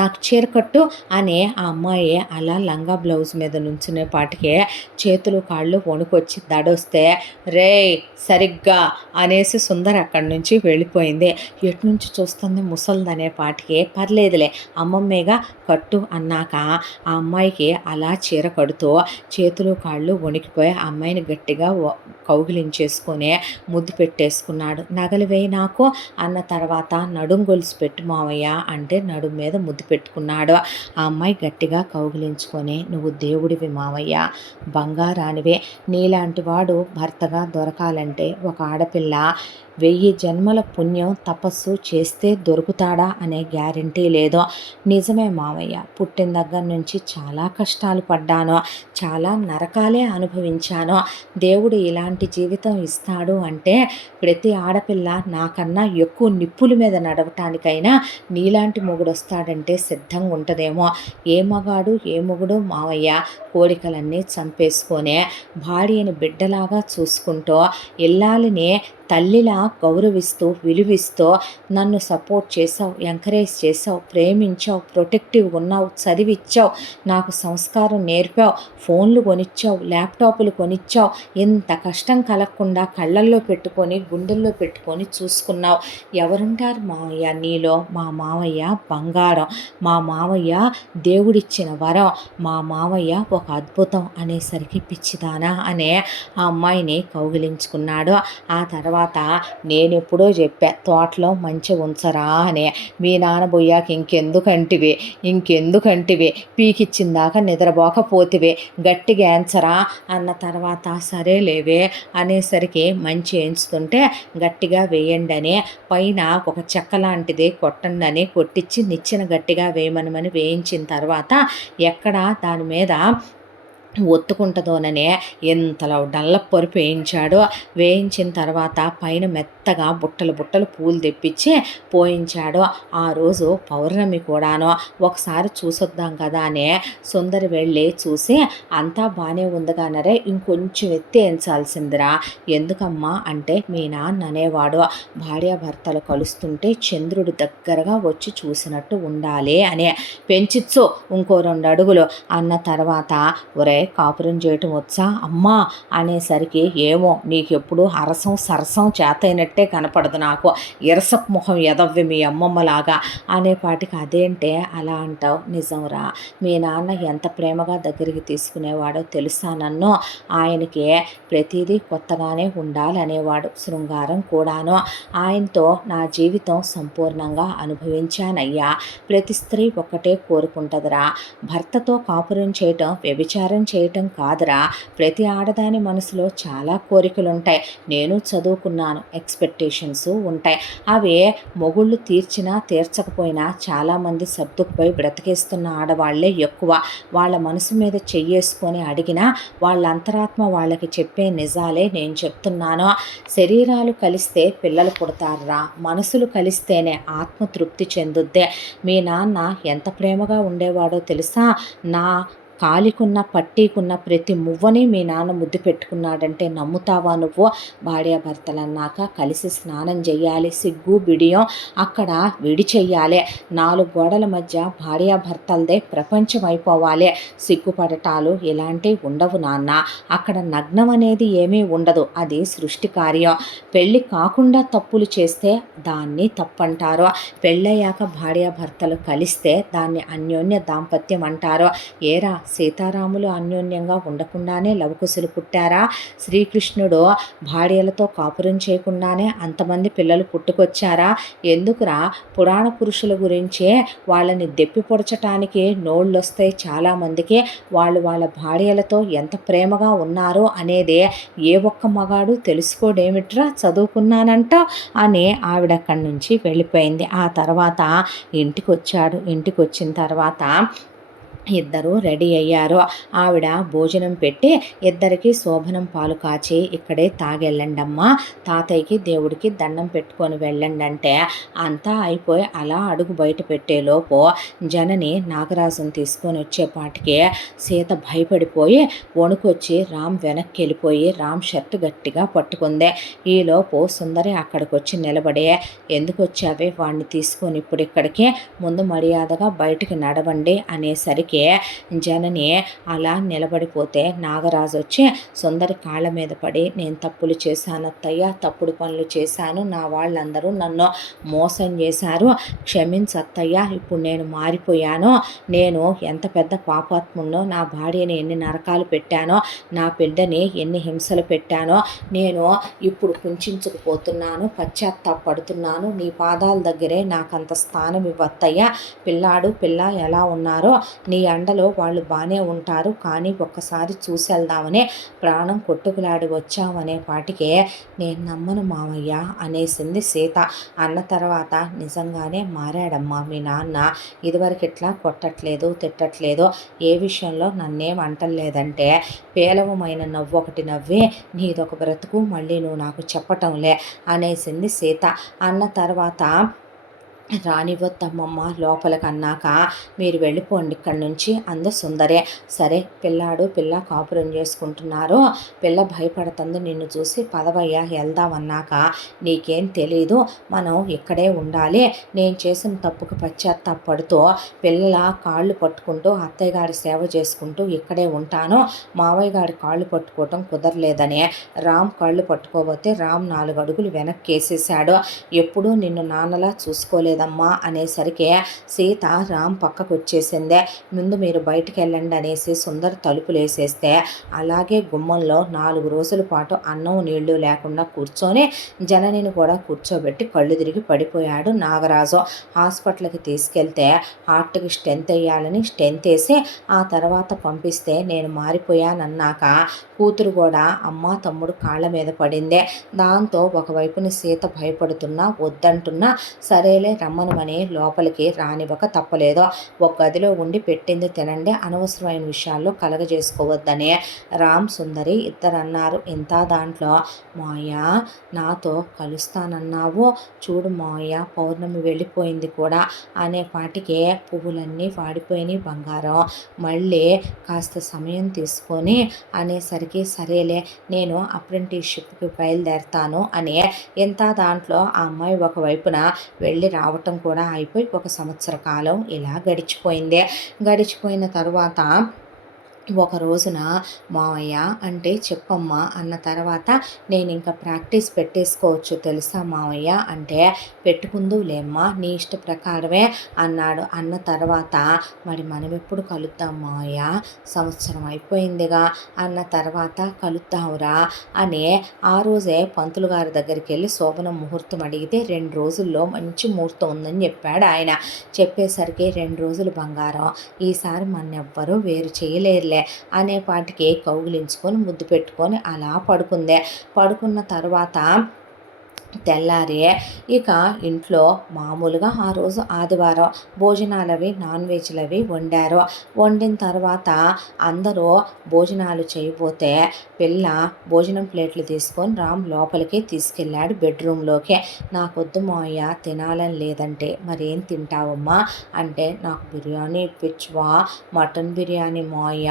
నాకు చీర కట్టు అని ఆ అమ్మాయి అలా లంగా బ్లౌజ్ మీద నుంచునే పాటికే చేతులు కాళ్ళు వణుకొచ్చి దడొస్తే రే సరిగ్గా అనేసి సుందర అక్కడి నుంచి వెళ్ళిపోయింది. ఎటు నుంచి చూస్తుంది ముసల్దనే పాటికి పర్లేదులే అమ్మమ్మేగా కట్టు అన్నాక ఆ అమ్మాయికి అలా చీర కడుతూ చేతులు కాళ్ళు వణికిపోయి ఆ అమ్మాయిని గట్టిగా కౌగిలించేసుకొని ముద్దు పెట్టేసుకున్నాడు. నగలు వేయి నాకు అన్న తర్వాత నడుం గొలుసు పెట్టు మావయ్య అంటే నడుం మీద ముద్దు పెట్టుకున్నాడు. ఆ అమ్మాయి గట్టిగా కౌగిలించుకొని నువ్వు దేవుడివి మావయ్య, బంగారానివే, నీలాంటి వాడు భర్తగా దొరకాలంటే ఒక ఆడపిల్ల 1000 జన్మల పుణ్యం తపస్సు చేస్తే దొరుకుతాడా అనే గ్యారంటీ లేదు. నిజమే మావయ్య, పుట్టిన దగ్గర నుంచి చాలా కష్టాలు పడ్డాను, చాలా నరకాలే అనుభవించాను, దేవుడు ఇలాంటి జీవితం ఇస్తాడు అంటే ప్రతి ఆడపిల్ల నాకన్నా ఎక్కువ నిప్పుల మీద నడవటానికైనా నీలాంటి మొగుడు వస్తాడంటే సిద్ధంగా ఉంటుందేమో. ఏ మగాడు ఏ మొగుడు మావయ్య కోరికలన్నీ చంపేసుకొనే భార్యని బిడ్డలాగా చూసుకుంటూ ఇల్లాలిని తల్లిలా గౌరవిస్తూ విలువిస్తూ నన్ను సపోర్ట్ చేసావు, ఎంకరేజ్ చేసావు, ప్రేమించావు, ప్రొటెక్టివ్ ఉన్నావు, చదివిచ్చావు, నాకు సంస్కారం నేర్పావు, ఫోన్లు కొనిచ్చావు, ల్యాప్టాప్లు కొనిచ్చావు, ఇంత కష్టం కలగకుండా కళ్ళల్లో పెట్టుకొని గుండెల్లో పెట్టుకొని చూసుకున్నావు. ఎవరుంటారు మావయ్య నీలో? మా మావయ్య బంగారం, మా మావయ్య దేవుడిచ్చిన వరం, మా మావయ్య ఒక అద్భుతం అనేసరికి పిచ్చిదానా అనే ఆ అమ్మాయిని కౌగిలించుకున్నాడు. ఆ తర్వాత నేనెప్పుడో చెప్పా తోటలో మంచి ఉంచరా అని, మీ నాన్న పోయాక ఇంకెందుకంటివి పీకిచ్చిందాక నిద్రపోకపోతివే, గట్టిగా ఏంచరా అన్న తర్వాత సరే లేవే అనేసరికి మంచి ఏంచుతుంటే గట్టిగా వేయండి అని పైన ఒక చెక్క లాంటిది కొట్టండి అని కొట్టించి నిచ్చెన గట్టిగా వేయమనమని వేయించిన తర్వాత ఎక్కడ దాని మీద ఒత్తుకుంటుందోననే ఎంతలో డల్లప్ పరుపు వేయించాడు. వేయించిన తర్వాత పైన మెత్తగా బుట్టలు పూలు తెప్పించి పోయించాడు. ఆ రోజు పౌర్ణమి కూడాను. ఒకసారి చూసొద్దాం కదా అని సుందరి వెళ్ళి చూసి అంతా బాగానే ఉంది కానరే ఇంకొంచెం ఎత్తేయించాల్సిందిరా, ఎందుకమ్మా అంటే మీ నాన్న అనేవాడు భార్యాభర్తలు కలుస్తుంటే చంద్రుడి దగ్గరగా వచ్చి చూసినట్టు ఉండాలి అని, పెంచిచ్చు ఇంకో 2 అడుగులు అన్న తర్వాత ఒరే కాపురం చేయటం వచ్చా అమ్మా అనేసరికి, ఏమో నీకెప్పుడు అరసం సరసం చేతైనట్టే కనపడదు నాకు, ఇరసపు మొహం ఎదవ్వి మీ అమ్మమ్మలాగా అనేపాటికి, అదేంటే అలా అంటావు? నిజంరా, మీ నాన్న ఎంత ప్రేమగా దగ్గరికి తీసుకునేవాడో తెలుసా నన్ను. ఆయనకి ప్రతిదీ కొత్తగానే ఉండాలనేవాడు, శృంగారం కూడాను. ఆయనతో నా జీవితం సంపూర్ణంగా అనుభవించానయ్యా. ప్రతి స్త్రీ ఒక్కటే కోరుకుంటుందిరా, భర్తతో కాపురం చేయటం వ్యభిచారం చేయటం కాదురా. ప్రతి ఆడదాని మనసులో చాలా కోరికలుంటాయి. నేను చదువుకున్నాను, ఎక్స్పెక్టేషన్స్ ఉంటాయి. అవి మొగుళ్ళు తీర్చినా తీర్చకపోయినా చాలామంది సర్దుకుపోయి బ్రతికేస్తున్న ఆడవాళ్లే ఎక్కువ. వాళ్ళ మనసు మీద చెయ్యేసుకొని అడిగినా వాళ్ళ అంతరాత్మ వాళ్ళకి చెప్పే నిజాలే నేను చెప్తున్నాను. శరీరాలు కలిస్తే పిల్లలు పుడతారురా, మనసులు కలిస్తేనే ఆత్మ తృప్తి చెందుద్దే. మీ నాన్న ఎంత ప్రేమగా ఉండేవాడో తెలుసా? నా కాలికున్న పట్టీకున్న ప్రతి మువ్వని మీ నాన్న ముద్దు పెట్టుకున్నాడంటే నమ్ముతావా నువ్వు? భార్యాభర్తలన్నాక కలిసి స్నానం చెయ్యాలి, సిగ్గు బిడియం అక్కడ విడి చెయ్యాలి. 4 గోడల మధ్య భార్యాభర్తలదే ప్రపంచం అయిపోవాలి. సిగ్గుపడటాలు ఇలాంటివి ఉండవు నాన్న. అక్కడ నగ్నం అనేది ఏమీ ఉండదు, అది సృష్టి కార్యం. పెళ్ళి కాకుండా తప్పులు చేస్తే దాన్ని తప్పంటారు. పెళ్ళయ్యాక భార్యాభర్తలు కలిస్తే దాన్ని అన్యోన్య దాంపత్యం అంటారు. ఏరా, సీతారాములు అన్యోన్యంగా ఉండకుండానే లవకుశలు పుట్టారా? శ్రీకృష్ణుడు భార్యలతో కాపురం చేయకుండానే అంతమంది పిల్లలు పుట్టుకొచ్చారా? ఎందుకురా? పురాణ పురుషుల గురించే వాళ్ళని దెప్పి పొడచటానికి నోళ్ళొస్తాయి చాలామందికి. వాళ్ళు వాళ్ళ భార్యలతో ఎంత ప్రేమగా ఉన్నారో అనేది ఏ ఒక్క మగాడు తెలుసుకోడేమిట్రా, చదువుకున్నానంట అని ఆవిడ అక్కడి నుంచి వెళ్ళిపోయింది. ఆ తర్వాత ఇంటికి వచ్చాడు. ఇంటికి వచ్చిన తర్వాత ఇద్దరూ రెడీ అయ్యారు. ఆవిడ భోజనం పెట్టి ఇద్దరికి శోభనం పాలు కాచి, ఇక్కడే తాగెళ్ళండమ్మా, తాతయ్యకి దేవుడికి దండం పెట్టుకొని వెళ్ళండి అంటే, అంతా అయిపోయి అలా అడుగు బయట పెట్టేలోపు జనని నాగరాజును తీసుకొని వచ్చేపాటికి సీత భయపడిపోయి వణుకొచ్చి రామ్ వెనక్కి వెళ్ళిపోయి రామ్ షర్టు గట్టిగా పట్టుకుంది. ఈలోపు సుందరి అక్కడికి వచ్చి నిలబడి, ఎందుకు వచ్చావే వాడిని తీసుకొని ఇప్పుడు ఇక్కడికి, ముందు మర్యాదగా బయటికి నడవండి అనేసరికి జనని అలా నిలబడిపోతే నాగరాజు వచ్చి సుందరి కాళ్ళ మీద పడి, నేను తప్పులు చేశాను అత్తయ్య, తప్పుడు పనులు చేశాను, నా వాళ్ళందరూ నన్ను మోసం చేశారు, క్షమించు అత్తయ్య, ఇప్పుడు నేను మారిపోయాను, నేను ఎంత పెద్ద పాపాత్మున్నో, నా భార్యని ఎన్ని నరకాలు పెట్టానో, నా బిడ్డని ఎన్ని హింసలు పెట్టానో, నేను ఇప్పుడు కుంచుకుపోతున్నాను, పశ్చాత్తాపడుతున్నాను, నీ పాదాల దగ్గరే నాకంత స్థానం ఇవ్వత్తయ్య, పిల్లాడు పిల్ల ఎలా ఉన్నారో నీ అండలో వాళ్ళు బాగానే ఉంటారు, కానీ ఒక్కసారి చూసి వెళ్దామని ప్రాణం కొట్టుకులాడి వచ్చామనే పాటికే, నేను నమ్మను మావయ్య అనేసింది సీత. అన్న తర్వాత, నిజంగానే మారాడమ్మా మీ నాన్న, ఇదివరకు ఇట్లా కొట్టట్లేదు తిట్టట్లేదు, ఏ విషయంలో నన్నేం అంటలేదంటే పేలవమైన నవ్వు ఒకటి నవ్వి, నీదొక బ్రతుకు మళ్ళీ నువ్వు నాకు చెప్పటంలే అనేసింది సీత. అన్న తర్వాత, రానివ్వద్దమ్మమ్మ లోపలికి అన్నాక, మీరు వెళ్ళిపోండి ఇక్కడి నుంచి అంద సుందరే. సరే, పిల్లాడు పిల్ల కాపురం చేసుకుంటున్నారు, పిల్ల భయపడుతుంది నిన్ను చూసి, పదవయ్యా వెళ్దామన్నాక, నీకేం తెలీదు, మనం ఇక్కడే ఉండాలి, నేను చేసిన తప్పుకు పశ్చాత్తాపడుతూ పిల్లల కాళ్ళు పట్టుకుంటూ అత్తయ్య గారి సేవ చేసుకుంటూ ఇక్కడే ఉంటాను, మావయ్య గారి కాళ్ళు పట్టుకోవటం కుదరలేదని రామ్ కాళ్ళు పట్టుకోబోతే రామ్ 4 అడుగులు వెనక్కి వేసేసాడు. ఎప్పుడూ నిన్ను నాన్నలా చూసుకోలేదు లేదమ్మా అనేసరికి సీత రామ్ పక్కకు వచ్చేసిందే. ముందు మీరు బయటికి వెళ్ళండి అనేసి సుందర్ తలుపులు వేసేస్తే, అలాగే గుమ్మంలో 4 రోజుల పాటు అన్నం నీళ్లు లేకుండా కూర్చొని జననిని కూడా కూర్చోబెట్టి కళ్ళు తిరిగి పడిపోయాడు నాగరాజు. హాస్పిటల్కి తీసుకెళ్తే హార్ట్కి స్టెంత్ వేయాలని స్టెంత్ వేసి ఆ తర్వాత పంపిస్తే, నేను మారిపోయానన్నాక కూతురు కూడా అమ్మ తమ్ముడు కాళ్ళ మీద పడిందే. దాంతో ఒకవైపుని సీత భయపడుతున్నా వద్దంటున్నా, సరేలే రమ్మనమని లోపలికి రానివ్వక తప్పలేదు. ఒక గదిలో ఉండి పెట్టింది తినండి, అనవసరమైన విషయాల్లో కలగజేసుకోవద్దని రామ్ సుందరి ఇద్దరు అన్నారు. ఇంత దాంట్లో, మాయా నాతో కలుస్తానన్నావు చూడు మాయా, పౌర్ణమి వెళ్ళిపోయింది కూడా అనేపాటికే పువ్వులన్నీ వాడిపోయినాయి బంగారం, మళ్ళీ కాస్త సమయం తీసుకొని అనేసరికి, సరేలే నేను అప్రెంటిస్షిప్కి బయలుదేరతాను అని. ఇంత దాంట్లో ఆ అమ్మాయి ఒకవైపున వెళ్ళి రావటం కూడా అయిపోయి 1 సంవత్సర కాలం ఇలా గడిచిపోయింది. గడిచిపోయిన తరువాత ఒక రోజున మావయ్య అంటే చెప్పమ్మా అన్న తర్వాత నేను ఇంకా ప్రాక్టీస్ పెట్టేసుకోవచ్చు తెలుసా మావయ్య అంటే పెట్టుకుందువులేమ్మా నీ ఇష్ట ప్రకారమే అన్నాడు. అన్న తర్వాత మరి మనం ఎప్పుడు కలుద్దాం మావయ్య సంవత్సరం అయిపోయిందిగా అన్న తర్వాత కలుద్దాంరా అని ఆ రోజే పంతులు గారి దగ్గరికి వెళ్ళి శోభనం ముహూర్తం అడిగితే 2 రోజుల్లో మంచి ముహూర్తం ఉందని చెప్పాడు ఆయన. చెప్పేసరికి 2 రోజులు బంగారం ఈసారి మన్నెవ్వరూ వేరు చేయలేరులే అనేపాటికి కౌగిలించుకొని ముద్దు పెట్టుకొని అలా పడుకుంది. పడుకున్న తర్వాత తెల్లారి ఇక ఇంట్లో మామూలుగా ఆ రోజు ఆదివారం భోజనాలవి నాన్ వెజ్లవి వండారు. వండిన తర్వాత అందరూ భోజనాలు చేయబోతే పిల్ల భోజనం ప్లేట్లు తీసుకొని రామ్ లోపలికి తీసుకెళ్ళాడు బెడ్రూమ్లోకి. నాకొద్దు మావయ్య తినాలని లేదంటే మరేం తింటావమ్మా అంటే నాకు బిర్యానీ ఇప్పించవా మటన్ బిర్యానీ మావయ్య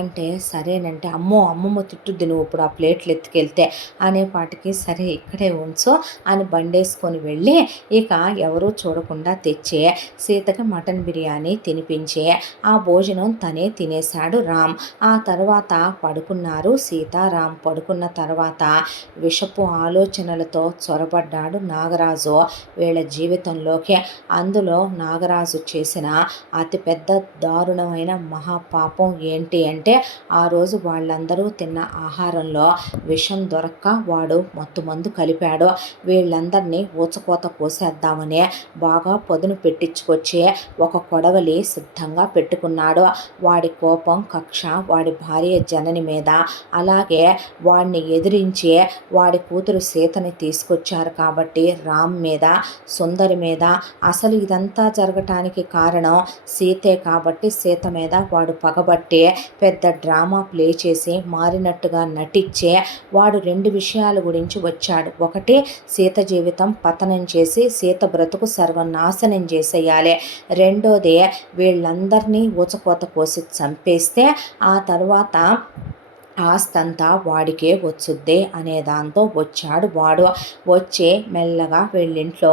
అంటే సరేనంటే అమ్మో అమ్మమ్మ తిట్టుద్ది నువ్వు ఇప్పుడు ఆ ప్లేట్లు ఎత్తుకెళ్తే అనేపాటికి సరే ఇక్కడే ఉంచు అని బండేసుకొని వెళ్ళి ఇక ఎవరూ చూడకుండా తెచ్చి సీతకి మటన్ బిర్యానీ తినిపించి ఆ భోజనం తనే తినేశాడు రామ్. ఆ తర్వాత పడుకున్నారు సీతారాం. పడుకున్న తర్వాత విషపు ఆలోచనలతో చొరబడ్డాడు నాగరాజు వీళ్ళ జీవితంలోకి. అందులో నాగరాజు చేసిన అతిపెద్ద దారుణమైన మహాపాపం ఏంటి అంటే ఆ రోజు వాళ్ళందరూ తిన్న ఆహారంలో విషం దొరక్క వాడు మత్తుమందు కలిపాడు. వీళ్ళందరినీ ఊచకోత కోసేద్దామని బాగా పదును పెట్టించుకొచ్చి ఒక కొడవలి సిద్ధంగా పెట్టుకున్నాడు. వాడి కోపం కక్ష వాడి భార్య జనని మీద, అలాగే వాడిని ఎదిరించి వాడి కూతురు సీతని తీసుకొచ్చారు కాబట్టి రామ్ మీద, సుందరి మీద. అసలు ఇదంతా జరగటానికి కారణం సీతే కాబట్టి సీత మీద వాడు పగబట్టి పెద్ద డ్రామా ప్లే చేసి మారినట్టుగా నటించి వాడు 2 విషయాల గురించి వచ్చాడు. ఒకటి సీత జీవితం పతనం చేసి సీత బ్రతుకు సర్వనాశనం చేసేయాలి. రెండోది వీళ్ళందరినీ ఊచకోత కోసి చంపేస్తే ఆ తర్వాత ఆస్తంతా వాడికే వచ్చుద్దే అనే దాంతో వచ్చాడు వాడు. వచ్చి మెల్లగా వీళ్ళింట్లో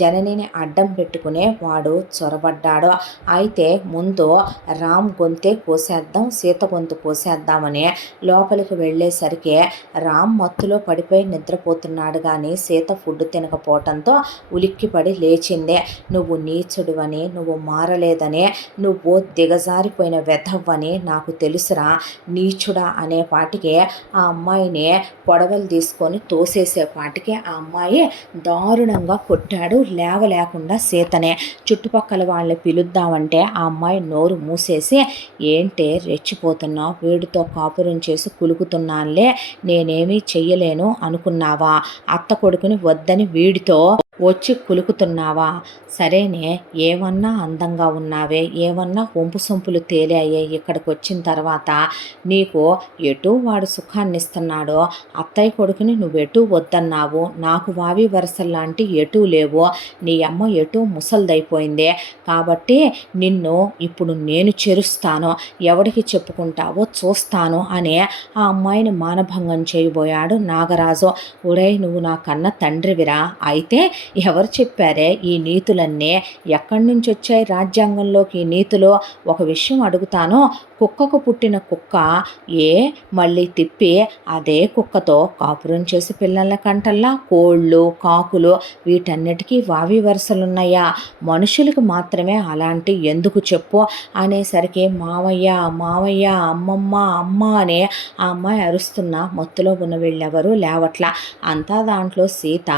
జననిని అడ్డం పెట్టుకునే వాడు చొరబడ్డాడు. అయితే ముందు రామ్ గొంతే కోసేద్దాం సీత గొంతు కోసేద్దామని లోపలికి వెళ్ళేసరికి రామ్ మత్తులో పడిపోయి నిద్రపోతున్నాడు కానీ సీత ఫుడ్ తినకపోవటంతో ఉలిక్కిపడి లేచింది. నువ్వు నీచుడువని, నువ్వు మారలేదని, నువ్వు దిగజారిపోయిన వెధవ్వని నాకు తెలుసురా నీచుడా అనే పాటికి ఆ అమ్మాయిని పొడవలు తీసుకొని తోసేసేపాటికి ఆ అమ్మాయి దారుణంగా కొట్టాడు లేవలేకుండా సీతనే. చుట్టుపక్కల వాళ్ళని పిలుద్దామంటే ఆ అమ్మాయి నోరు మూసేసి ఏంటే రెచ్చిపోతున్నావు, వీడితో కాపురం చేసి కులుకుతున్నానులే నేనేమీ చెయ్యలేను అనుకున్నావా, అత్త కొడుకుని వద్దని వీడితో వచ్చి కులుకుతున్నావా, సరేనే ఏమన్నా అందంగా ఉన్నావే, ఏమన్నా వంపు సొంపులు తేలాయే, ఇక్కడికి వచ్చిన తర్వాత నీకు ఎటు వాడు సుఖాన్ని ఇస్తున్నాడో అత్తయ్య కొడుకుని నువ్వెటు వద్దన్నావు, నాకు వావి వరసల్లాంటి ఎటు లేవు, నీ అమ్మ ఎటు ముసల్దైపోయిందే కాబట్టి నిన్ను ఇప్పుడు నేను చెరుస్తాను, ఎవడికి చెప్పుకుంటావో చూస్తాను అని ఆ అమ్మాయిని మానభంగం చేయబోయాడు నాగరాజు. ఒరేయ్ నువ్వు నా కన్న తండ్రివిరా, అయితే ఎవరు చెప్పారే ఈ నీతులన్నీ, ఎక్కడి నుంచి వచ్చాయి రాజ్యాంగంలోకి ఈ నీతులు, ఒక విషయం అడుగుతాను, కుక్కకు పుట్టిన కుక్క మళ్ళీ తిప్పి అదే కుక్కతో కాపురం చేసి పిల్లల కంటల్లా కోళ్ళు కాకులు వీటన్నిటికీ వావి వరుసలున్నాయా, మనుషులకు మాత్రమే అలాంటి ఎందుకు చెప్పు అనేసరికి మావయ్య మావయ్య అమ్మమ్మ అమ్మ అని ఆ అమ్మాయి అరుస్తున్న మత్తులో ఉన్న వీళ్ళెవరూ లేవట్లా. అంతా దాంట్లో సీత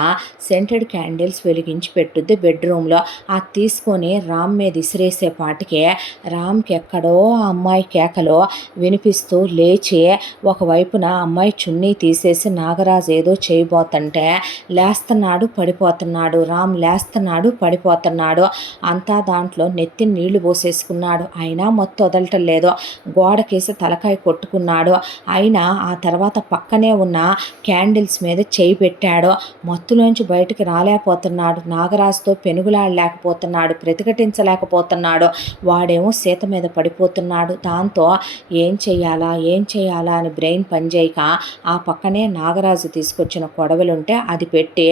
సెంటెడ్ క్యాండిల్స్ వెలిగించి పెట్టుద్ది బెడ్రూమ్లో. అది తీసుకొని రామ్ మీద ఇసిరేసేపాటికి రామ్కి ఎక్కడో ఆ అమ్మాయి కేకలో వినిపిస్తూ లేచి ఒకవైపున అమ్మాయి చున్నీ తీసేసి నాగరాజు ఏదో చేయబోతుంటే లేస్తున్నాడు పడిపోతున్నాడు, రామ్ లేస్తున్నాడు పడిపోతున్నాడు. అంతా దాంట్లో నెత్తి నీళ్లు పోసేసుకున్నాడు. అయినా మొత్తం వదలటం లేదు. గోడకేసి తలకాయ కొట్టుకున్నాడు. అయినా ఆ తర్వాత పక్కనే ఉన్న క్యాండిల్స్ మీద చేయి పెట్టాడు. మత్తులోంచి బయటికి రాలేకపోతున్నాడు. ఉండలేకపోతున్నాడు, నాగరాజుతో పెనుగులాడలేకపోతున్నాడు, ప్రతిఘటించలేకపోతున్నాడు. వాడేమో సీత మీద పడిపోతున్నాడు. దాంతో ఏం చేయాలా అని బ్రెయిన్ పనిచేయక ఆ పక్కనే నాగరాజు తీసుకొచ్చిన కొడవలుంటే అది పెట్టి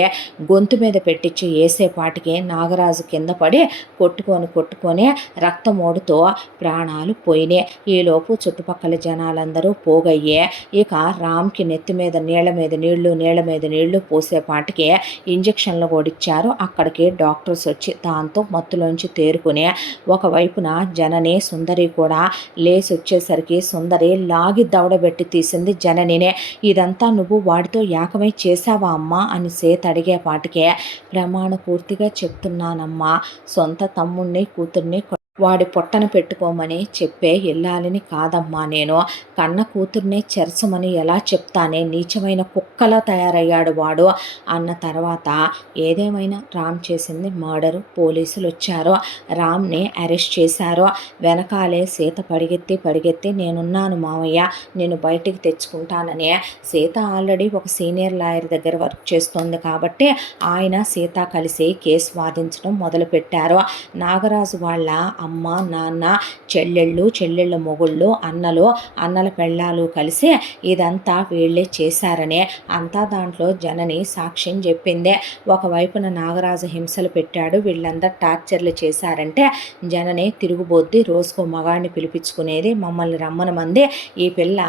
గొంతు మీద పెట్టించి వేసేపాటికి నాగరాజు కింద పడి కొట్టుకొని రక్తం ఓడుతూ ప్రాణాలు పోయినాయి. ఈలోపు చుట్టుపక్కల జనాలందరూ పోగయ్యే. ఇక రామ్కి నెత్తి మీద నీళ్ల మీద నీళ్లు పోసేపాటికి ఇంజక్షన్లు ఓడిచ్చారు. అక్కడికి డాక్టర్స్ వచ్చి దాంతో మత్తులోంచి తేరుకుని ఒకవైపున జనని సుందరి కూడా లేసి వచ్చేసరికి సుందరి లాగి దవడబెట్టి తీసింది జననినే. ఇదంతా నువ్వు వాడితో ఏకమై చేశావా అమ్మా అని సీత అడిగేపాటికే ప్రమాణ పూర్తిగా చెప్తున్నానమ్మా, సొంత తమ్ముణ్ణి కూతుర్ని వాడి పొట్టన పెట్టుకోమని చెప్పే ఇల్లాలని కాదమ్మా, నేను కన్న కూతుర్నే చెరచమని ఎలా చెప్తానే, నీచమైన కుక్కలా తయారయ్యాడు వాడు అన్న తర్వాత ఏదేమైనా రామ్ చేసింది మర్డరు. పోలీసులు వచ్చారు, రామ్ని అరెస్ట్ చేశారు. వెనకాలే సీత పరిగెత్తి నేనున్నాను మావయ్య, నేను బయటికి తెచ్చుకుంటానని. సీత ఆల్రెడీ ఒక సీనియర్ లాయర్ దగ్గర వర్క్ చేస్తోంది కాబట్టి ఆయన సీత కలిసి కేసు వాదించడం మొదలుపెట్టారు. నాగరాజు వాళ్ళ అమ్మ నాన్న చెల్లెళ్ళ మొగుళ్ళు అన్నల పెళ్ళాలు కలిసి ఇదంతా వీళ్ళే చేశారనే అంతా దాంట్లో జనని సాక్ష్యం చెప్పిందే. ఒకవైపున నాగరాజు హింసలు పెట్టాడు, వీళ్ళందరూ టార్చర్లు చేశారంటే జనని తిరుగుబోద్ది, రోజుకో మగాడిని పిలిపించుకునేది, మమ్మల్ని రమ్మనమంది, ఈ పిల్ల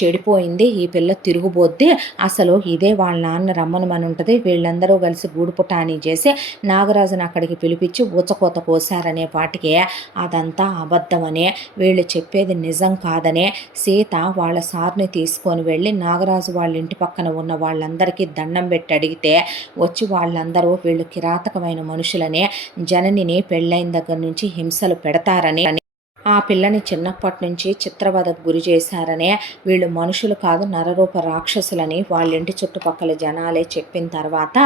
చెడిపోయింది, ఈ పిల్ల తిరుగుబోద్ది, అసలు ఇదే వాళ్ళ నాన్న రమ్మనమని ఉంటుంది, వీళ్ళందరూ కలిసి గూడుపుటాని చేసి నాగరాజుని అక్కడికి పిలిపించి ఊచకోత కోసారనే పాటికి అదంతా అబద్ధమనే, వీళ్ళు చెప్పేది నిజం కాదనే సీత వాళ్ళ సార్ని తీసుకొని వెళ్ళి నాగరాజు వాళ్ళ ఇంటి పక్కన ఉన్న వాళ్ళందరికీ దండం పెట్టి అడిగితే వచ్చి వాళ్ళందరూ వీళ్ళు కిరాతకమైన మనుషులనే, జననిని పెళ్ళైన దగ్గర నుంచి హింసలు పెడతారని, ఆ పిల్లని చిన్నప్పటి నుంచి చిత్రవధకు గురి చేశారనే, వీళ్ళు మనుషులు కాదు నరరూప రాక్షసులని వాళ్ళ ఇంటి చుట్టుపక్కల జనాలే చెప్పిన తర్వాత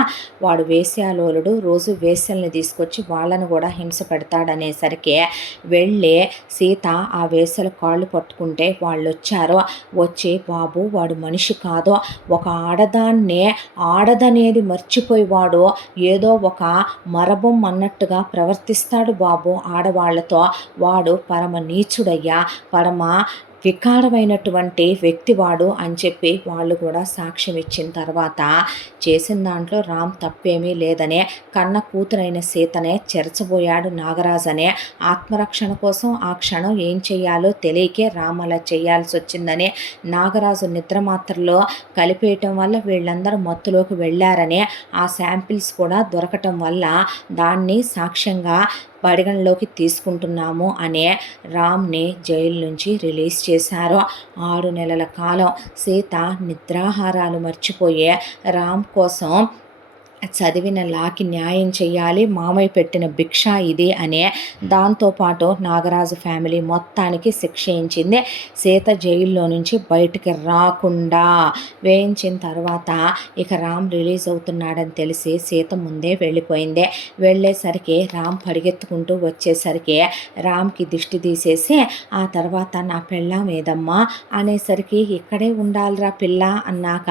వాడు వేశ్యాలోలుడు, రోజు వేశ్యల్ని తీసుకొచ్చి వాళ్ళను కూడా హింస పెడతాడనేసరికి వెళ్ళి సీత ఆ వేశ్యల కాళ్ళు పట్టుకుంటే వాళ్ళు వచ్చారు. వచ్చి బాబు వాడు మనిషి కాదు, ఒక ఆడదాన్నే ఆడదనేది మర్చిపోయి వాడు ఏదో ఒక మరబం అన్నట్టుగా ప్రవర్తిస్తాడు బాబు ఆడవాళ్లతో, వాడు పరమ నీచుడయ్యా, పరమ వికారమైనటువంటి వ్యక్తివాడు అని చెప్పి వాళ్ళు కూడా సాక్ష్యం ఇచ్చిన తర్వాత చేసిన దాంట్లో రామ్ తప్పేమీ లేదనే, కన్న కూతురైన సీతనే చెరచబోయాడు నాగరాజనే, ఆత్మరక్షణ కోసం ఆ క్షణం ఏం చెయ్యాలో తెలియకే రామ్ అలా చేయాల్సి వచ్చిందనే, నాగరాజు నిద్రమాత్రలో కలిపేయటం వల్ల వీళ్ళందరూ మత్తులోకి వెళ్ళారనే, ఆ శాంపిల్స్ కూడా దొరకటం వల్ల దాన్ని సాక్ష్యంగా పరిగణలోకి తీసుకుంటున్నాము అనే రామ్ని జైలు నుంచి రిలీజ్ చేశారు. 6 నెలల కాలం సీత నిద్రాహారాలు మర్చిపోయే రామ్ కోసం చదివిన లాకి న్యాయం చేయాలి, మామయ్య పెట్టిన భిక్ష ఇది అనే దాంతోపాటు నాగరాజు ఫ్యామిలీ మొత్తానికి శిక్షించింది. సీత జైల్లో నుంచి బయటికి రాకుండా వేయించిన తర్వాత ఇక రామ్ రిలీజ్ అవుతున్నాడని తెలిసి సీత ముందే వెళ్ళిపోయింది. వెళ్ళేసరికి రామ్ పరిగెత్తుకుంటూ వచ్చేసరికి రామ్కి దిష్టి తీసేసి ఆ తర్వాత నా పెళ్ళాం ఏదమ్మా అనేసరికి ఇక్కడే ఉండాలిరా పిల్ల అన్నాక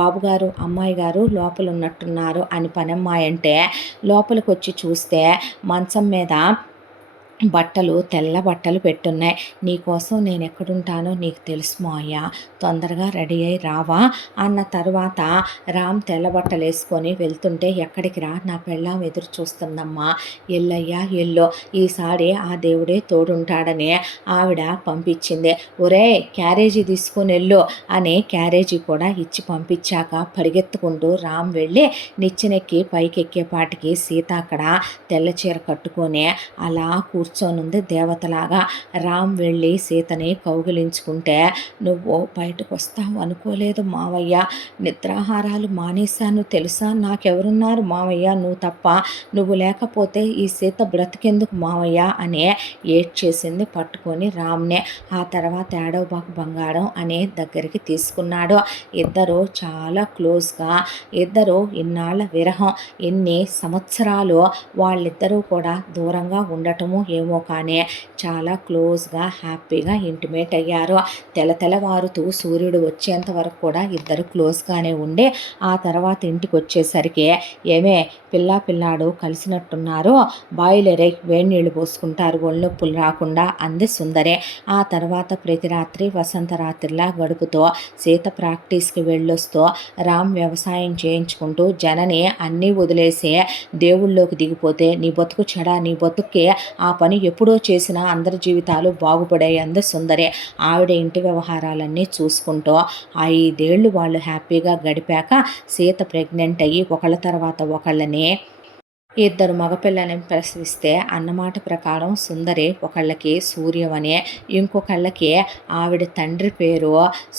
బాబుగారు అమ్మాయి గారు లోపల ఉన్నట్టున్నారు అని పనమ్మాయి అంటే లోపలికి వచ్చి చూస్తే మంచం మీద తెల్ల బట్టలు పెట్టున్నాయి. నీకోసం నేను ఎక్కడుంటానో నీకు తెలుసు మావయ్య, తొందరగా రెడీ అయి రావా అన్న తర్వాత రామ్ తెల్ల బట్టలు వేసుకొని వెళ్తుంటే ఎక్కడికి రా, నా పెళ్ళాం ఎదురు చూస్తుందమ్మా, ఎల్లయ్యా ఎల్లో, ఈసారి ఆ దేవుడే తోడుంటాడని ఆవిడ పంపించింది. ఒరే క్యారేజీ తీసుకొని వెళ్ళు అని క్యారేజీ కూడా ఇచ్చి పంపించాక పరిగెత్తుకుంటూ రామ్ వెళ్ళి నిచ్చెనెక్కి పైకెక్కేపాటికి సీత అక్కడ తెల్ల చీర కట్టుకొని అలా కూర్చొనుంది దేవతలాగా. రామ్ వెళ్ళి సీతని కౌగిలించుకుంటే నువ్వు బయటకు వస్తావు అనుకోలేదు మావయ్య, నిద్రాహారాలు మానేశాను తెలుసా, నాకెవరున్నారు మావయ్య నువ్వు తప్ప, నువ్వు లేకపోతే ఈ సీత బ్రతికెందుకు మావయ్య అని ఏడ్చేసింది పట్టుకొని రామ్నే. ఆ తర్వాత ఏడవబాకు బంగారం అనే దగ్గరికి తీసుకున్నాడు. ఇద్దరు చాలా క్లోజ్గా, ఇద్దరు ఇన్నాళ్ళ విరహం, ఎన్ని సంవత్సరాలు వాళ్ళిద్దరూ కూడా దూరంగా ఉండటము ఏమో కానీ చాలా క్లోజ్గా హ్యాపీగా ఇంటిమేట్ అయ్యారు. తెల్లవారుతూ సూర్యుడు వచ్చేంత వరకు కూడా ఇద్దరు క్లోజ్గానే ఉండి ఆ తర్వాత ఇంటికి వచ్చేసరికి ఏమే పిల్లాడు కలిసినట్టున్నారు, బాయిలరే వేడి నీళ్ళు పోసుకుంటారు ఒళ్ళు నొప్పులు రాకుండా అంది సుందరి. ఆ తర్వాత ప్రతి రాత్రి వసంత రాత్రిలా గడుపుతూ సీత ప్రాక్టీస్కి వెళ్ళొస్తూ రామ్ వ్యవసాయం చేయించుకుంటూ జనని అన్నీ వదిలేసి దేవుళ్ళలోకి దిగిపోతే నీ బతుకు చెడా, నీ బతుక్కి ఆ పని ఎప్పుడో చేసినా అందరి జీవితాలు బాగుపడాయి అంది సుందరి. ఆవిడ ఇంటి వ్యవహారాలన్నీ చూసుకుంటూ 5 ఏళ్ళు వాళ్ళు హ్యాపీగా గడిపాక సీత ప్రెగ్నెంట్ అయ్యి ఒకళ్ళ తర్వాత ఒకళ్ళని ఇద్దరు మగపిల్లని ప్రసవిస్తే అన్నమాట ప్రకారం సుందరి ఒకళ్ళకి సూర్యం అని, ఇంకొకళ్ళకి ఆవిడ తండ్రి పేరు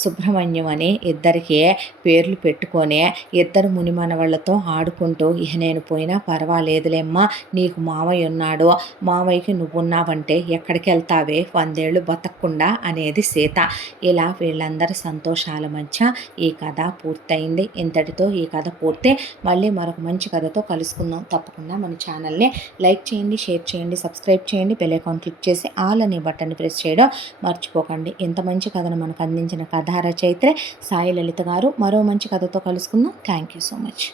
సుబ్రహ్మణ్యం అని ఇద్దరికి పేర్లు పెట్టుకొని ఇద్దరు మునిమనవాళ్ళతో ఆడుకుంటూ ఇహ నేను పోయినా పర్వాలేదులేమ్మా, నీకు మావయ్య ఉన్నాడు, మావయ్యకి నువ్వున్నావంటే ఎక్కడికి వెళ్తావే 100 ఏళ్ళు బతకకుండా అనేది సీత. ఇలా వీళ్ళందరి సంతోషాల మధ్య ఈ కథ పూర్తయింది. ఇంతటితో ఈ కథ పూర్తి. మళ్ళీ మరొక మంచి కథతో కలుసుకుందాం. తప్పకుండా మన ఛానల్ని లైక్ చేయండి, షేర్ చేయండి, సబ్స్క్రైబ్ చేయండి, బెల్ ఐకాన్ క్లిక్ చేసి ఆల్ అనే బటన్ని ప్రెస్ చేయడం మర్చిపోకండి. ఇంత మంచి కథను మనకు అందించిన కథా రచయిత్రి సాయి లలిత గారు. మరో మంచి కథతో కలుసుకుందాం. Thank you so much.